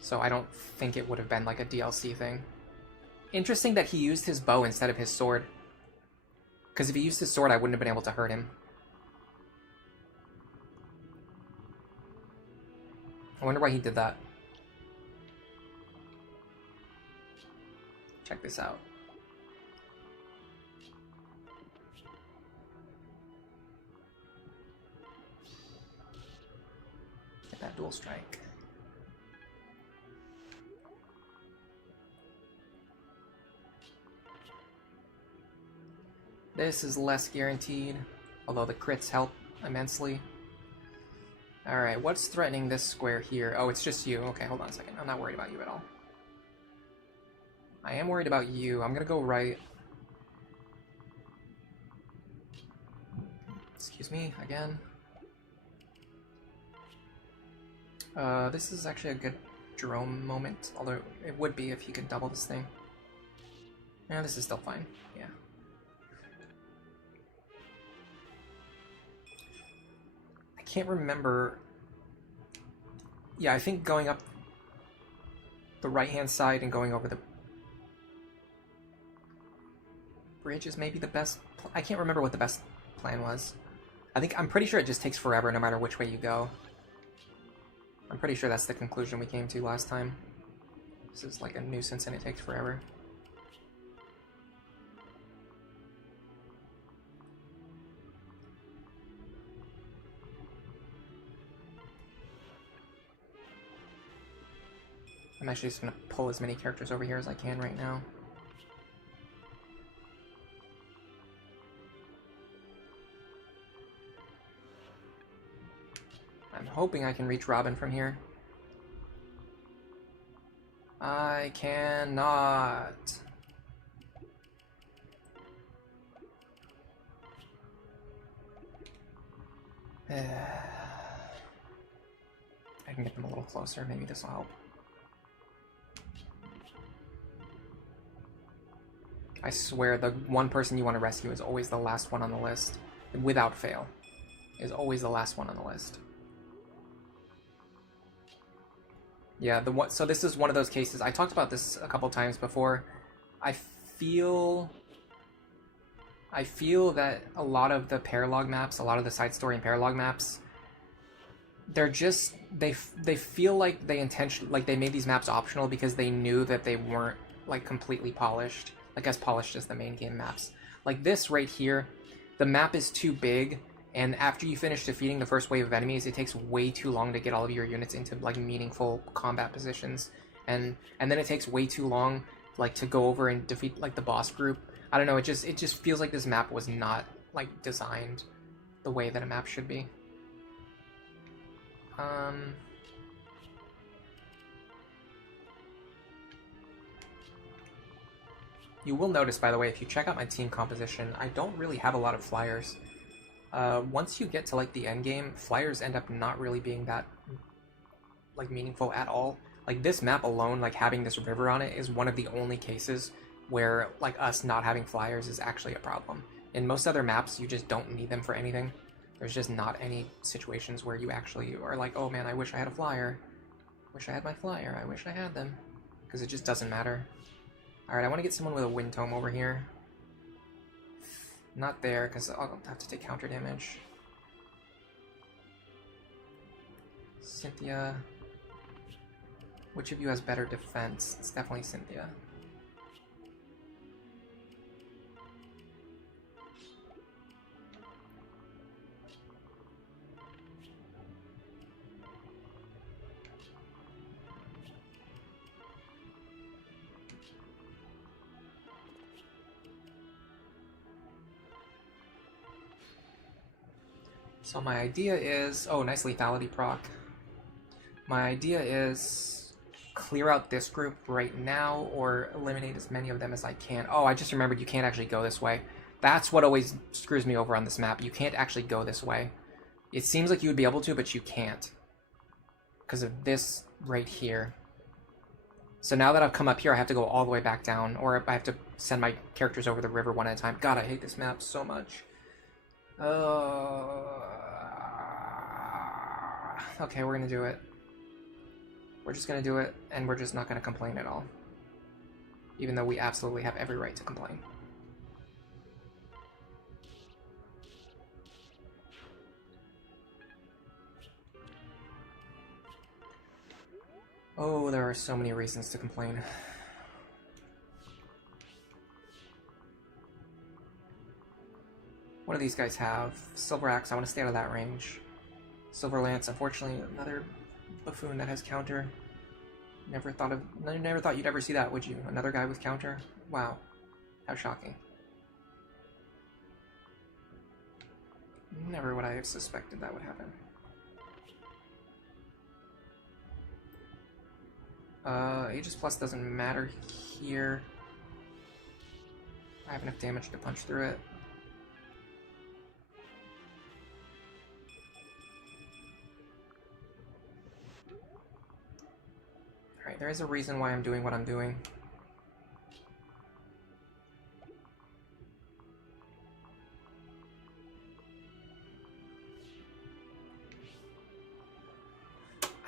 So I don't think it would have been like a DLC thing. Interesting that he used his bow instead of his sword. Because if he used his sword, I wouldn't have been able to hurt him. I wonder why he did that. Check this out. Get that dual strike. This is less guaranteed, although the crits help immensely. Alright, what's threatening this square here? Oh, it's just you. Okay, hold on a second. I'm not worried about you at all. I am worried about you. I'm gonna go right. Excuse me, again. This is actually a good Jerome moment, although it would be if he could double this thing. Yeah, this is still fine. Yeah. can't remember. Yeah, I think going up the right-hand side and going over the bridge is maybe the best. I can't remember what the best plan was. I'm pretty sure it just takes forever no matter which way you go. I'm pretty sure that's the conclusion we came to last time. This is like a nuisance and it takes forever. I'm actually just going to pull as many characters over here as I can right now. I'm hoping I can reach Robin from here. I cannot. I can get them a little closer. Maybe this will help. I swear, the one person you want to rescue is always the last one on the list. Without fail. Is always the last one on the list. Yeah, so this is one of those cases. I talked about this a couple times before. I feel that a lot of the paralog maps, a lot of the side story and paralog maps, they're just they feel like they made these maps optional because they knew that they weren't like completely polished, like as polished as the main game maps. Like this right here, the map is too big. And after you finish defeating the first wave of enemies, it takes way too long to get all of your units into like meaningful combat positions, and then it takes way too long like to go over and defeat like the boss group. I don't know. It just feels like this map was not like designed the way that a map should be. You will notice, by the way, if you check out my team composition, I don't really have a lot of flyers. Once you get to like the end game, flyers end up not really being that like meaningful at all. Like this map alone, like having this river on it is one of the only cases where like us not having flyers is actually a problem. In most other maps, you just don't need them for anything. There's just not any situations where you actually are like, oh man, I wish I had a flyer. Wish I had my flyer. I wish I had them. Because it just doesn't matter. Alright, I want to get someone with a wind tome over here. Not there, because I'll have to take counter damage. Cynthia. Which of you has better defense? It's definitely Cynthia. So my idea is... Oh, nice lethality proc. My idea is clear out this group right now or eliminate as many of them as I can. Oh, I just remembered you can't actually go this way. That's what always screws me over on this map. You can't actually go this way. It seems like you would be able to, but you can't. Because of this right here. So now that I've come up here, I have to go all the way back down, or I have to send my characters over the river one at a time. God, I hate this map so much. Okay, we're gonna do it. We're just gonna do it, and we're just not gonna complain at all. Even though we absolutely have every right to complain. Oh, there are so many reasons to complain. What do these guys have? Silver Axe, I want to stay out of that range. Silver Lance, unfortunately, another buffoon that has counter. Never thought you'd ever see that, would you? Another guy with counter? Wow. How shocking. Never would I have suspected that would happen. Aegis Plus doesn't matter here. I have enough damage to punch through it. Alright, there is a reason why I'm doing what I'm doing.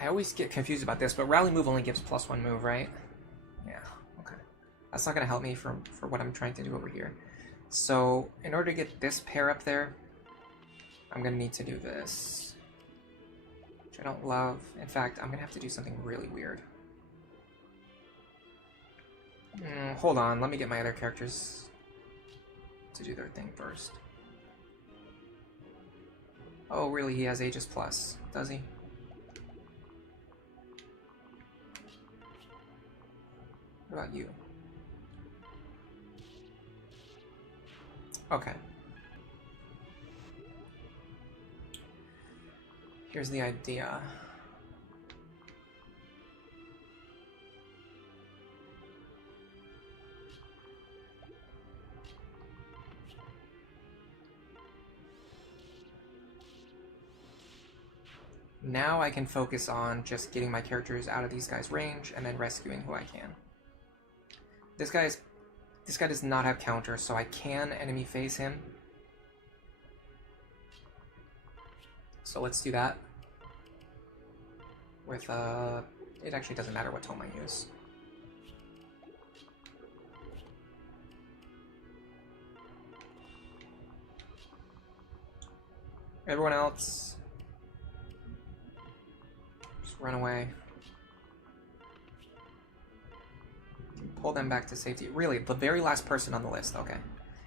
always get confused about this, but rally move only gives +1 move, right? Yeah, okay. That's not going to help me for what I'm trying to do over here. So, in order to get this pair up there, I'm going to need to do this. Which I don't love. In fact, I'm going to have to do something really weird. Hold on, let me get my other characters to do their thing first. Oh, really? He has Aegis Plus, does he? What about you? Okay. Here's the idea. Now I can focus on just getting my characters out of these guys' range and then rescuing who I can. This guy does not have counter, so I can enemy phase him. So let's do that. With it actually doesn't matter what tome I use. Everyone else, just run away. Pull them back to safety. Really, the very last person on the list, okay.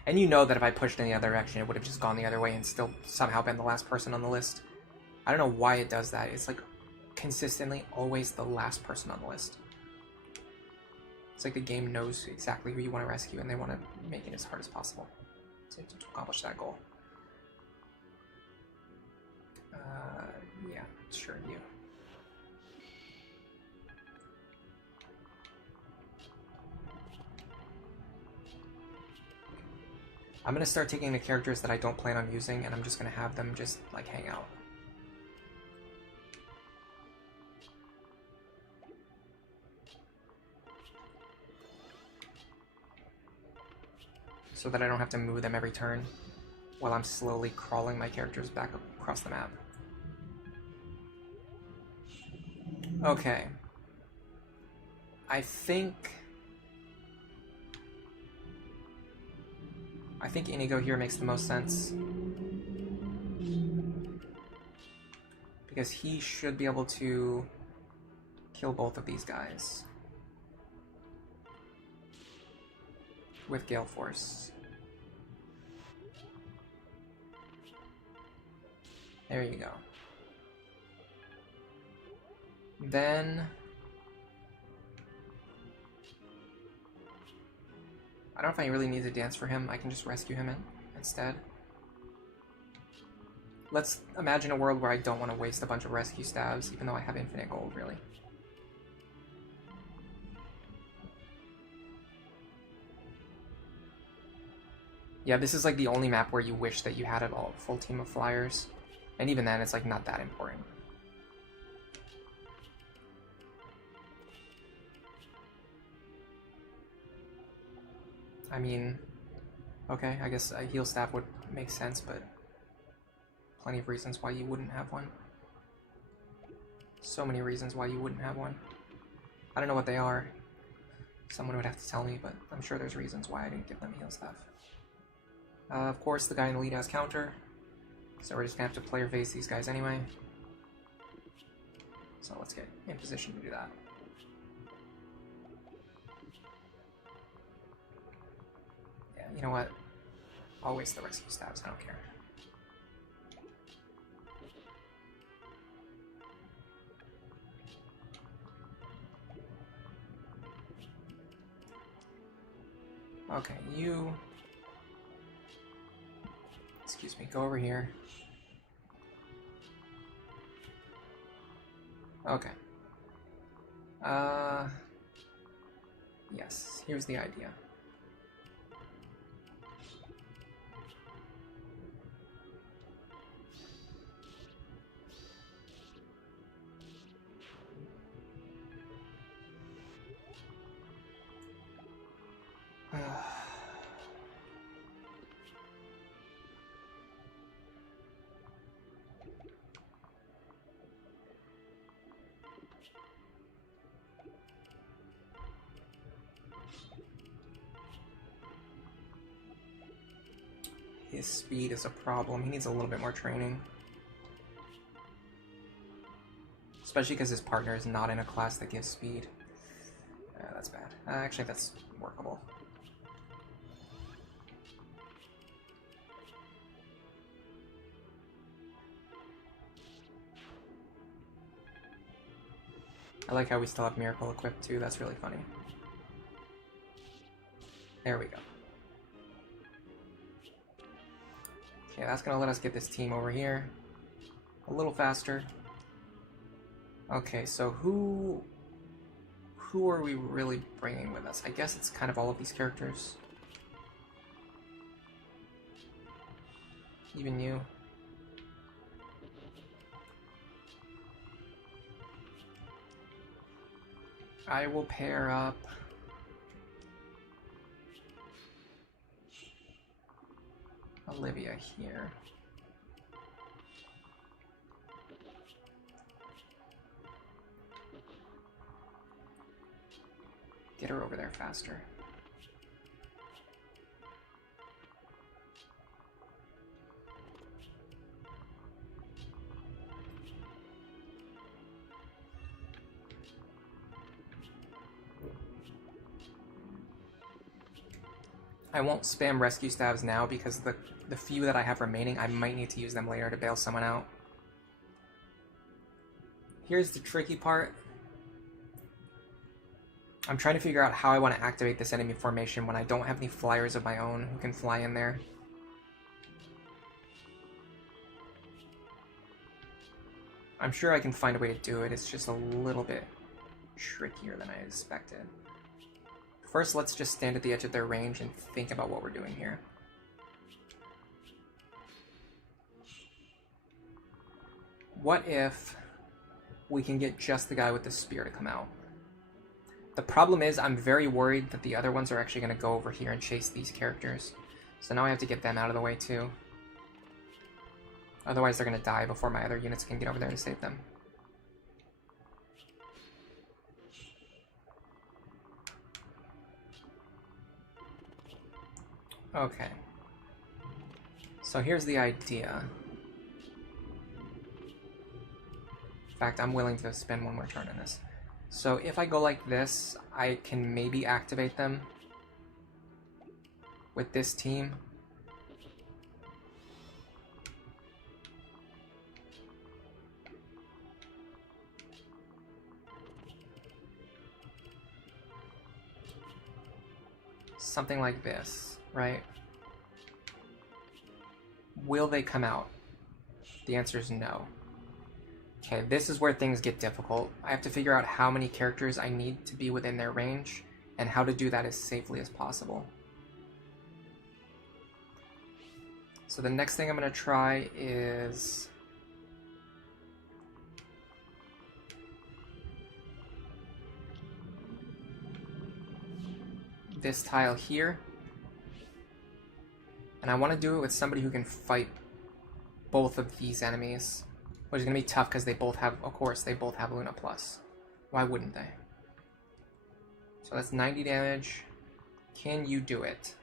And you know that if I pushed in the other direction, it would have just gone the other way and still somehow been the last person on the list. I don't know why it does that. It's like consistently always the last person on the list. It's like the game knows exactly who you want to rescue and they want to make it as hard as possible to accomplish that goal. Yeah, sure, you. I'm going to start taking the characters that I don't plan on using, and I'm just going to have them just, like, hang out. So that I don't have to move them every turn while I'm slowly crawling my characters back across the map. Okay. I think Inigo here makes the most sense. Because he should be able to kill both of these guys with Gale Force. There you go. Then I don't know if I really need to dance for him. I can just rescue him instead. Let's imagine a world where I don't want to waste a bunch of rescue stabs, even though I have infinite gold, really. Yeah, this is like the only map where you wish that you had a full team of flyers. And even then, it's like not that important. I mean, okay, I guess a heal staff would make sense, but plenty of reasons why you wouldn't have one. So many reasons why you wouldn't have one. I don't know what they are. Someone would have to tell me, but I'm sure there's reasons why I didn't give them heal staff. Of course, the guy in the lead has counter, so we're just gonna have to player phase these guys anyway. So let's get in position to do that. Yeah, you know what? I'll waste the rescue stabs, I don't care. Okay, you... Excuse me, go over here. Okay. Yes, here's the idea. his speed is a problem. He needs a little bit more training. Especially because his partner is not in a class that gives speed. That's bad. Actually, that's workable. I like how we still have Miracle equipped too, that's really funny. There we go. Okay, that's gonna let us get this team over here a little faster. Okay, so who are we really bringing with us? I guess it's kind of all of these characters. Even you. I will pair up Olivia here. Get her over there faster. I won't spam rescue stabs now because the few that I have remaining, I might need to use them later to bail someone out. Here's the tricky part. I'm trying to figure out how I want to activate this enemy formation when I don't have any flyers of my own who can fly in there. I'm sure I can find a way to do it, it's just a little bit trickier than I expected. First, let's just stand at the edge of their range and think about what we're doing here. What if we can get just the guy with the spear to come out? The problem is I'm very worried that the other ones are actually going to go over here and chase these characters. So now I have to get them out of the way too. Otherwise they're going to die before my other units can get over there to save them. Okay. So here's the idea. In fact, I'm willing to spend one more turn on this. So if I go like this, I can maybe activate them with this team. Something like this, right? Will they come out? The answer is no. Okay, this is where things get difficult. I have to figure out how many characters I need to be within their range, and how to do that as safely as possible. So the next thing I'm going to try is... this tile here. And I want to do it with somebody who can fight both of these enemies. Which is going to be tough because they both have, of course, they both have Luna Plus. Why wouldn't they? So that's 90 damage. Can you do it?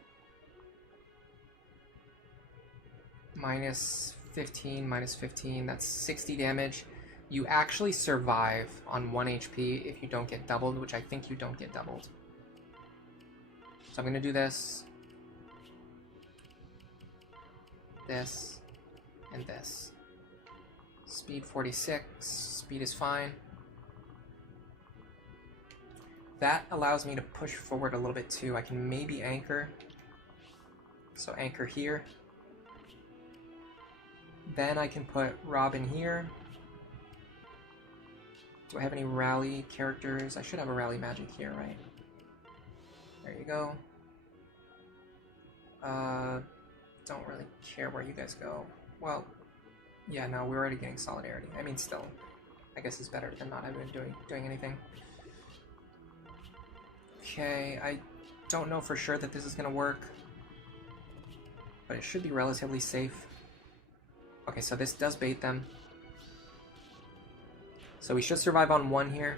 Minus 15, minus 15, that's 60 damage. You actually survive on 1 HP if you don't get doubled, which I think you don't get doubled. So I'm going to do this, this, and this. Speed 46, speed is fine. That allows me to push forward a little bit too. I can maybe anchor. So anchor here. Then I can put Robin here. Do I have any rally characters? I should have a rally magic here, right? There you go. Don't really care where you guys go. Well, yeah, no, we're already getting solidarity. I mean, still, I guess it's better than not having been doing anything. Okay, I don't know for sure that this is gonna work, but it should be relatively safe. Okay, so this does bait them. So we should survive on 1 here.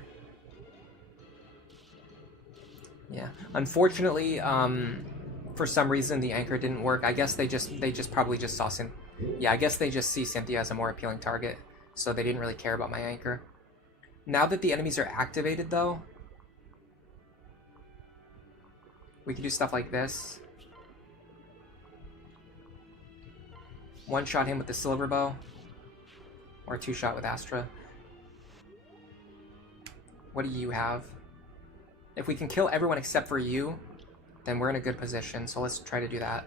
Yeah, unfortunately, for some reason the anchor didn't work. I guess they probably just saw I guess they just see Cynthia as a more appealing target, so they didn't really care about my anchor. Now that the enemies are activated, though, we can do stuff like this. One-shot him with the silver bow, or two-shot with Astra. What do you have? If we can kill everyone except for you, then we're in a good position, so let's try to do that.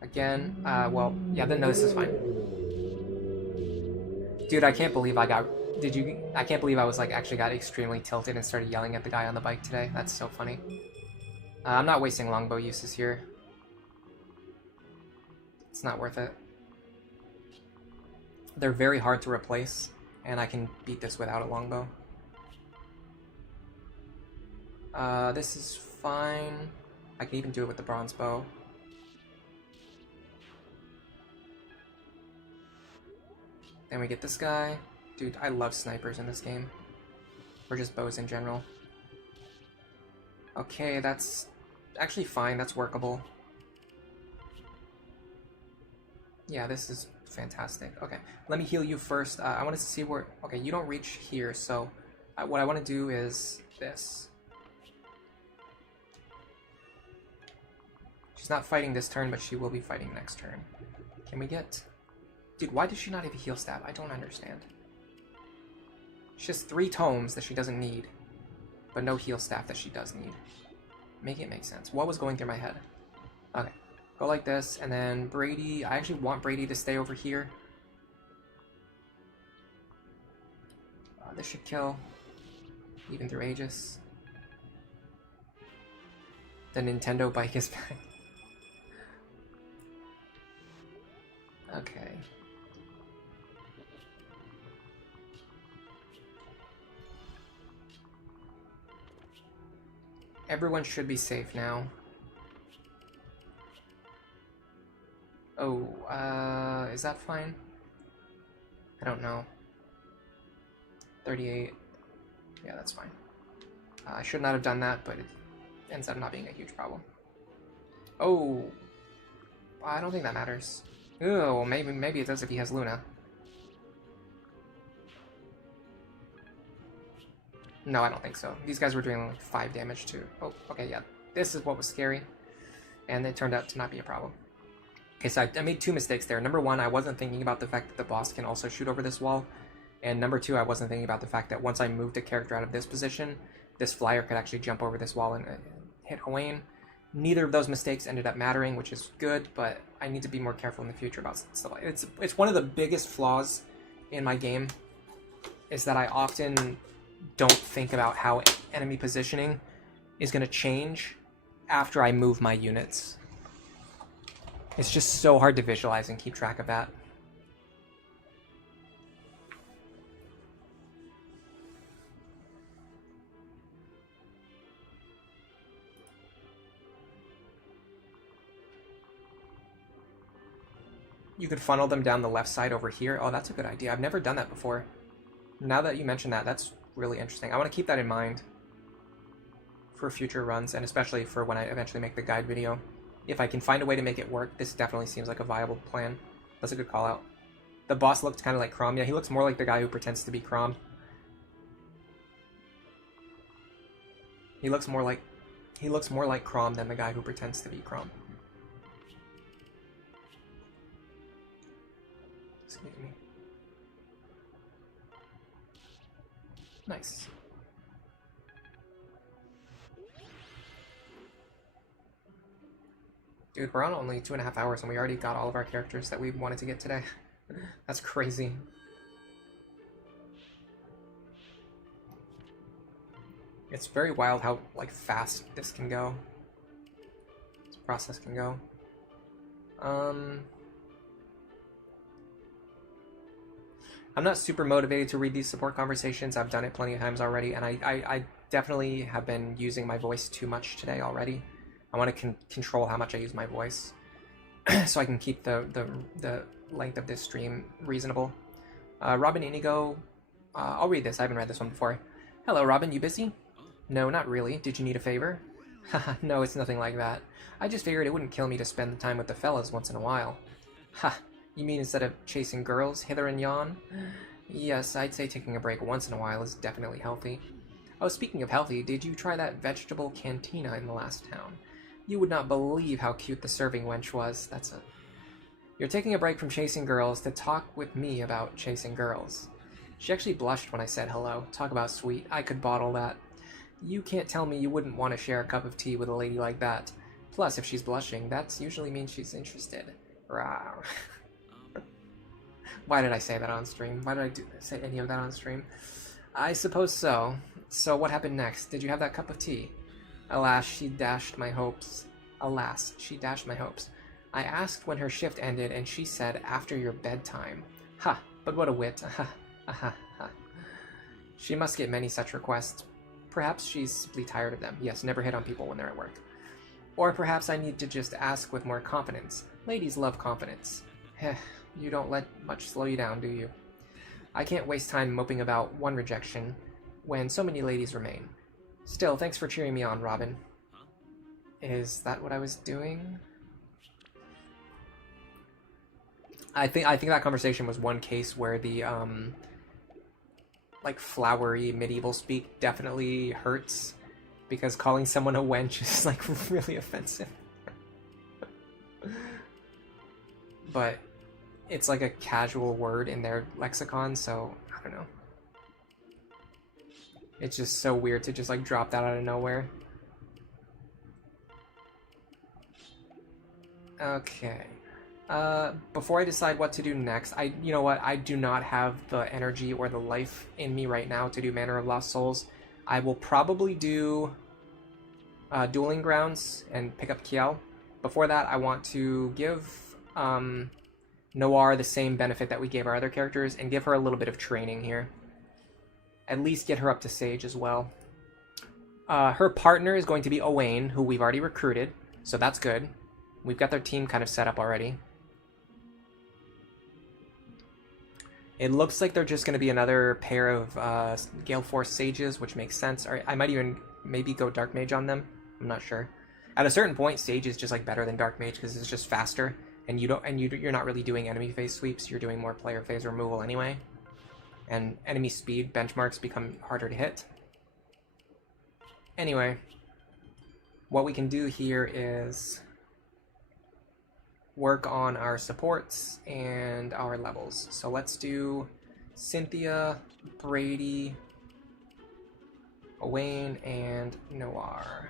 Again, well, yeah, then no, this is fine. Dude, I can't believe I got... I can't believe I was, like, actually got extremely tilted and started yelling at the guy on the bike today. That's so funny. I'm not wasting longbow uses here. It's not worth it. They're very hard to replace, and I can beat this without a longbow. This is fine. I can even do it with the bronze bow. Then we get this guy. Dude, I love snipers in this game. Or just bows in general. Okay, that's actually fine. That's workable. Yeah, this is fantastic. Okay, let me heal you first. I wanted to see where... Okay, you don't reach here, so what I want to do is this. She's not fighting this turn, but she will be fighting next turn. Can we get... Dude, why does she not have a heal stab? I don't understand. She has 3 tomes that she doesn't need, but no heal staff that she does need. Make it make sense. What was going through my head? Okay. Go like this, and then Brady... I actually want Brady to stay over here. This should kill. Even through Aegis. The Nintendo bike is back. Okay. Everyone should be safe now. Oh, is that fine? I don't know. 38. Yeah, that's fine. I should not have done that, but it ends up not being a huge problem. Oh, I don't think that matters. Oh, maybe it does if he has Luna. No, I don't think so. These guys were doing like 5 damage too. Oh, okay, yeah. This is what was scary. And it turned out to not be a problem. Okay, so I made 2 mistakes there. Number 1, I wasn't thinking about the fact that the boss can also shoot over this wall. And number 2, I wasn't thinking about the fact that once I moved a character out of this position, this flyer could actually jump over this wall and hit Hwayne. Neither of those mistakes ended up mattering, which is good, but I need to be more careful in the future about stuff like it. It's one of the biggest flaws in my game, is that I often don't think about how enemy positioning is going to change after I move my units. It's just so hard to visualize and keep track of that. You could funnel them down the left side over here. Oh, that's a good idea. I've never done that before. Now that you mention that, that's really interesting. I want to keep that in mind for future runs, and especially for when I eventually make the guide video. If I can find a way to make it work, this definitely seems like a viable plan. That's a good call out. The boss looked kind of like Crom. Yeah, he looks more like the guy who pretends to be Crom. He looks more like Crom than the guy who pretends to be Crom. Excuse me. Nice. Dude, we're on only 2.5 hours and we already got all of our characters that we wanted to get today. That's crazy. It's very wild how, like, fast this can go. This process can go. I'm not super motivated to read these support conversations. I've done it plenty of times already, and I definitely have been using my voice too much today already. I want to control how much I use my voice so I can keep the length of this stream reasonable. Robin Inigo, I'll read this. I haven't read this one before. Hello, Robin. You busy? No, not really. Did you need a favor? Haha, no, it's nothing like that. I just figured it wouldn't kill me to spend the time with the fellas once in a while. Ha, you mean instead of chasing girls hither and yon? Yes, I'd say taking a break once in a while is definitely healthy. Oh, speaking of healthy, did you try that vegetable cantina in the last town? You would not believe how cute the serving wench was. You're taking a break from chasing girls to talk with me about chasing girls. She actually blushed when I said hello. Talk about sweet. I could bottle that. You can't tell me you wouldn't want to share a cup of tea with a lady like that. Plus, if she's blushing, that usually means she's interested. Rawr. Why did I say that on stream? Why did I say any of that on stream? I suppose so. So what happened next? Did you have that cup of tea? Alas, she dashed my hopes. Alas, she dashed my hopes. I asked when her shift ended, and she said, after your bedtime. Ha, but what a wit. Ha, ha, ha. She must get many such requests. Perhaps she's simply tired of them. Yes, never hit on people when they're at work. Or perhaps I need to just ask with more confidence. Ladies love confidence. Heh, you don't let much slow you down, do you? I can't waste time moping about one rejection when so many ladies remain. Still, thanks for cheering me on, Robin. Is that what I was doing? I think that conversation was one case where the like flowery medieval speak definitely hurts, because calling someone a wench is like really offensive. But it's like a casual word in their lexicon, so I don't know. It's just so weird to just like drop that out of nowhere. Okay. Before I decide what to do next, you know what, I do not have the energy or the life in me right now to do Manor of Lost Souls. I will probably do Dueling Grounds and pick up Kiel. Before that, I want to give Noire the same benefit that we gave our other characters and give her a little bit of training here. At least get her up to Sage as well. Her partner is going to be Owain, who we've already recruited, so that's good. We've got their team kind of set up already. It looks like they're just going to be another pair of Gale Force Sages, which makes sense. Or I might even maybe go Dark Mage on them. I'm not sure. At a certain point, Sage is just like better than Dark Mage because it's just faster, and you're not really doing enemy phase sweeps. You're doing more player phase removal anyway, and enemy speed benchmarks become harder to hit. Anyway, what we can do here is work on our supports and our levels. So let's do Cynthia, Brady, Owain, and Noire.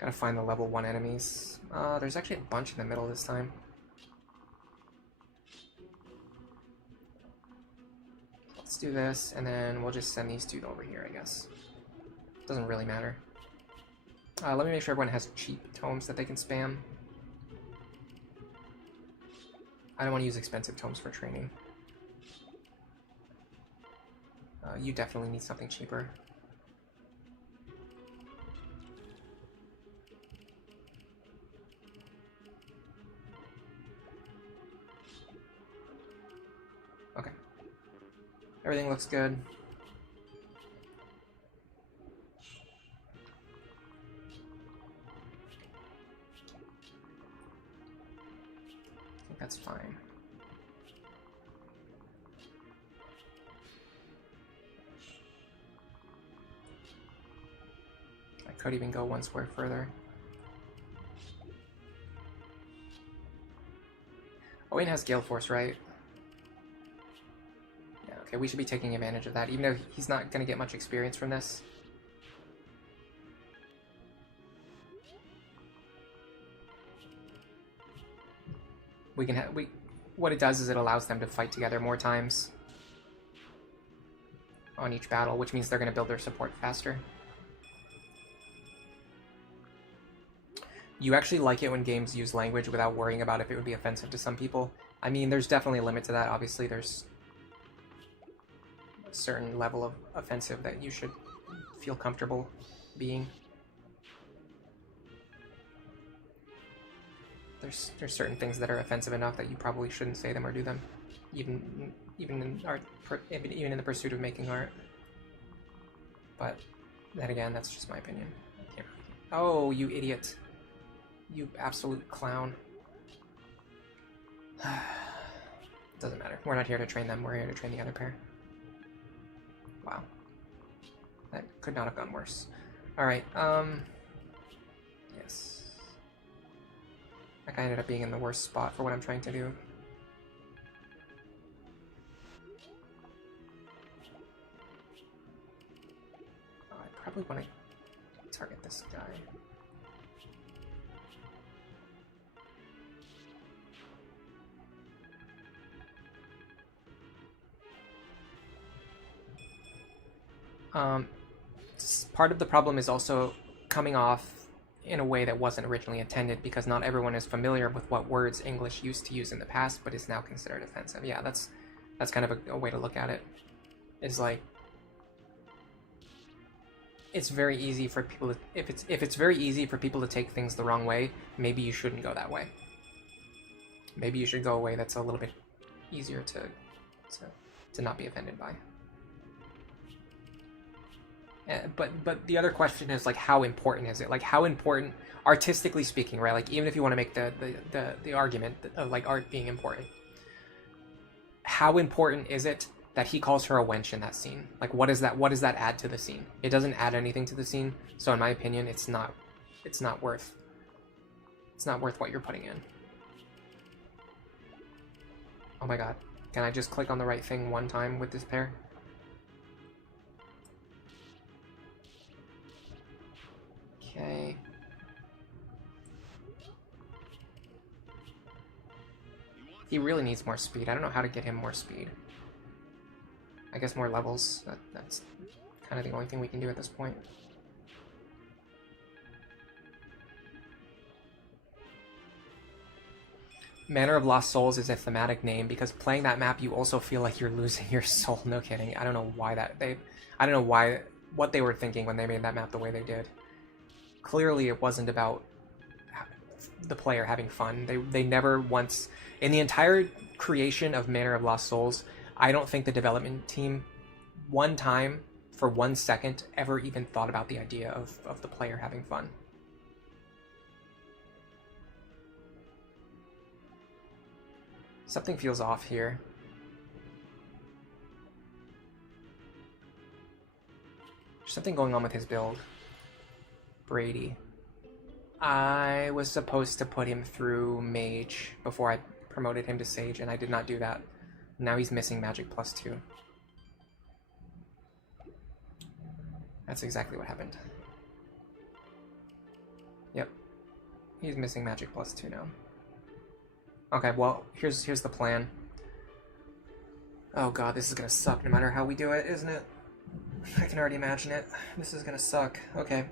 Gotta find the level 1 enemies. There's actually a bunch in the middle this time. Let's do this, and then we'll just send these two over here, I guess. Doesn't really matter. Let me make sure everyone has cheap tomes that they can spam. I don't want to use expensive tomes for training. You definitely need something cheaper. Okay. Everything looks good. That's fine. I could even go one square further. Owain has Gale Force, right? Yeah, okay, we should be taking advantage of that, even though he's not going to get much experience from this. What it does is it allows them to fight together more times on each battle, which means they're going to build their support faster. You actually like it when games use language without worrying about if it would be offensive to some people. I mean, there's definitely a limit to that. Obviously, there's a certain level of offensive that you should feel comfortable being. there's certain things that are offensive enough that you probably shouldn't say them or do them, even in art, even in the pursuit of making art. But then again, that's just my opinion. Oh, you idiot! You absolute clown! Doesn't matter. We're not here to train them. We're here to train the other pair. Wow, that could not have gone worse. All right. Yes. That guy ended up being in the worst spot for what I'm trying to do. Oh, I probably want to target this guy. Part of the problem is also coming off in a way that wasn't originally intended, because not everyone is familiar with what words English used to use in the past, but is now considered offensive. Yeah, that's kind of a way to look at it. Is like, it's very easy for people to, if it's very easy for people to take things the wrong way, maybe you shouldn't go that way. Maybe you should go a way that's a little bit easier to not be offended by. But the other question is, like, how important is it? Like, how important, artistically speaking, right? Like, even if you want to make the argument of, like, art being important, how important is it that he calls her a wench in that scene? Like, what does that add to the scene? It doesn't add anything to the scene. So in my opinion, it's not worth what you're putting in. Oh my god. Can I just click on the right thing one time with this pair? Okay. He really needs more speed. I don't know how to get him more speed. I guess more levels. That's kind of the only thing we can do at this point. Manor of Lost Souls is a thematic name because playing that map you also feel like you're losing your soul. No kidding. I don't know why I don't know what they were thinking when they made that map the way they did. Clearly it wasn't about the player having fun. They never once, in the entire creation of Manor of Lost Souls, I don't think the development team one time for 1 second ever even thought about the idea of the player having fun. Something feels off here. There's something going on with his build. Brady. I was supposed to put him through Mage before I promoted him to Sage, and I did not do that. Now he's missing Magic +2. That's exactly what happened. Yep. He's missing Magic +2 now. Okay, well, here's the plan. Oh god, this is gonna suck no matter how we do it, isn't it? I can already imagine it. This is gonna suck. Okay.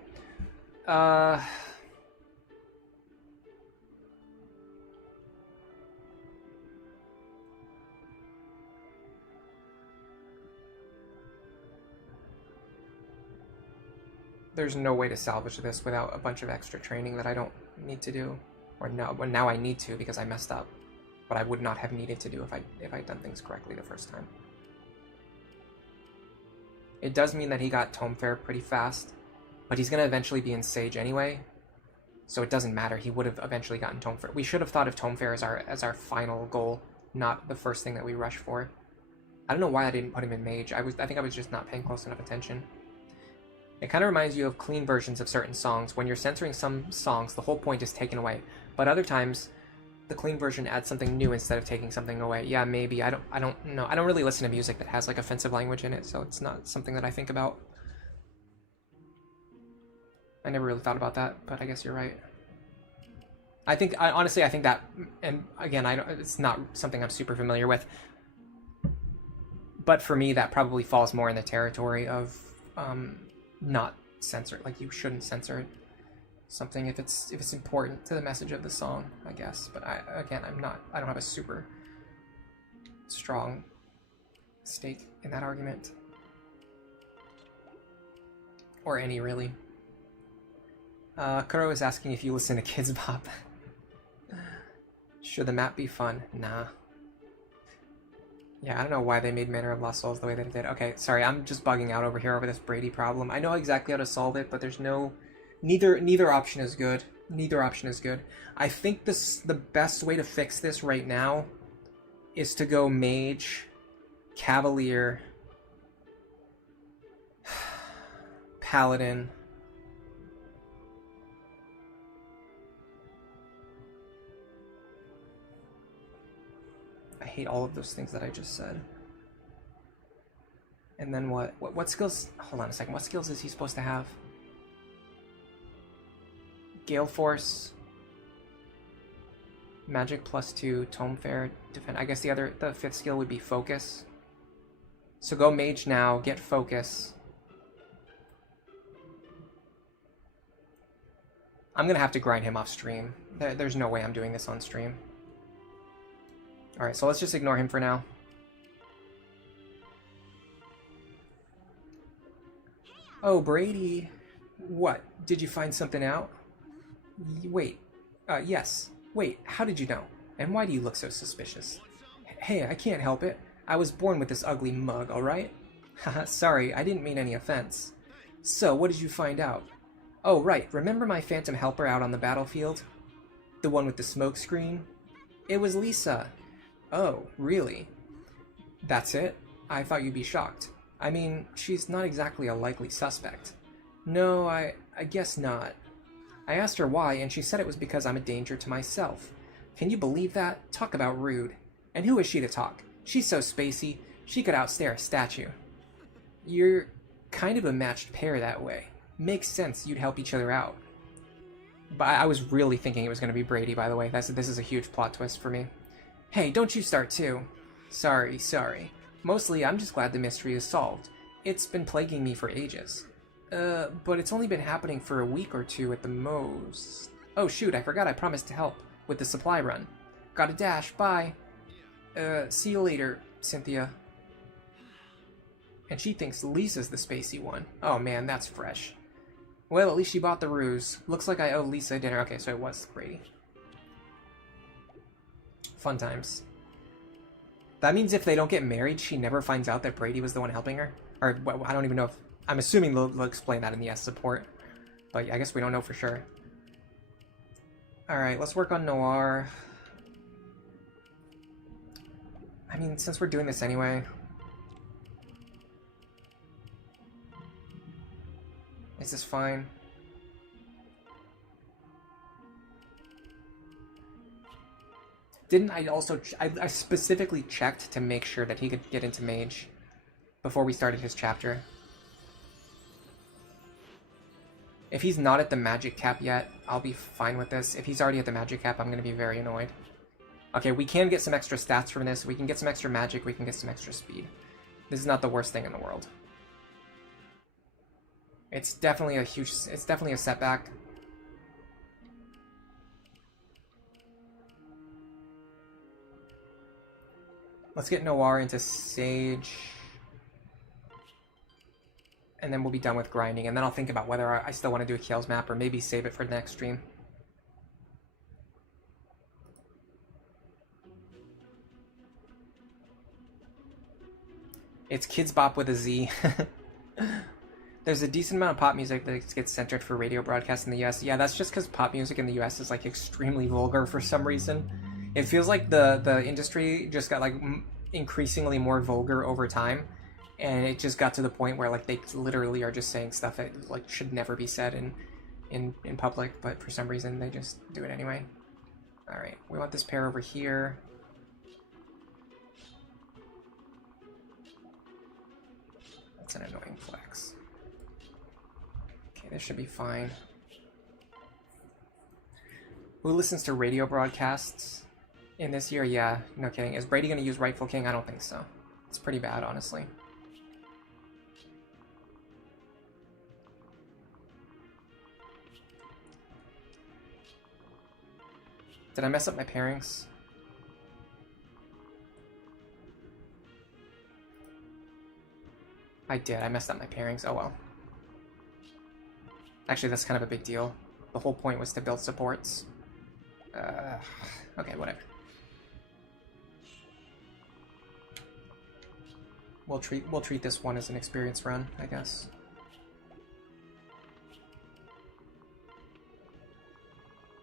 There's no way to salvage this without a bunch of extra training that I don't need to do. Or now I need to because I messed up. But I would not have needed to do if I'd done things correctly the first time. It does mean that he got Tome Fair pretty fast, but he's going to eventually be in Sage anyway, so it doesn't matter. He would have eventually gotten Tome Fair. We should have thought of Tome Fair as our final goal, not the first thing that we rush for. I don't know why I didn't put him in Mage. I think I was just not paying close enough attention. It kind of reminds you of clean versions of certain songs. When you're censoring some songs, the whole point is taken away. But other times, the clean version adds something new instead of taking something away. Yeah, maybe. I don't know. I don't really listen to music that has like offensive language in it, so it's not something that I think about. I never really thought about that, but I guess you're right. Honestly, I think that, and again, it's not something I'm super familiar with. But for me, that probably falls more in the territory of not censor. Like, you shouldn't censor something if it's important to the message of the song, I guess. But I don't have a super strong stake in that argument, or any really. Kuro is asking if you listen to Kids Bop. Should the map be fun? Nah. Yeah, I don't know why they made Manor of Lost Souls the way that it did. Okay, sorry, I'm just bugging out over here over this Brady problem. I know exactly how to solve it, but there's no... Neither option is good. Neither option is good. I think the best way to fix this right now is to go Mage, Cavalier, Paladin. I hate all of those things that I just said. And then what skills... Hold on a second. What skills is he supposed to have? Gale Force, Magic +2, Tome Fair, Defend. I guess the fifth skill would be Focus. So go Mage now, get Focus. I'm gonna have to grind him off stream. There's no way I'm doing this on stream. Alright, so let's just ignore him for now. Oh, Brady. What? Did you find something out? Wait. Yes. Wait, how did you know? And why do you look so suspicious? Hey, I can't help it. I was born with this ugly mug, alright? Haha, sorry, I didn't mean any offense. So, what did you find out? Oh, right, remember my phantom helper out on the battlefield? The one with the smoke screen? It was Lisa. Oh, really? That's it? I thought you'd be shocked. I mean, she's not exactly a likely suspect. No, I guess not. I asked her why, and she said it was because I'm a danger to myself. Can you believe that? Talk about rude. And who is she to talk? She's so spacey, she could outstare a statue. You're kind of a matched pair that way. Makes sense you'd help each other out. But I was really thinking it was going to be Brady, by the way. This is a huge plot twist for me. Hey, don't you start too. Sorry. Mostly, I'm just glad the mystery is solved. It's been plaguing me for ages. But it's only been happening for a week or two at the most. Oh shoot, I forgot I promised to help with the supply run. Gotta dash, bye. See you later, Cynthia. And she thinks Lisa's the spacey one. Oh man, that's fresh. Well, at least she bought the ruse. Looks like I owe Lisa dinner. Okay, so it was Brady. Fun times. That means if they don't get married, she never finds out that Brady was the one helping her? Or, I don't even know if... I'm assuming they'll explain that in the S support. But I guess we don't know for sure. Alright, let's work on Noire. I mean, since we're doing this anyway... Is this fine? Didn't I also... I specifically checked to make sure that he could get into Mage before we started his chapter. If he's not at the magic cap yet, I'll be fine with this. If he's already at the magic cap, I'm going to be very annoyed. Okay, we can get some extra stats from this. We can get some extra magic. We can get some extra speed. This is not the worst thing in the world. It's definitely a huge... It's definitely a setback. Let's get Noire into Sage. And then we'll be done with grinding. And then I'll think about whether I still want to do a Kills map or maybe save it for the next stream. It's Kids Bop with a Z. There's a decent amount of pop music that gets censored for radio broadcasts in the US. Yeah, that's just because pop music in the US is like extremely vulgar for some reason. It feels like the industry just got like increasingly more vulgar over time, and it just got to the point where like they literally are just saying stuff that like should never be said in public, but for some reason they just do it anyway. All right, we want this pair over here. That's an annoying flex. Okay, this should be fine. Who listens to radio broadcasts in this year? Yeah, no kidding. Is Brady going to use Rightful King? I don't think so. It's pretty bad, honestly. Did I mess up my pairings? I did. I messed up my pairings. Oh well. Actually, that's kind of a big deal. The whole point was to build supports. Okay, whatever. We'll treat this one as an experience run, I guess.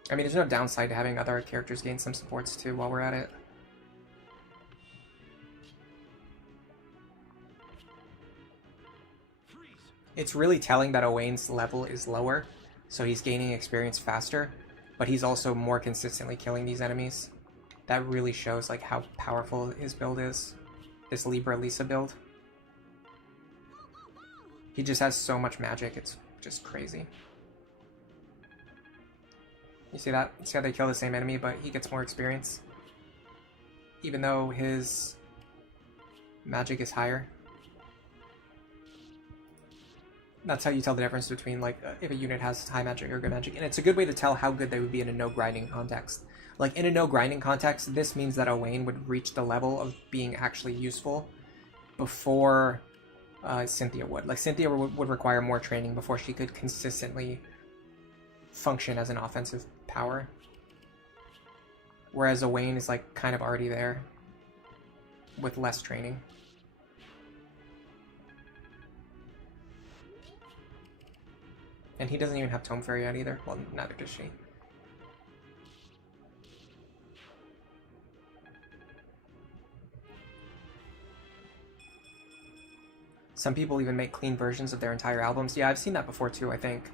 I mean, there's no downside to having other characters gain some supports too while we're at it. It's really telling that Owain's level is lower, so he's gaining experience faster, but he's also more consistently killing these enemies. That really shows like how powerful his build is. This Libra Lisa build. He just has so much magic, it's just crazy. You see that? See how they kill the same enemy, but he gets more experience? Even though his magic is higher. That's how you tell the difference between, like, if a unit has high magic or good magic. And it's a good way to tell how good they would be in a no-grinding context. Like, in a no-grinding context, this means that Owain would reach the level of being actually useful before Cynthia would. Like, Cynthia would require more training before she could consistently function as an offensive power. Whereas Owain is, like, kind of already there with less training. And he doesn't even have Tome Fairy yet either. Well, neither does she. Some people even make clean versions of their entire albums. Yeah, I've seen that before too, I think.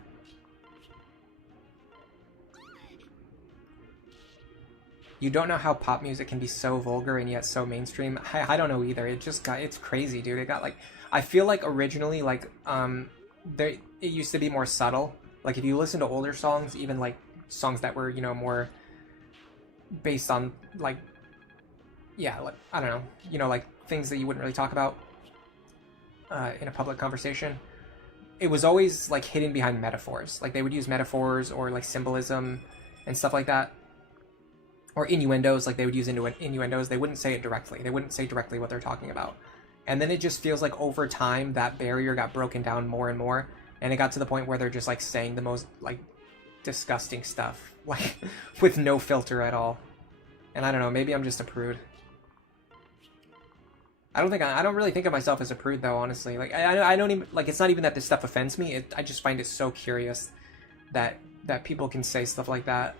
You don't know how pop music can be so vulgar and yet so mainstream. I don't know either. It's crazy, dude. It got like, I feel like originally, like, it used to be more subtle. Like, if you listen to older songs, even like songs that were, you know, more based on like, yeah, like, I don't know, you know, like things that you wouldn't really talk about in a public conversation. It was always like hidden behind metaphors. Like, they would use metaphors or like symbolism and stuff like that. Or innuendos, like they would use innuendos. They wouldn't say it directly. They wouldn't say directly what they're talking about. And then it just feels like over time that barrier got broken down more and more. And it got to the point where they're just like saying the most like disgusting stuff, like with no filter at all. And I don't know, maybe I'm just a prude. I don't really think of myself as a prude though, honestly. Like I don't even, like, it's not even that this stuff offends me. I just find it so curious that people can say stuff like that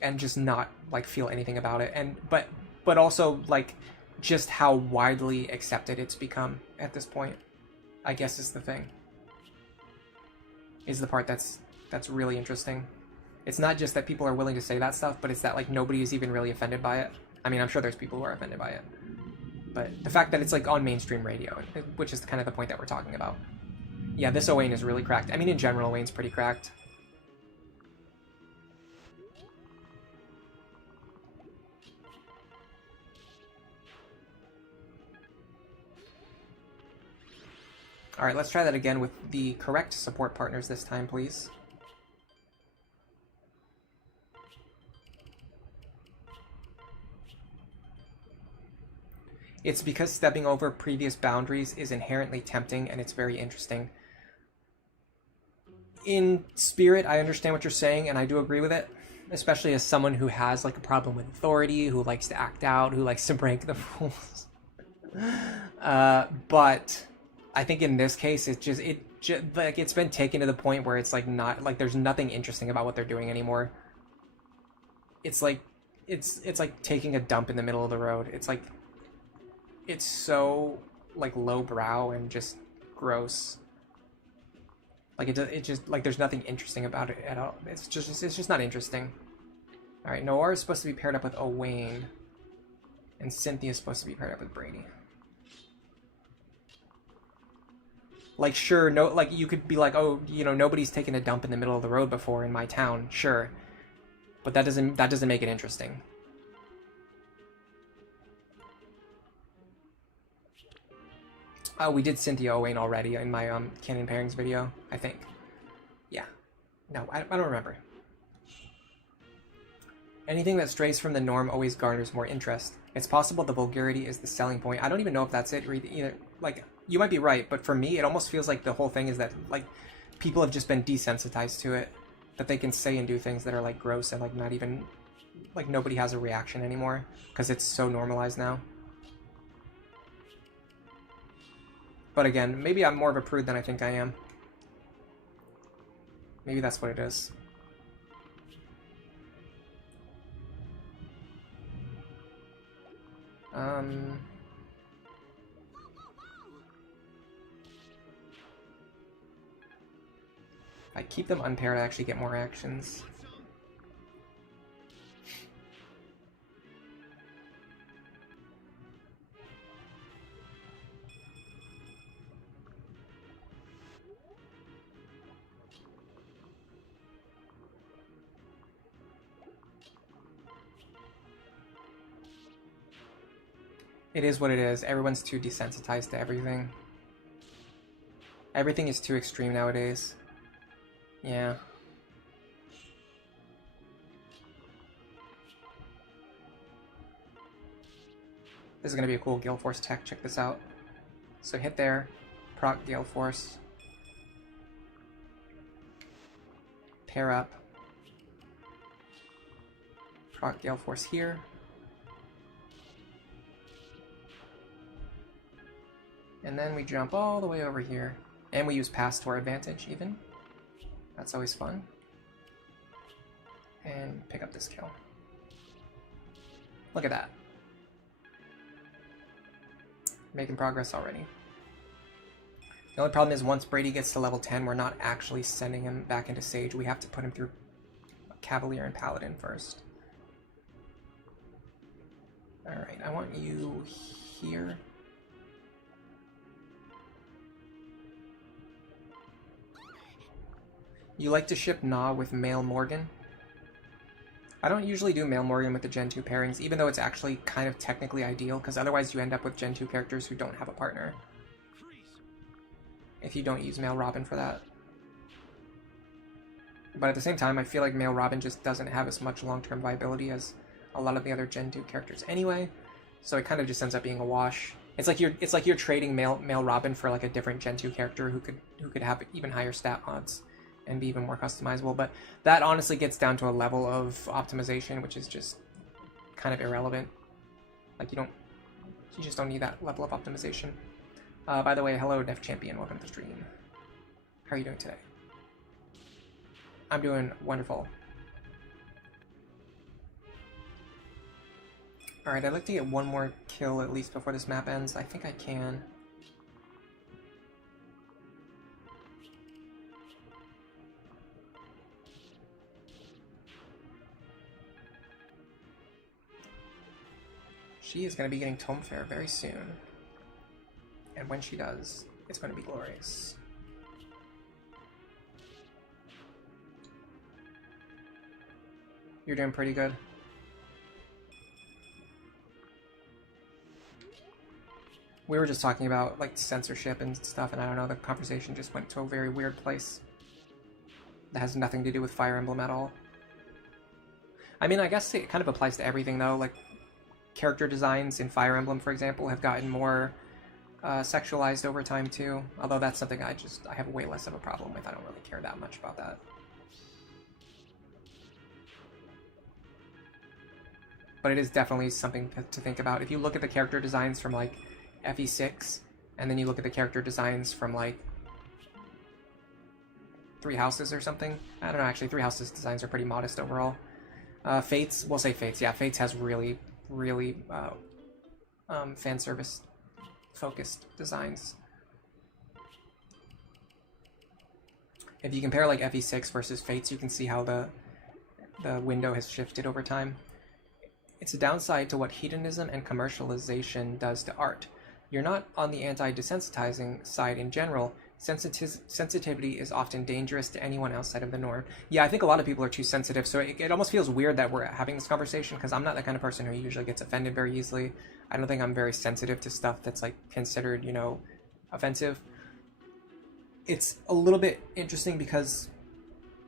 and just not like feel anything about it. And but also like just how widely accepted it's become at this point, I guess, is the thing. Is the part that's really interesting. It's not just that people are willing to say that stuff, but it's that like nobody is even really offended by it. I mean, I'm sure there's people who are offended by it, but the fact that it's like on mainstream radio, which is kind of the point that we're talking about. Yeah, this Owain is really cracked. I mean, in general, Owain's pretty cracked. Alright, let's try that again with the correct support partners this time, please. It's because stepping over previous boundaries is inherently tempting and it's very interesting. In spirit, I understand what you're saying and I do agree with it, especially as someone who has like a problem with authority, who likes to act out, who likes to break the rules. But I think in this case, like it's been taken to the point where it's like not like there's nothing interesting about what they're doing anymore. It's like it's like taking a dump in the middle of the road. It's like it's so like lowbrow and just gross. Like it just like there's nothing interesting about it at all. It's just not interesting. All right, Noire is supposed to be paired up with Owain, and Cynthia is supposed to be paired up with Brady. Like, sure, no, like, you could be like, oh, you know, nobody's taken a dump in the middle of the road before in my town, sure. But that doesn't make it interesting. Oh, we did Cynthia Owain already in my canon pairings video, I think. Yeah. No, I don't remember. Anything that strays from the norm always garners more interest. It's possible the vulgarity is the selling point. I don't even know if that's it either. Like, you might be right, but for me, it almost feels like the whole thing is that, like, people have just been desensitized to it. That they can say and do things that are, like, gross and, like, not even... Like, nobody has a reaction anymore. Because it's so normalized now. But again, maybe I'm more of a prude than I think I am. Maybe that's what it is. If I keep them unpaired, I actually get more actions. It is what it is. Everyone's too desensitized to everything. Everything is too extreme nowadays. Yeah. This is going to be a cool Gale Force tech. Check this out. So hit there, proc Gale Force, pair up, proc Gale Force here, and then we jump all the way over here, and we use pass to our advantage even. That's always fun. And pick up this kill. Look at that. Making progress already. The only problem is once Brady gets to level 10, we're not actually sending him back into Sage. We have to put him through Cavalier and Paladin first. Alright, I want you here. You like to ship Na with male Morgan? I don't usually do male Morgan with the Gen 2 pairings, even though it's actually kind of technically ideal, because otherwise you end up with Gen 2 characters who don't have a partner. If you don't use male Robin for that. But at the same time, I feel like male Robin just doesn't have as much long-term viability as a lot of the other Gen 2 characters anyway, so it kind of just ends up being a wash. It's like you're trading male Robin for like a different Gen 2 character who could have even higher stat odds and be even more customizable, but that honestly gets down to a level of optimization which is just kind of irrelevant. Like you just don't need that level of optimization. By the way, hello Def Champion, welcome to the stream. How are you doing today? I'm doing wonderful. Alright, I'd like to get one more kill at least before this map ends. I think I can. She is going to be getting Tome Fair very soon. And when she does, it's going to be glorious. You're doing pretty good. We were just talking about like censorship and stuff, and I don't know, the conversation just went to a very weird place. That has nothing to do with Fire Emblem at all. I mean, I guess it kind of applies to everything though, like character designs in Fire Emblem, for example, have gotten more sexualized over time too. Although that's something I have way less of a problem with. I don't really care that much about that. But it is definitely something to think about. If you look at the character designs from like FE6, and then you look at the character designs from like Three Houses or something. I don't know, actually, Three Houses designs are pretty modest overall. Fates, we'll say Fates. Yeah, Fates has really fan service focused designs. If you compare like FE6 versus Fates, you can see how the window has shifted over time. It's a downside to what hedonism and commercialization does to art. You're not on the anti-desensitizing side in general. Sensitivity is often dangerous to anyone outside of the norm. Yeah, I think a lot of people are too sensitive, so it almost feels weird that we're having this conversation, because I'm not the kind of person who usually gets offended very easily. I don't think I'm very sensitive to stuff that's like considered, you know, offensive. It's a little bit interesting because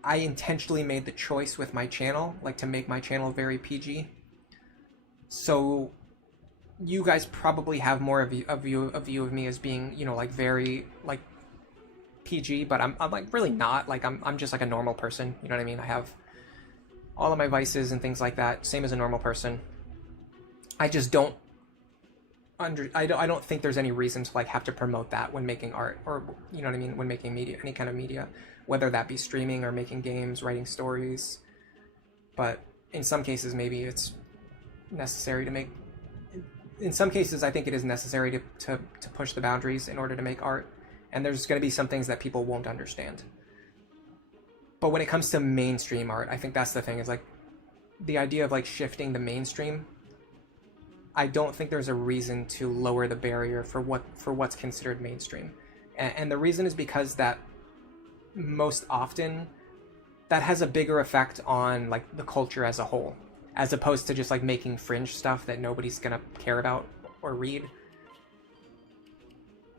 I intentionally made the choice with my channel, like to make my channel very PG. So you guys probably have more of a view of me as being, you know, like very like PG, but I'm like really not. Like I'm just like a normal person, you know what I mean? I have all of my vices and things like that, same as a normal person. I just don't I don't think there's any reason to like have to promote that when making art, or you know what I mean, when making media, any kind of media, whether that be streaming or making games, writing stories. But in some cases, maybe it's necessary to make. In some cases, I think it is necessary to push the boundaries in order to make art, and there's going to be some things that people won't understand. But when it comes to mainstream art, I think that's the thing, is like the idea of like shifting the mainstream. I don't think there's a reason to lower the barrier for what's considered mainstream, and the reason is because that most often that has a bigger effect on like the culture as a whole, as opposed to just like making fringe stuff that nobody's gonna care about or read.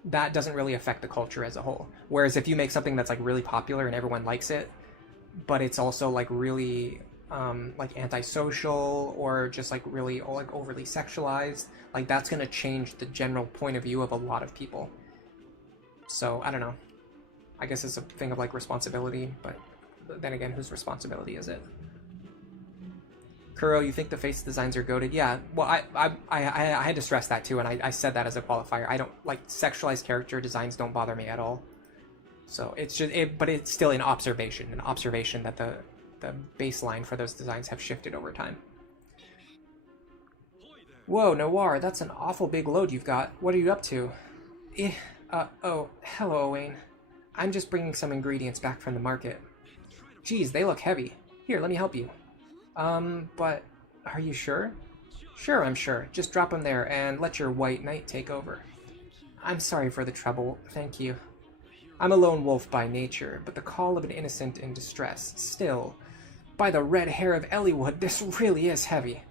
That doesn't really affect the culture as a whole. Whereas if you make something that's like really popular and everyone likes it, but it's also like really like antisocial or just like really like overly sexualized, like that's going to change the general point of view of a lot of people. So I don't know, I guess it's a thing of like responsibility, but then again, whose responsibility is it? Kuro, you think the face designs are goated? Yeah, well, I had to stress that too, and I said that as a qualifier. I don't like sexualized character designs, don't bother me at all. So it's just but it's still an observation that the baseline for those designs have shifted over time. Whoa, Noire, that's an awful big load you've got. What are you up to? Oh, hello, Owain. I'm just bringing some ingredients back from the market. Geez, they look heavy. Here, let me help you. But are you sure? Sure, I'm sure. Just drop them there and let your white knight take over. I'm sorry for the trouble, thank you. I'm a lone wolf by nature, but the call of an innocent in distress. Still, by the red hair of Elliewood, this really is heavy.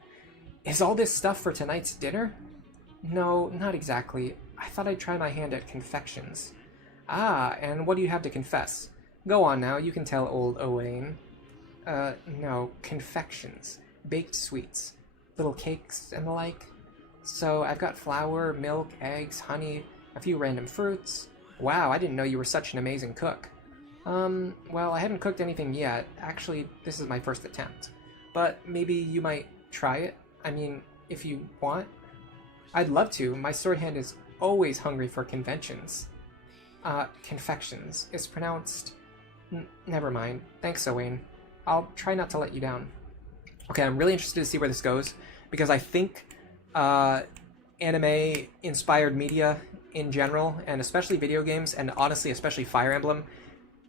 Is all this stuff for tonight's dinner? No, not exactly. I thought I'd try my hand at confections. Ah, and what do you have to confess? Go on now, you can tell old Owain. No, confections. Baked sweets. Little cakes and the like. So, I've got flour, milk, eggs, honey, a few random fruits. Wow, I didn't know you were such an amazing cook. Well, I haven't cooked anything yet. Actually, this is my first attempt. But maybe you might try it? I mean, if you want. I'd love to. My sword hand is always hungry for conventions. Confections. It's pronounced... never mind. Thanks, Owain. I'll try not to let you down. Okay, I'm really interested to see where this goes, because I think anime-inspired media in general, and especially video games, and honestly, especially Fire Emblem,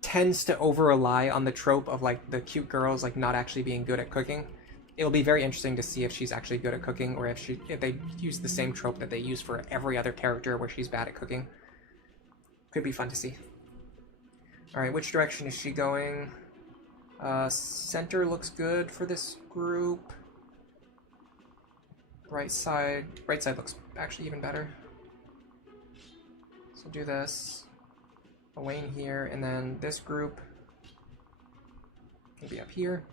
tends to over-rely on the trope of, like, the cute girls, like, not actually being good at cooking. It'll be very interesting to see if she's actually good at cooking, or if they use the same trope that they use for every other character where she's bad at cooking. Could be fun to see. Alright, which direction is she going? Center looks good for this group. Right side looks actually even better. So do this. Owain here, and then this group can be up here.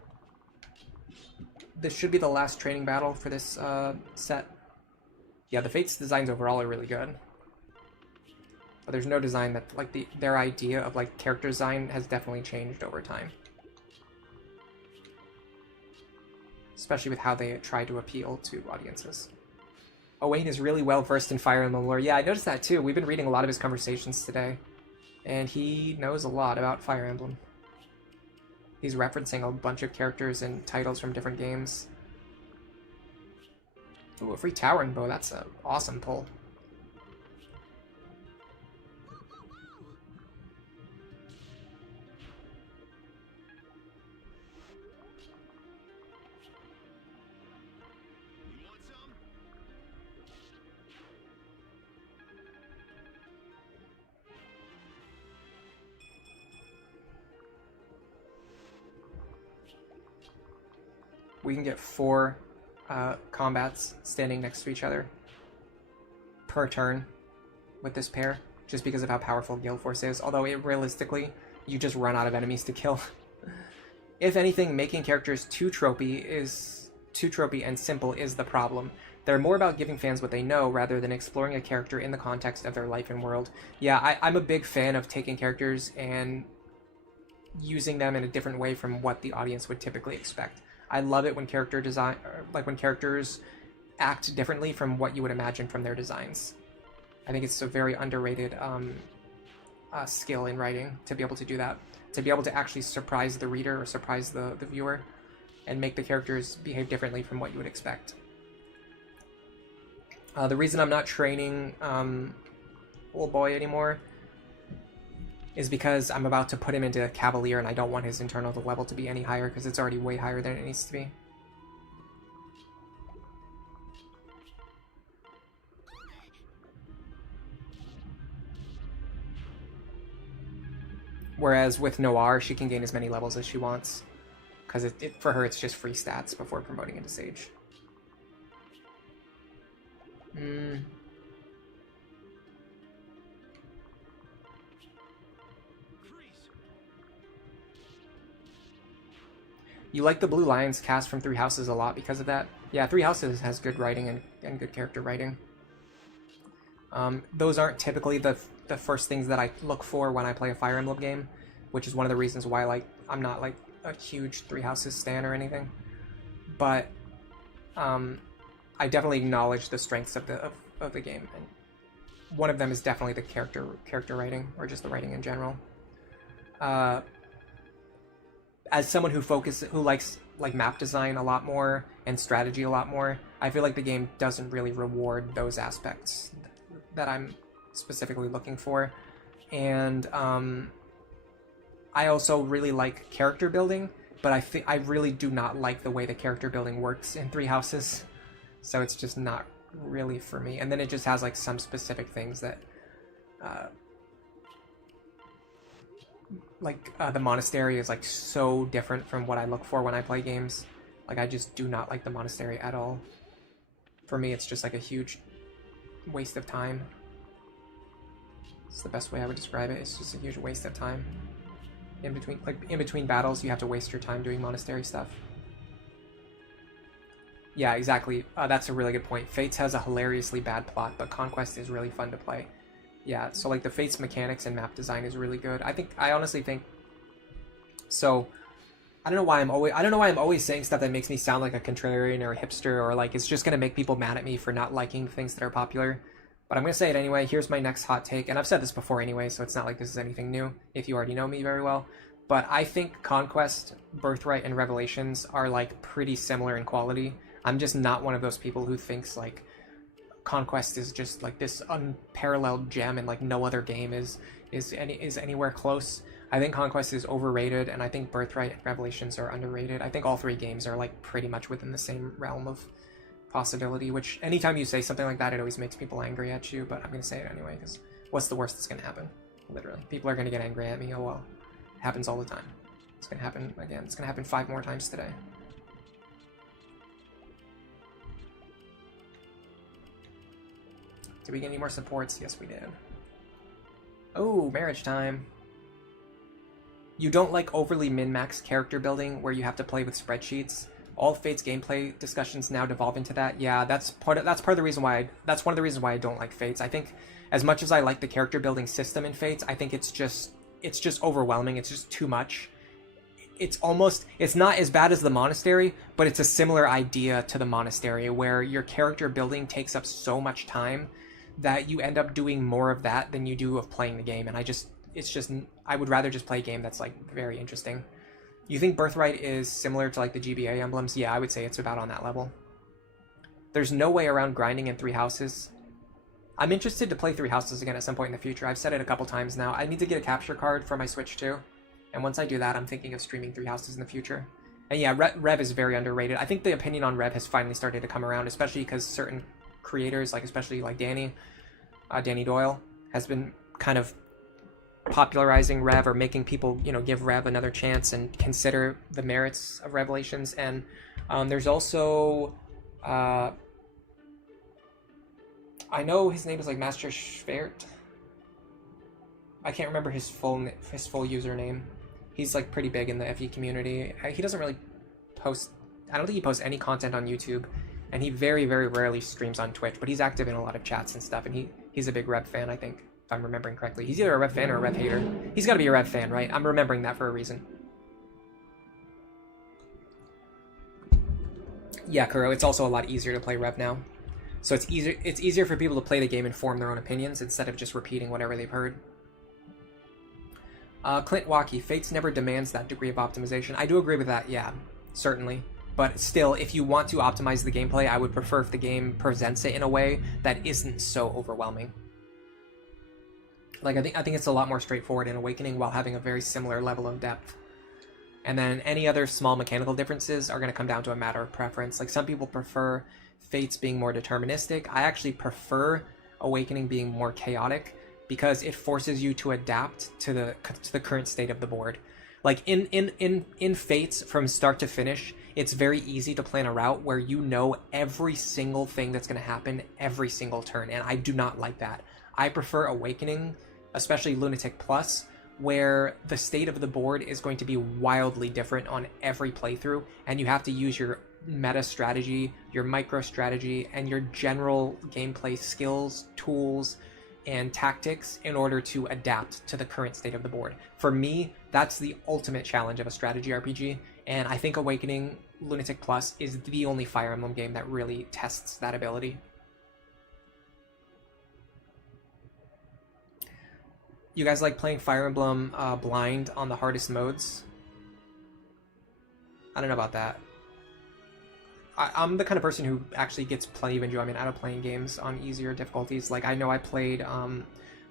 This should be the last training battle for this set. Yeah, the Fates designs overall are really good. But there's no design that, like, their idea of, like, character design has definitely changed over time. Especially with how they try to appeal to audiences. Owain is really well versed in Fire Emblem lore. Yeah, I noticed that too. We've been reading a lot of his conversations today. And he knows a lot about Fire Emblem. He's referencing a bunch of characters and titles from different games. Ooh, a free towering bow. That's an awesome pull. We can get 4 combats standing next to each other per turn with this pair, just because of how powerful Gale Force is, although realistically, you just run out of enemies to kill. If anything, making characters too tropey and simple is the problem. They're more about giving fans what they know rather than exploring a character in the context of their life and world. Yeah, I'm a big fan of taking characters and using them in a different way from what the audience would typically expect. I love it when character design, like when characters act differently from what you would imagine from their designs. I think it's a very underrated skill in writing to be able to do that. To be able to actually surprise the reader or surprise the viewer and make the characters behave differently from what you would expect. The reason I'm not training Old Boy anymore is because I'm about to put him into Cavalier and I don't want his internal level to be any higher because it's already way higher than it needs to be. Whereas with Noire, she can gain as many levels as she wants. Because for her, it's just free stats before promoting into Sage. You like the Blue Lions cast from Three Houses a lot because of that? Yeah, Three Houses has good writing and good character writing. Those aren't typically the first things that I look for when I play a Fire Emblem game, which is one of the reasons why I'm not like a huge Three Houses stan or anything. But I definitely acknowledge the strengths of the game, and one of them is definitely the character writing, or just the writing in general. As someone who likes like map design a lot more and strategy a lot more, I feel like the game doesn't really reward those aspects that I'm specifically looking for. And I also really like character building, but I really do not like the way the character building works in Three Houses, so it's just not really for me. And then it just has like some specific things that the monastery is like so different from what I look for when I play games. Like, I just do not like the monastery at all. For me, it's just like a huge waste of time. It's the best way I would describe it. It's just a huge waste of time. In between battles, you have to waste your time doing monastery stuff. Yeah, exactly. That's a really good point. Fates has a hilariously bad plot, but Conquest is really fun to play. Yeah, so like the Fates mechanics and map design is really good. I honestly think so. I don't know why I'm always saying stuff that makes me sound like a contrarian or a hipster, or like it's just gonna make people mad at me for not liking things that are popular. But I'm gonna say it anyway. Here's my next hot take, and I've said this before anyway, so it's not like this is anything new if you already know me very well. But I think Conquest, Birthright, and Revelations are like pretty similar in quality. I'm just not one of those people who thinks like Conquest is just like this unparalleled gem and like no other game is anywhere close. I think Conquest is overrated, and I think Birthright and Revelations are underrated. I think all three games are like pretty much within the same realm of possibility, which anytime you say something like that, it always makes people angry at you, but I'm going to say it anyway, because what's the worst that's going to happen? Literally. People are going to get angry at me. Oh well. It happens all the time. It's going to happen again. It's going to happen 5 more times today. Did we get any more supports? Yes, we did. Oh, marriage time. You don't like overly min-max character building where you have to play with spreadsheets. All Fate's gameplay discussions now devolve into that. Yeah, that's part of the reason why that's one of the reasons why I don't like Fates. I think as much as I like the character building system in Fates, I think it's just overwhelming. It's just too much. It's not as bad as the monastery, but it's a similar idea to the monastery where your character building takes up so much time that you end up doing more of that than you do of playing the game. And I would rather just play a game that's like very interesting. You think Birthright is similar to like the GBA emblems? Yeah, I would say it's about on that level. There's no way around grinding in Three Houses. I'm interested to play Three Houses again at some point in the future. I've said it a couple times now. I need to get a capture card for my Switch too. And once I do that, I'm thinking of streaming Three Houses in the future. And yeah, Rev is very underrated. I think the opinion on Rev has finally started to come around, especially because certain creators, especially Danny Doyle, has been kind of popularizing Rev, or making people give Rev another chance and consider the merits of Revelations. And there's also I know his name is Master Schwert. I can't remember his full username. He's pretty big in the FE community. He doesn't really post. I don't think he posts any content on YouTube, and he very, very rarely streams on Twitch. But he's active in a lot of chats and stuff, and he's a big Rev fan, I think. If I'm remembering correctly. He's either a Rev fan or a Rev hater. He's got to be a Rev fan, right? I'm remembering that for a reason. Yeah, Kuro, it's also a lot easier to play Rev now. So it's easier for people to play the game and form their own opinions instead of just repeating whatever they've heard. Clint Waukee, Fates never demands that degree of optimization. I do agree with that, yeah, certainly. But still, if you want to optimize the gameplay, I would prefer if the game presents it in a way that isn't so overwhelming. Like, I think it's a lot more straightforward in Awakening while having a very similar level of depth. And then any other small mechanical differences are going to come down to a matter of preference. Like, some people prefer Fates being more deterministic. I actually prefer Awakening being more chaotic because it forces you to adapt to the current state of the board. Like, in Fates, from start to finish, it's very easy to plan a route where you know every single thing that's going to happen every single turn, and I do not like that. I prefer Awakening, especially Lunatic Plus, where the state of the board is going to be wildly different on every playthrough, and you have to use your meta strategy, your micro strategy, and your general gameplay skills, tools, and tactics in order to adapt to the current state of the board. For me, that's the ultimate challenge of a strategy RPG, and I think Awakening Lunatic Plus is the only Fire Emblem game that really tests that ability. You guys like playing Fire Emblem blind on the hardest modes? I don't know about that. I'm the kind of person who actually gets plenty of enjoyment out of playing games on easier difficulties. Like, I know I played,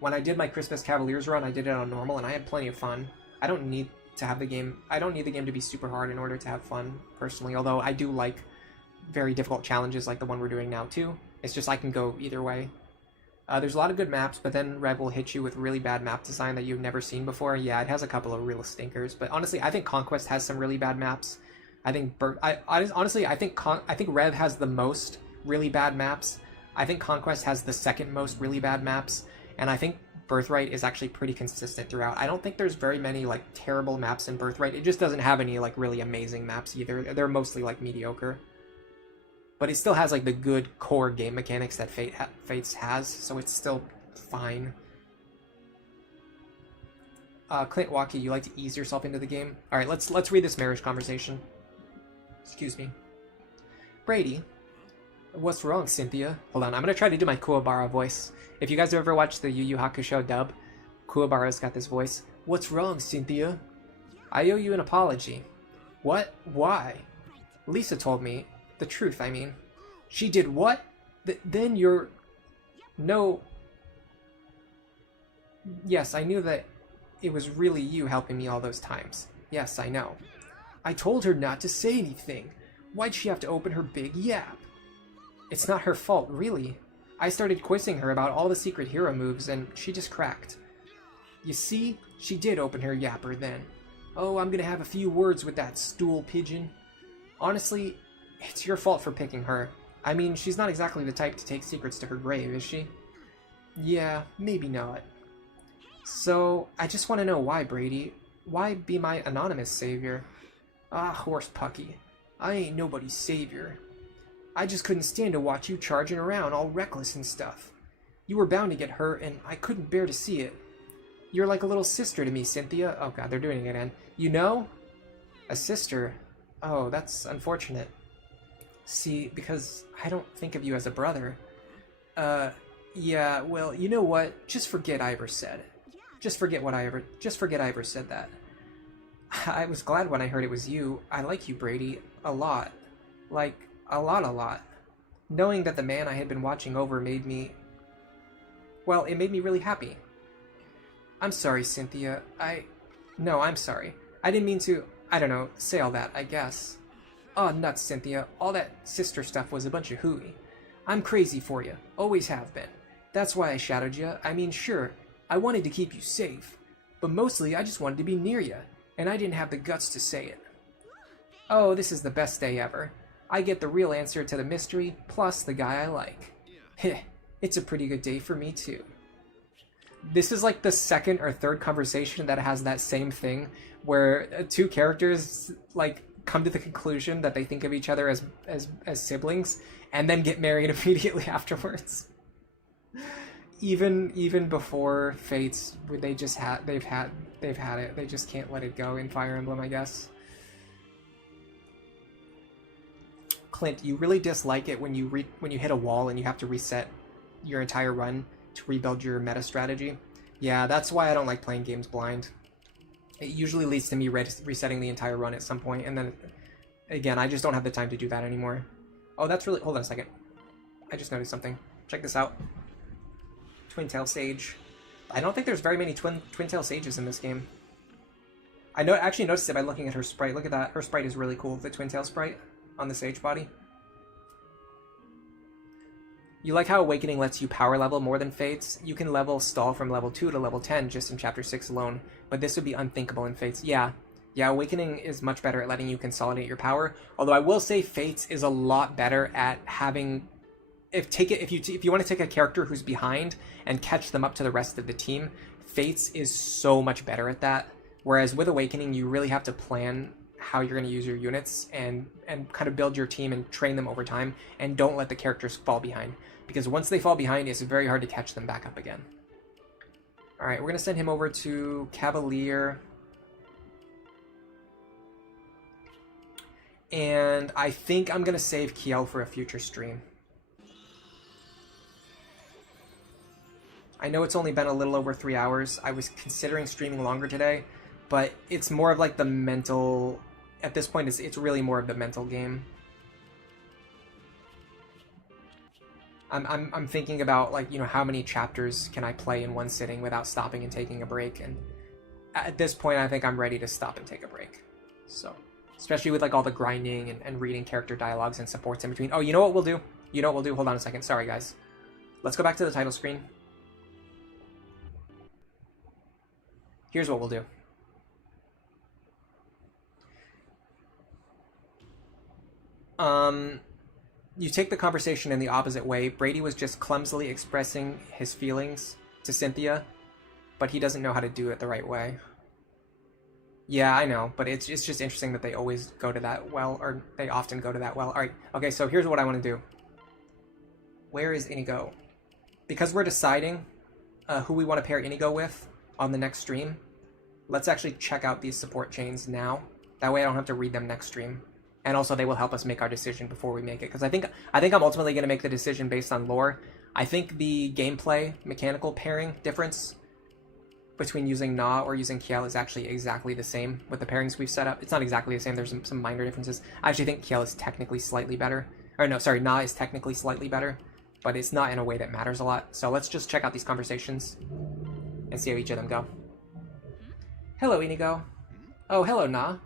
when I did my Christmas Cavaliers run, I did it on normal, and I had plenty of fun. I don't need the game to be super hard in order to have fun, personally, although I do like very difficult challenges like the one we're doing now, too. It's just I can go either way. There's a lot of good maps, but then Rev will hit you with really bad map design that you've never seen before. Yeah, it has a couple of real stinkers, but honestly, I think Conquest has some really bad maps. I think I think Rev has the most really bad maps. I think Conquest has the second most really bad maps, and I think Birthright is actually pretty consistent throughout. I don't think there's very many like terrible maps in Birthright. It just doesn't have any like really amazing maps either. They're mostly like mediocre. But it still has like the good core game mechanics that Fates has, so it's still fine. Clint Waukee, you like to ease yourself into the game? All right, let's read this marriage conversation. Excuse me. Brady, what's wrong, Cynthia? Hold on, I'm gonna try to do my Kuwabara voice. If you guys have ever watched the Yu Yu Hakusho dub, Kuwabara's got this voice. What's wrong, Cynthia? I owe you an apology. What? Why? Lisa told me. The truth, I mean. She did what? Then you're... No... Yes, I knew that it was really you helping me all those times. Yes, I know. I told her not to say anything. Why'd she have to open her big yap? It's not her fault, really. I started quizzing her about all the secret hero moves, and she just cracked. You see, she did open her yapper then. Oh, I'm gonna have a few words with that stool pigeon. Honestly, it's your fault for picking her. I mean, she's not exactly the type to take secrets to her grave, is she? Yeah, maybe not. So, I just want to know why, Brady. Why be my anonymous savior? Ah, horse pucky. I ain't nobody's savior. I just couldn't stand to watch you charging around all reckless and stuff. You were bound to get hurt, and I couldn't bear to see it. You're like a little sister to me, Cynthia. Oh god, they're doing it again. You know? A sister? Oh, that's unfortunate. See, because I don't think of you as a brother. Yeah, well, you know what? Just forget I ever said it. Just forget I ever said that. I was glad when I heard it was you. I like you, Brady, a lot. Like, a lot. Knowing that the man I had been watching over made me... Well, it made me really happy. I'm sorry, Cynthia. No, I'm sorry. I didn't mean to, I don't know, say all that, I guess. Oh, nuts, Cynthia. All that sister stuff was a bunch of hooey. I'm crazy for you. Always have been. That's why I shadowed you. I mean, sure, I wanted to keep you safe. But mostly, I just wanted to be near you. And I didn't have the guts to say it. Oh, this is the best day ever. I get the real answer to the mystery, plus the guy I like. Heh, it's a pretty good day for me, too. This is like the second or third conversation that has that same thing, where two characters, like, come to the conclusion that they think of each other as siblings, and then get married immediately afterwards. Even before Fates, they've had it. They just can't let it go in Fire Emblem, I guess. Clint, you really dislike it when you hit a wall and you have to reset your entire run to rebuild your meta strategy. Yeah, that's why I don't like playing games blind. It usually leads to me resetting the entire run at some point, and then, again, I just don't have the time to do that anymore. Oh, that's really... Hold on a second. I just noticed something. Check this out. Twin-tail sage. I don't think there's very many twin-tail sages in this game. I actually noticed it by looking at her sprite. Look at that. Her sprite is really cool, the twin-tail sprite on the sage body. You like how Awakening lets you power level more than Fates? You can level stall from level 2 to level 10 just in Chapter 6 alone, but this would be unthinkable in Fates. Yeah, Awakening is much better at letting you consolidate your power, although I will say Fates is a lot better at having... If you want to take a character who's behind and catch them up to the rest of the team, Fates is so much better at that, whereas with Awakening, you really have to plan how you're going to use your units and kind of build your team and train them over time, and don't let the characters fall behind. Because once they fall behind, it's very hard to catch them back up again. Alright, we're going to send him over to Cavalier. And I think I'm going to save Kiel for a future stream. I know it's only been a little over 3 hours. I was considering streaming longer today, but it's more of like the mental... At this point, it's really more of the mental game. I'm thinking about, like, you know, how many chapters can I play in one sitting without stopping and taking a break, and at this point I think I'm ready to stop and take a break. So, especially with like all the grinding and reading character dialogues and supports in between. Oh, you know what we'll do? You know what we'll do? Hold on a second. Sorry, guys. Let's go back to the title screen. Here's what we'll do. You take the conversation in the opposite way. Brady was just clumsily expressing his feelings to Cynthia, but he doesn't know how to do it the right way. Yeah, I know, but it's just interesting that they always go to that well, or they often go to that well. Alright, okay, so here's what I want to do. Where is Inigo? Because we're deciding who we want to pair Inigo with on the next stream, let's actually check out these support chains now. That way I don't have to read them next stream. And also they will help us make our decision before we make it. Because I think I'm ultimately going to make the decision based on lore. I think the gameplay, mechanical pairing difference between using Na or using Kiel is actually exactly the same with the pairings we've set up. It's not exactly the same, there's some minor differences. I actually think Kiel is technically slightly better. Or no, sorry, Na is technically slightly better. But it's not in a way that matters a lot. So let's just check out these conversations and see how each of them go. Hello, Inigo. Oh, hello, Na.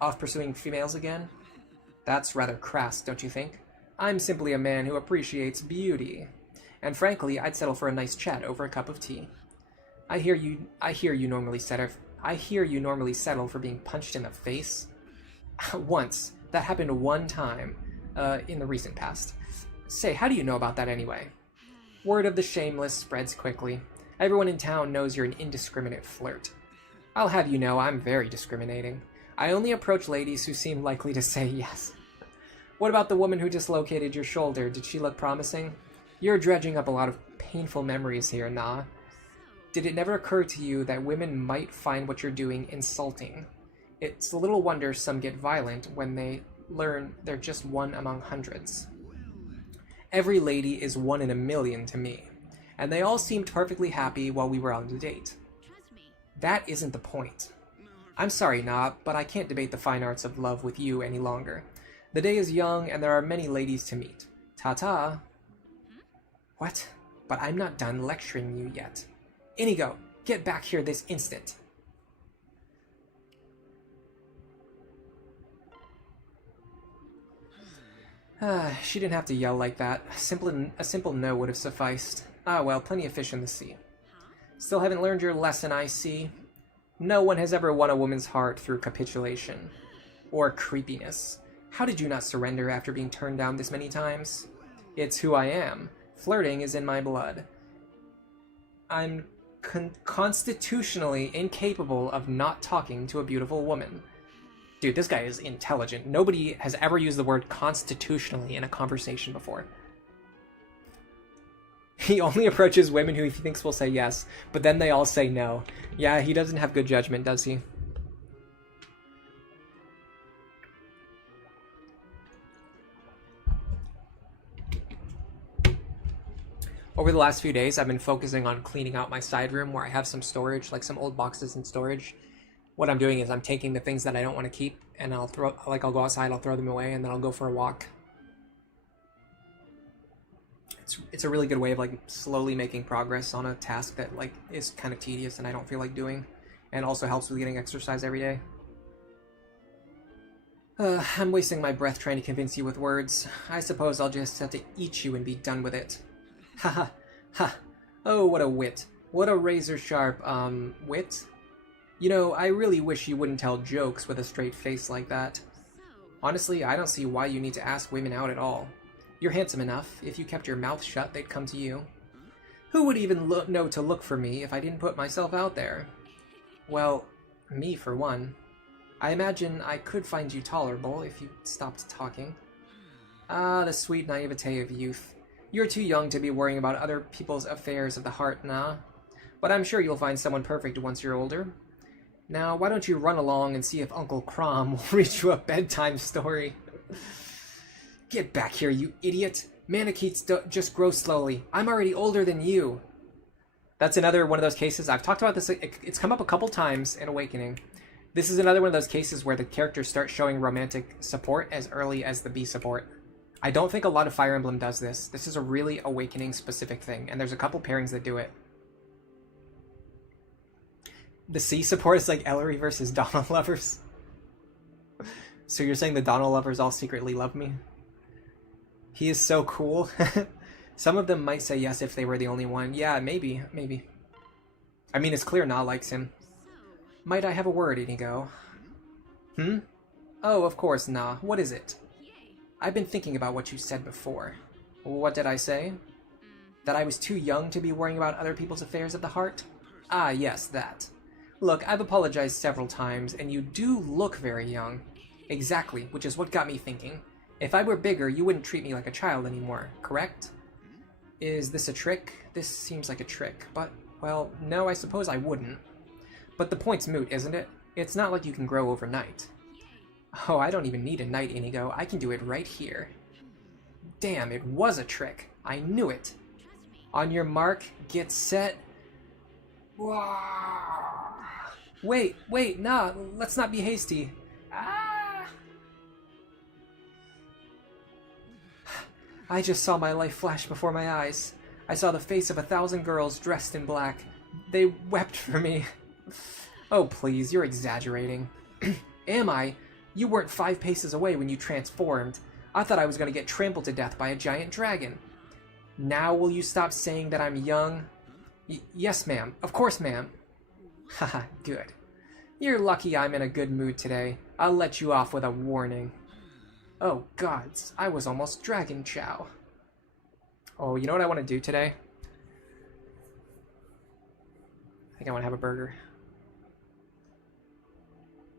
Off pursuing females again? That's rather crass, don't you think? I'm simply a man who appreciates beauty. And frankly, I'd settle for a nice chat over a cup of tea. I hear you normally settle for being punched in the face. Once. That happened one time, in the recent past. Say, how do you know about that anyway? Word of the shameless spreads quickly. Everyone in town knows you're an indiscriminate flirt. I'll have you know I'm very discriminating. I only approach ladies who seem likely to say yes. What about the woman who dislocated your shoulder? Did she look promising? You're dredging up a lot of painful memories here, Na. Did it never occur to you that women might find what you're doing insulting? It's a little wonder some get violent when they learn they're just one among hundreds. Every lady is one in a million to me, and they all seemed perfectly happy while we were on the date. That isn't the point. I'm sorry, Na, but I can't debate the fine arts of love with you any longer. The day is young, and there are many ladies to meet. Ta-ta. What? But I'm not done lecturing you yet. Inigo, get back here this instant. She didn't have to yell like that. A simple no would have sufficed. Ah well, plenty of fish in the sea. Still haven't learned your lesson, I see. No one has ever won a woman's heart through capitulation. Or creepiness. How did you not surrender after being turned down this many times? It's who I am. Flirting is in my blood. I'm constitutionally incapable of not talking to a beautiful woman. Dude, this guy is intelligent. Nobody has ever used the word constitutionally in a conversation before. He only approaches women who he thinks will say yes, but then they all say no. Yeah, he doesn't have good judgment, does he? Over the last few days, I've been focusing on cleaning out my side room where I have some storage, like some old boxes in storage. What I'm doing is I'm taking the things that I don't want to keep, and I'll go outside, I'll throw them away, and then I'll go for a walk. It's a really good way of like slowly making progress on a task that like is kind of tedious and I don't feel like doing, and also helps with getting exercise every day. I'm wasting my breath trying to convince you with words. I suppose I'll just have to eat you and be done with it. Ha ha ha. Oh, what a wit. What a razor-sharp, wit? You know, I really wish you wouldn't tell jokes with a straight face like that. Honestly, I don't see why you need to ask women out at all. You're handsome enough. If you kept your mouth shut, they'd come to you. Who would even know to look for me if I didn't put myself out there? Well, me for one. I imagine I could find you tolerable if you stopped talking. Ah, the sweet naivete of youth. You're too young to be worrying about other people's affairs of the heart, nah? But I'm sure you'll find someone perfect once you're older. Now, why don't you run along and see if Uncle Crom will read you a bedtime story? Get back here, you idiot! Manicheets just grow slowly. I'm already older than you. That's another one of those cases. I've talked about this. It's come up a couple times in Awakening. This is another one of those cases where the characters start showing romantic support as early as the B support. I don't think a lot of Fire Emblem does this. This is a really Awakening-specific thing, and there's a couple pairings that do it. The C support is like Ellery versus Donald lovers. So you're saying the Donald lovers all secretly love me? He is so cool. Some of them might say yes if they were the only one. Yeah, maybe. I mean, it's clear Na likes him. Might I have a word, Inigo? Hmm? Oh, of course, Na. What is it? I've been thinking about what you said before. What did I say? That I was too young to be worrying about other people's affairs of the heart? Ah, yes, that. Look, I've apologized several times, and you do look very young. Exactly, which is what got me thinking. If I were bigger, you wouldn't treat me like a child anymore, correct? Is this a trick? This seems like a trick, but, well, no, I suppose I wouldn't. But the point's moot, isn't it? It's not like you can grow overnight. Oh, I don't even need a night, Inigo. I can do it right here. Damn, it was a trick. I knew it. On your mark, get set. Wait, nah, let's not be hasty. I just saw my life flash before my eyes. I saw the face of 1,000 girls dressed in black. They wept for me. Oh, please, you're exaggerating. Am I? You weren't 5 paces away when you transformed. I thought I was going to get trampled to death by a giant dragon. Now will you stop saying that I'm young? Yes, ma'am. Of course, ma'am. Haha, good. You're lucky I'm in a good mood today. I'll let you off with a warning. Oh, gods. I was almost Dragon Chow. Oh, you know what I want to do today? I think I want to have a burger.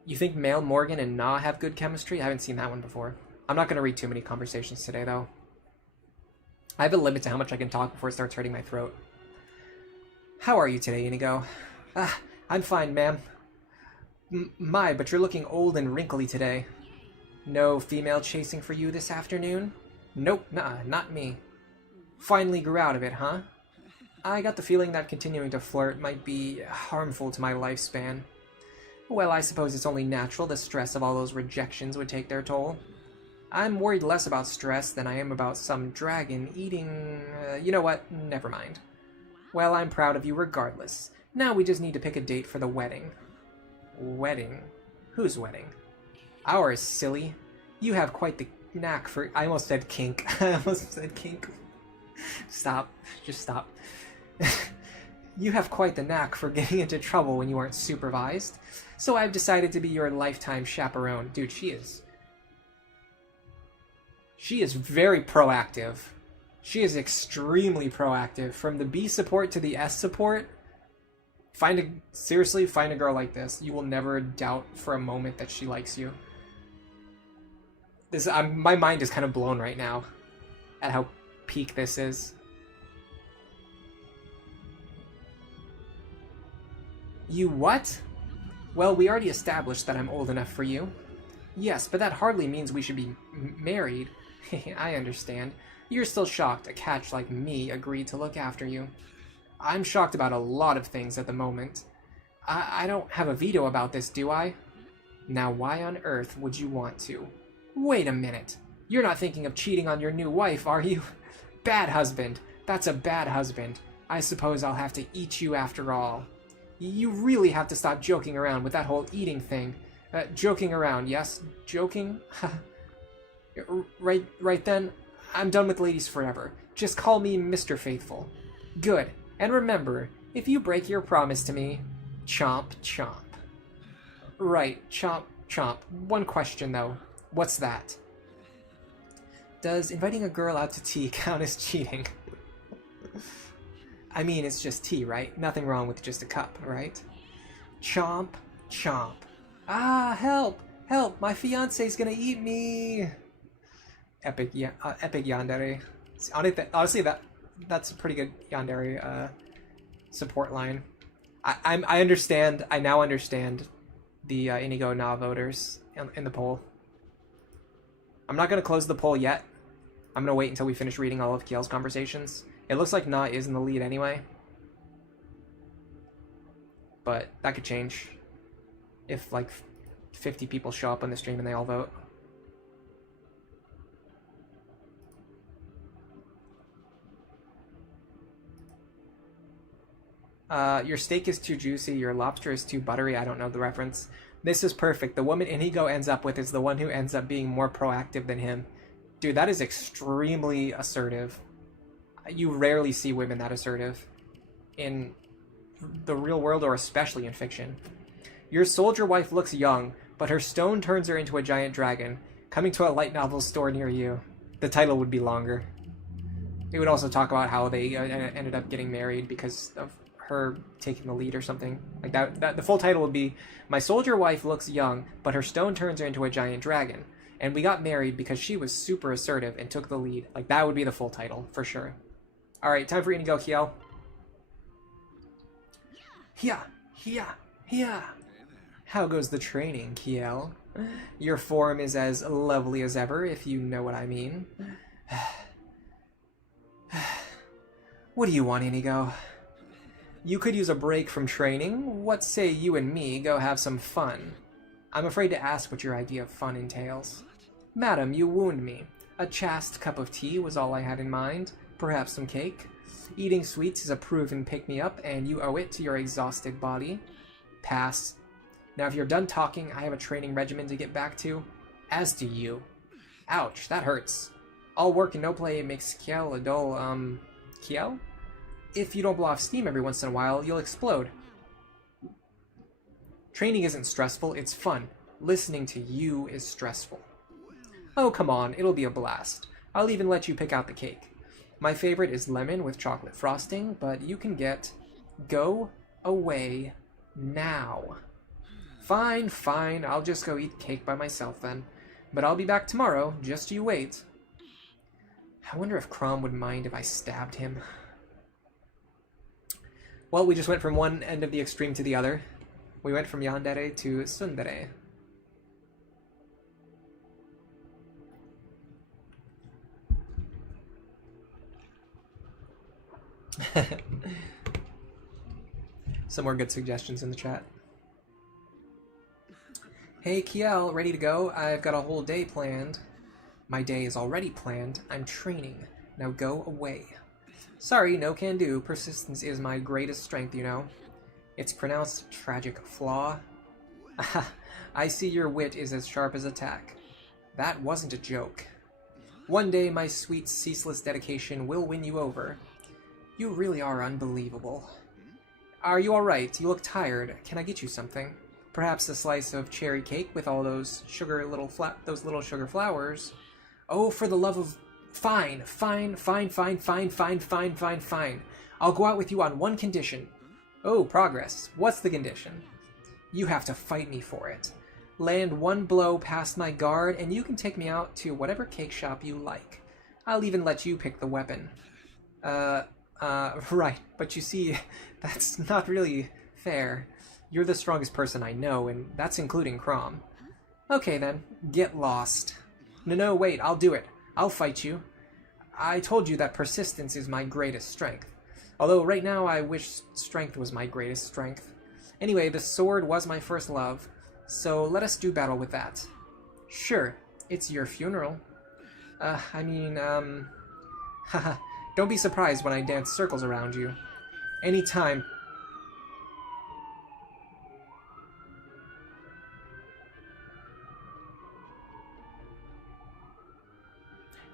You think Male Morgan and Na have good chemistry? I haven't seen that one before. I'm not going to read too many conversations today, though. I have a limit to how much I can talk before it starts hurting my throat. How are you today, Inigo? I'm fine, ma'am. But you're looking old and wrinkly today. No female chasing for you this afternoon? Nope, not me. Finally grew out of it, huh? I got the feeling that continuing to flirt might be harmful to my lifespan. Well, I suppose it's only natural the stress of all those rejections would take their toll. I'm worried less about stress than I am about some dragon eating... you know what? Never mind. Well, I'm proud of you regardless. Now we just need to pick a date for the wedding. Wedding? Whose wedding? Ours, silly. You have quite the knack for... I almost said kink. Stop. Just stop. You have quite the knack for getting into trouble when you aren't supervised. So I've decided to be your lifetime chaperone. Dude, she is very proactive. She is extremely proactive. From the B support to the S support, seriously, find a girl like this. You will never doubt for a moment that she likes you. My mind is kind of blown right now at how peak this is. You what? Well, we already established that I'm old enough for you. Yes, but that hardly means we should be married. I understand. You're still shocked a catch like me agreed to look after you. I'm shocked about a lot of things at the moment. I don't have a veto about this, do I? Now why on earth would you want to? Wait a minute. You're not thinking of cheating on your new wife, are you? Bad husband. That's a bad husband. I suppose I'll have to eat you after all. You really have to stop joking around with that whole eating thing. Joking around, yes? Joking? Right then, I'm done with ladies forever. Just call me Mr. Faithful. Good. And remember, if you break your promise to me, chomp chomp. Right, chomp chomp. One question though. What's that? Does inviting a girl out to tea count as cheating? I mean, it's just tea, right? Nothing wrong with just a cup, right? Chomp chomp. Ah, help! Help! My fiance's gonna eat me! Epic yandere. Honestly, that's a pretty good yandere support line. I understand. I now understand the Inigo Na voters in the poll. I'm not gonna close the poll yet. I'm gonna wait until we finish reading all of Kiel's conversations. It looks like Na is in the lead anyway, but that could change if like 50 people show up on the stream and they all vote. Your steak is too juicy, your lobster is too buttery. I don't know the reference. This is perfect. The woman Inigo ends up with is the one who ends up being more proactive than him. Dude, that is extremely assertive. You rarely see women that assertive in the real world, or especially in fiction. Your soldier wife looks young, but her stone turns her into a giant dragon. Coming to a light novel store near you. The title would be longer. It would also talk about how they ended up getting married because of her taking the lead or something like that. The full title would be My Soldier Wife Looks Young, but Her Stone Turns Her Into a Giant Dragon, and we got married because she was super assertive and took the lead. Like, that would be the full title for sure. All right, time for Inigo, Kiel. Here. How goes the training, Kiel? Your form is as lovely as ever, if you know what I mean. What do you want, Inigo? You could use a break from training. What say you and me go have some fun? I'm afraid to ask what your idea of fun entails. Madam, you wound me. A chaste cup of tea was all I had in mind. Perhaps some cake. Eating sweets is a proven pick-me-up, and you owe it to your exhausted body. Pass. Now if you're done talking, I have a training regimen to get back to. As do you. Ouch, that hurts. All work and no play makes Kiel a dull, Kiel? If you don't blow off steam every once in a while, you'll explode. Training isn't stressful, it's fun. Listening to you is stressful. Oh, come on, it'll be a blast. I'll even let you pick out the cake. My favorite is lemon with chocolate frosting, but you can get... Go away now. Fine, I'll just go eat cake by myself then. But I'll be back tomorrow, just you wait. I wonder if Crom would mind if I stabbed him. Well, we just went from one end of the extreme to the other. We went from yandere to tsundere. Some more good suggestions in the chat. Hey Kiel, ready to go? I've got a whole day planned. My day is already planned. I'm training. Now go away. Sorry, no can do. Persistence is my greatest strength, you know. It's pronounced tragic flaw. I see your wit is as sharp as attack. That wasn't a joke. One day my sweet, ceaseless dedication will win you over. You really are unbelievable. Are you alright? You look tired. Can I get you something? Perhaps a slice of cherry cake with all those those little sugar flowers. Oh, for the love of... Fine. I'll go out with you on one condition. Oh, progress. What's the condition? You have to fight me for it. Land one blow past my guard, and you can take me out to whatever cake shop you like. I'll even let you pick the weapon. Right. But you see, that's not really fair. You're the strongest person I know, and that's including Crom. Okay then, get lost. No, wait, I'll do it. I'll fight you. I told you that persistence is my greatest strength. Although right now I wish strength was my greatest strength. Anyway, the sword was my first love, so let us do battle with that. Sure, it's your funeral. Haha, don't be surprised when I dance circles around you. Anytime.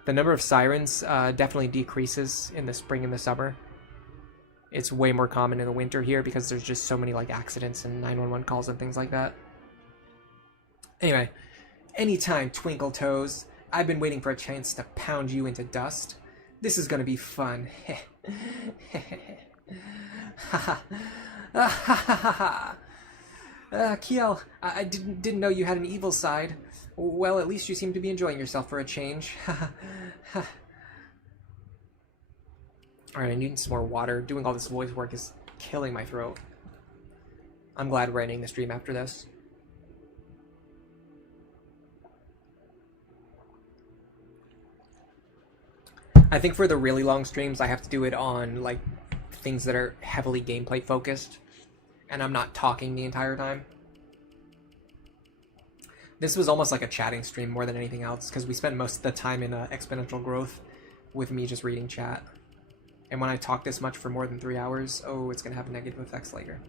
The number of sirens definitely decreases in the spring and the summer. It's way more common in the winter here because there's just so many like accidents and 911 calls and things like that. Anyway, anytime, Twinkle Toes. I've been waiting for a chance to pound you into dust. This is gonna be fun. Kiel, I didn't know you had an evil side. Well, at least you seem to be enjoying yourself for a change. Alright, I need some more water. Doing all this voice work is killing my throat. I'm glad we're ending the stream after this. I think for the really long streams, I have to do it on, like, things that are heavily gameplay focused. And I'm not talking the entire time. This was almost like a chatting stream more than anything else, because we spent most of the time in exponential growth with me just reading chat. And when I talk this much for more than 3 hours, oh, it's going to have negative effects later.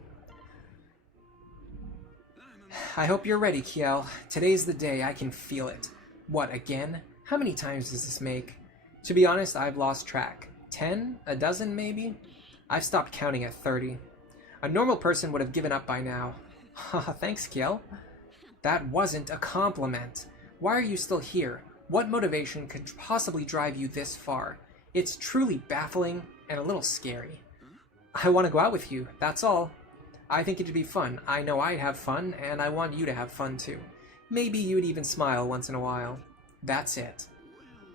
I hope you're ready, Kiel. Today's the day. I can feel it. What, again? How many times does this make? To be honest, I've lost track. 10? A dozen, maybe? I've stopped counting at 30. A normal person would have given up by now. Haha, thanks, Kiel. That wasn't a compliment. Why are you still here? What motivation could possibly drive you this far? It's truly baffling and a little scary. I want to go out with you, that's all. I think it'd be fun. I know I'd have fun, and I want you to have fun too. Maybe you'd even smile once in a while. That's it.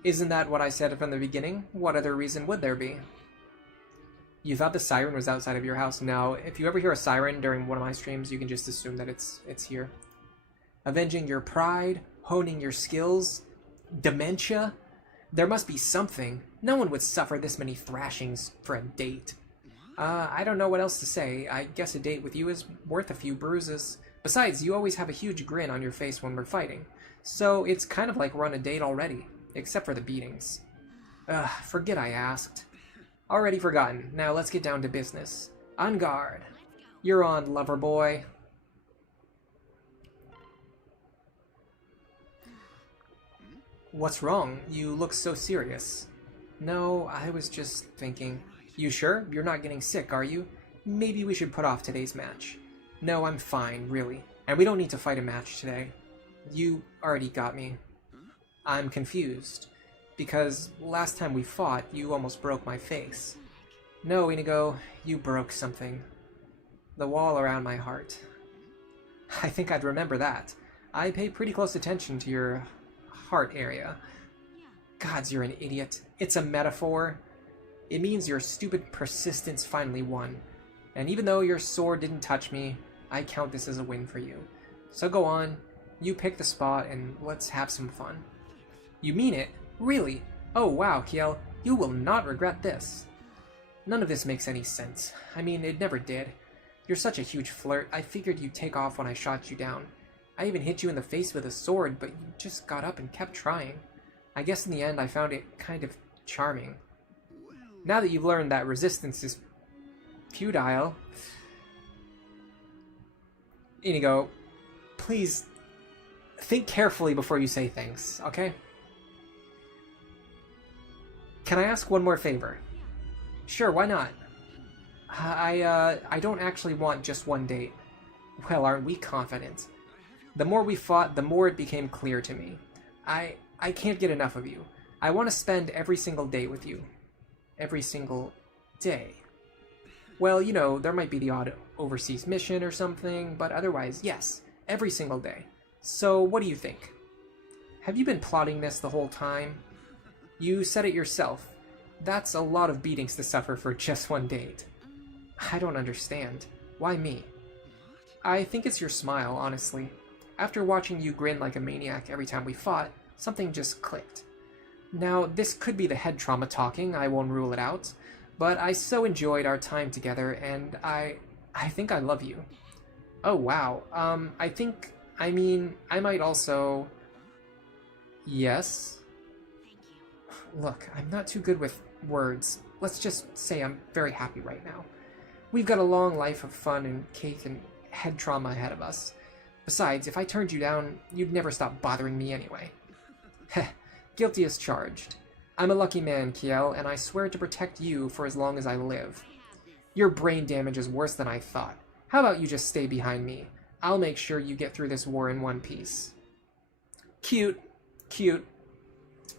Isn't that what I said from the beginning? What other reason would there be? You thought the siren was outside of your house. No, if you ever hear a siren during one of my streams, you can just assume that it's here. Avenging your pride, honing your skills, dementia? There must be something. No one would suffer this many thrashings for a date. I don't know what else to say. I guess a date with you is worth a few bruises. Besides, you always have a huge grin on your face when we're fighting. So it's kind of like we're on a date already, except for the beatings. Forget I asked. Already forgotten. Now let's get down to business. On guard. You're on, lover boy. What's wrong? You look so serious. No, I was just thinking. You sure? You're not getting sick, are you? Maybe we should put off today's match. No, I'm fine, really. And we don't need to fight a match today. You already got me. I'm confused. Because last time we fought, you almost broke my face. No, Inigo, you broke something. The wall around my heart. I think I'd remember that. I pay pretty close attention to your heart area. Gods, you're an idiot. It's a metaphor. It means your stupid persistence finally won. And even though your sword didn't touch me, I count this as a win for you. So go on, you pick the spot and let's have some fun. You mean it? Really? Oh wow, Kiel, you will not regret this. None of this makes any sense. I mean, it never did. You're such a huge flirt, I figured you'd take off when I shot you down. I even hit you in the face with a sword, but you just got up and kept trying. I guess in the end I found it kind of charming. Now that you've learned that resistance is futile... Inigo, please think carefully before you say things, okay? Can I ask one more favor? Sure, why not? I don't actually want just one date. Well, aren't we confident? The more we fought, the more it became clear to me. I can't get enough of you. I want to spend every single day with you. Every single day. Well, you know, there might be the odd overseas mission or something, but otherwise, yes, every single day. So, what do you think? Have you been plotting this the whole time? You said it yourself. That's a lot of beatings to suffer for just one date. I don't understand. Why me? I think it's your smile, honestly. After watching you grin like a maniac every time we fought, something just clicked. Now, this could be the head trauma talking, I won't rule it out, but I so enjoyed our time together, and I think I love you. Oh, wow. I might also... Yes? Look, I'm not too good with words. Let's just say I'm very happy right now. We've got a long life of fun and cake and head trauma ahead of us. Besides, if I turned you down, you'd never stop bothering me anyway. Heh, guilty as charged. I'm a lucky man, Kiel, and I swear to protect you for as long as I live. Your brain damage is worse than I thought. How about you just stay behind me? I'll make sure you get through this war in one piece. Cute. Cute.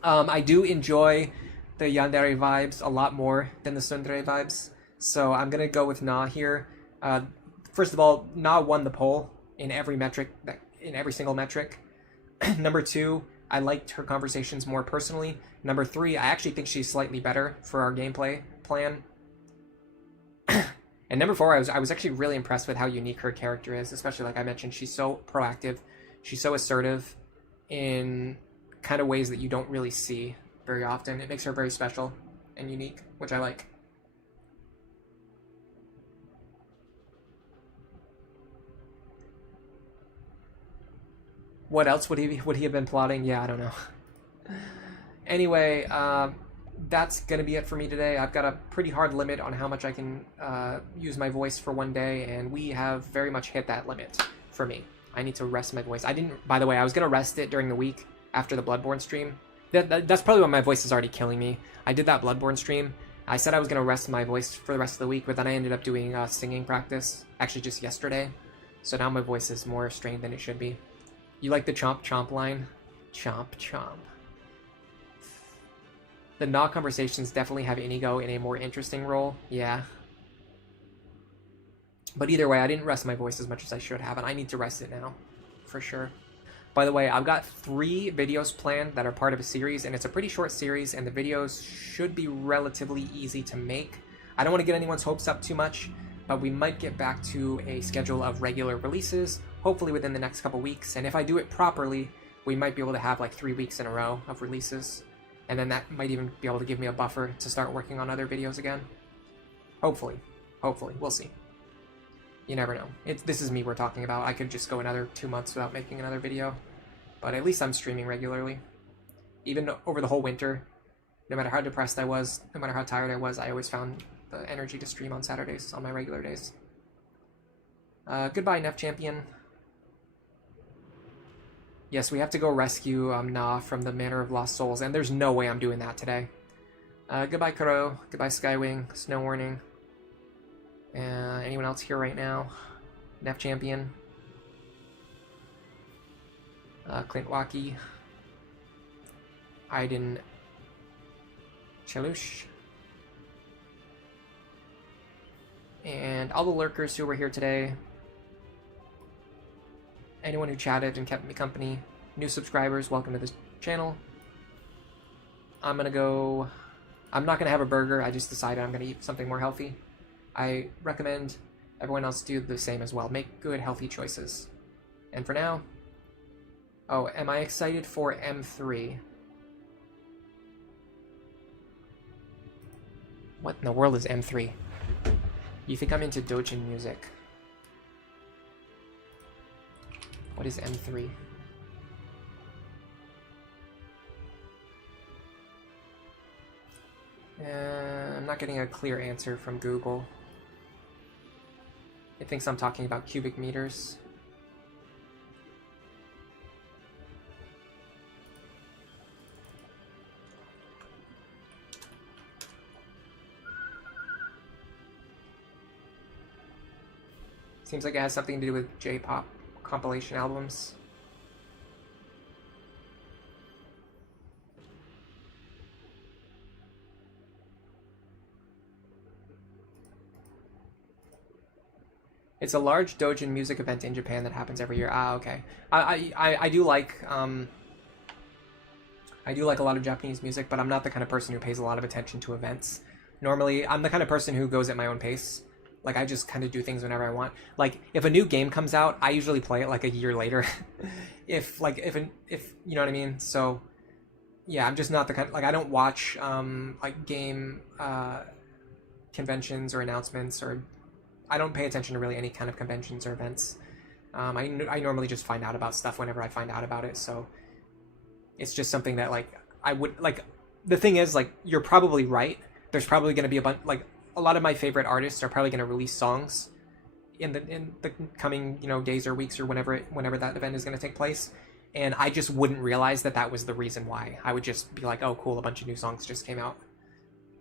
I do enjoy the Yandere vibes a lot more than the Tsundere vibes, so I'm gonna go with Na here. First of all, Na won the poll in every metric, in every single metric. Number 2, I liked her conversations more personally. Number 3, I actually think she's slightly better for our gameplay plan. And number 4, I was actually really impressed with how unique her character is, especially like I mentioned, she's so proactive, she's so assertive in kind of ways that you don't really see very often. It makes her very special and unique, which I like. What else would he have been plotting? Yeah, I don't know. Anyway, that's gonna be it for me today. I've got a pretty hard limit on how much I can use my voice for one day, and we have very much hit that limit for me. I need to rest my voice. I didn't, by the way, I was gonna rest it during the week after the Bloodborne stream. That's probably why my voice is already killing me. I did that Bloodborne stream. I said I was gonna rest my voice for the rest of the week, but then I ended up doing singing practice, actually just yesterday. So now my voice is more strained than it should be. You like the chomp chomp line? Chomp chomp. The Na conversations definitely have Inigo in a more interesting role, yeah. But either way, I didn't rest my voice as much as I should have, and I need to rest it now, for sure. By the way, I've got 3 videos planned that are part of a series, and it's a pretty short series, and the videos should be relatively easy to make. I don't want to get anyone's hopes up too much, but we might get back to a schedule of regular releases, hopefully within the next couple weeks, and if I do it properly, we might be able to have like 3 weeks in a row of releases, and then that might even be able to give me a buffer to start working on other videos again. Hopefully. Hopefully. We'll see. You never know. This is me we're talking about. I could just go another 2 months without making another video, but at least I'm streaming regularly. Even over the whole winter, no matter how depressed I was, no matter how tired I was, I always found the energy to stream on Saturdays, on my regular days. Goodbye, Nef Champion. Yes, we have to go rescue Na from the Manor of Lost Souls, and there's no way I'm doing that today. Goodbye, Kuro. Goodbye, Skywing. Snow Warning. Anyone else here right now? Nef Champion. Clint Waukee. Aiden Chelush. And all the lurkers who were here today. Anyone who chatted and kept me company. New subscribers, welcome to this channel. I'm not gonna have a burger. I just decided I'm gonna eat something more healthy. I recommend everyone else do the same as well. Make good, healthy choices. And for now... Oh, am I excited for M3? What in the world is M3? You think I'm into Dojin music? What is M3? I'm not getting a clear answer from Google. It thinks I'm talking about cubic meters. Seems like it has something to do with J-pop compilation albums. It's a large doujin music event in Japan that happens every year. Ah, okay. I do like a lot of Japanese music, but I'm not the kind of person who pays a lot of attention to events. Normally, I'm the kind of person who goes at my own pace. Like, I just kind of do things whenever I want. Like, if a new game comes out, I usually play it like a year later. if you know what I mean? So, yeah, I'm just not the kind, like, I don't watch like game conventions or announcements, or I don't pay attention to really any kind of conventions or events. I normally just find out about stuff whenever I find out about it, so it's just something that, like, I would like. The thing is, like, you're probably right. There's probably going to be a bunch, like, a lot of my favorite artists are probably going to release songs in the coming, you know, days or weeks or whenever that event is going to take place, and I just wouldn't realize that that was the reason why. I would just be like, oh cool, a bunch of new songs just came out.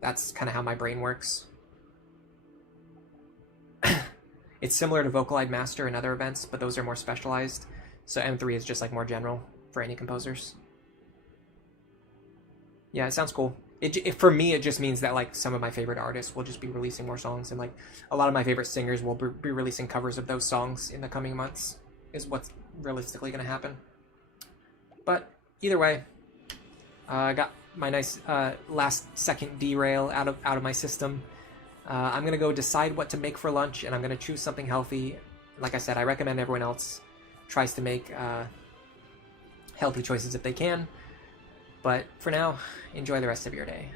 That's kind of how my brain works. It's similar to Vocaloid Master and other events, but those are more specialized. So M3 is just like more general for any composers. Yeah, it sounds cool. For me, it just means that, like, some of my favorite artists will just be releasing more songs, and, like, a lot of my favorite singers will be releasing covers of those songs in the coming months. Is what's realistically going to happen. But either way, I got my nice last second derail out of my system. I'm gonna go decide what to make for lunch, and I'm gonna choose something healthy. Like I said, I recommend everyone else tries to make healthy choices if they can. But for now, enjoy the rest of your day.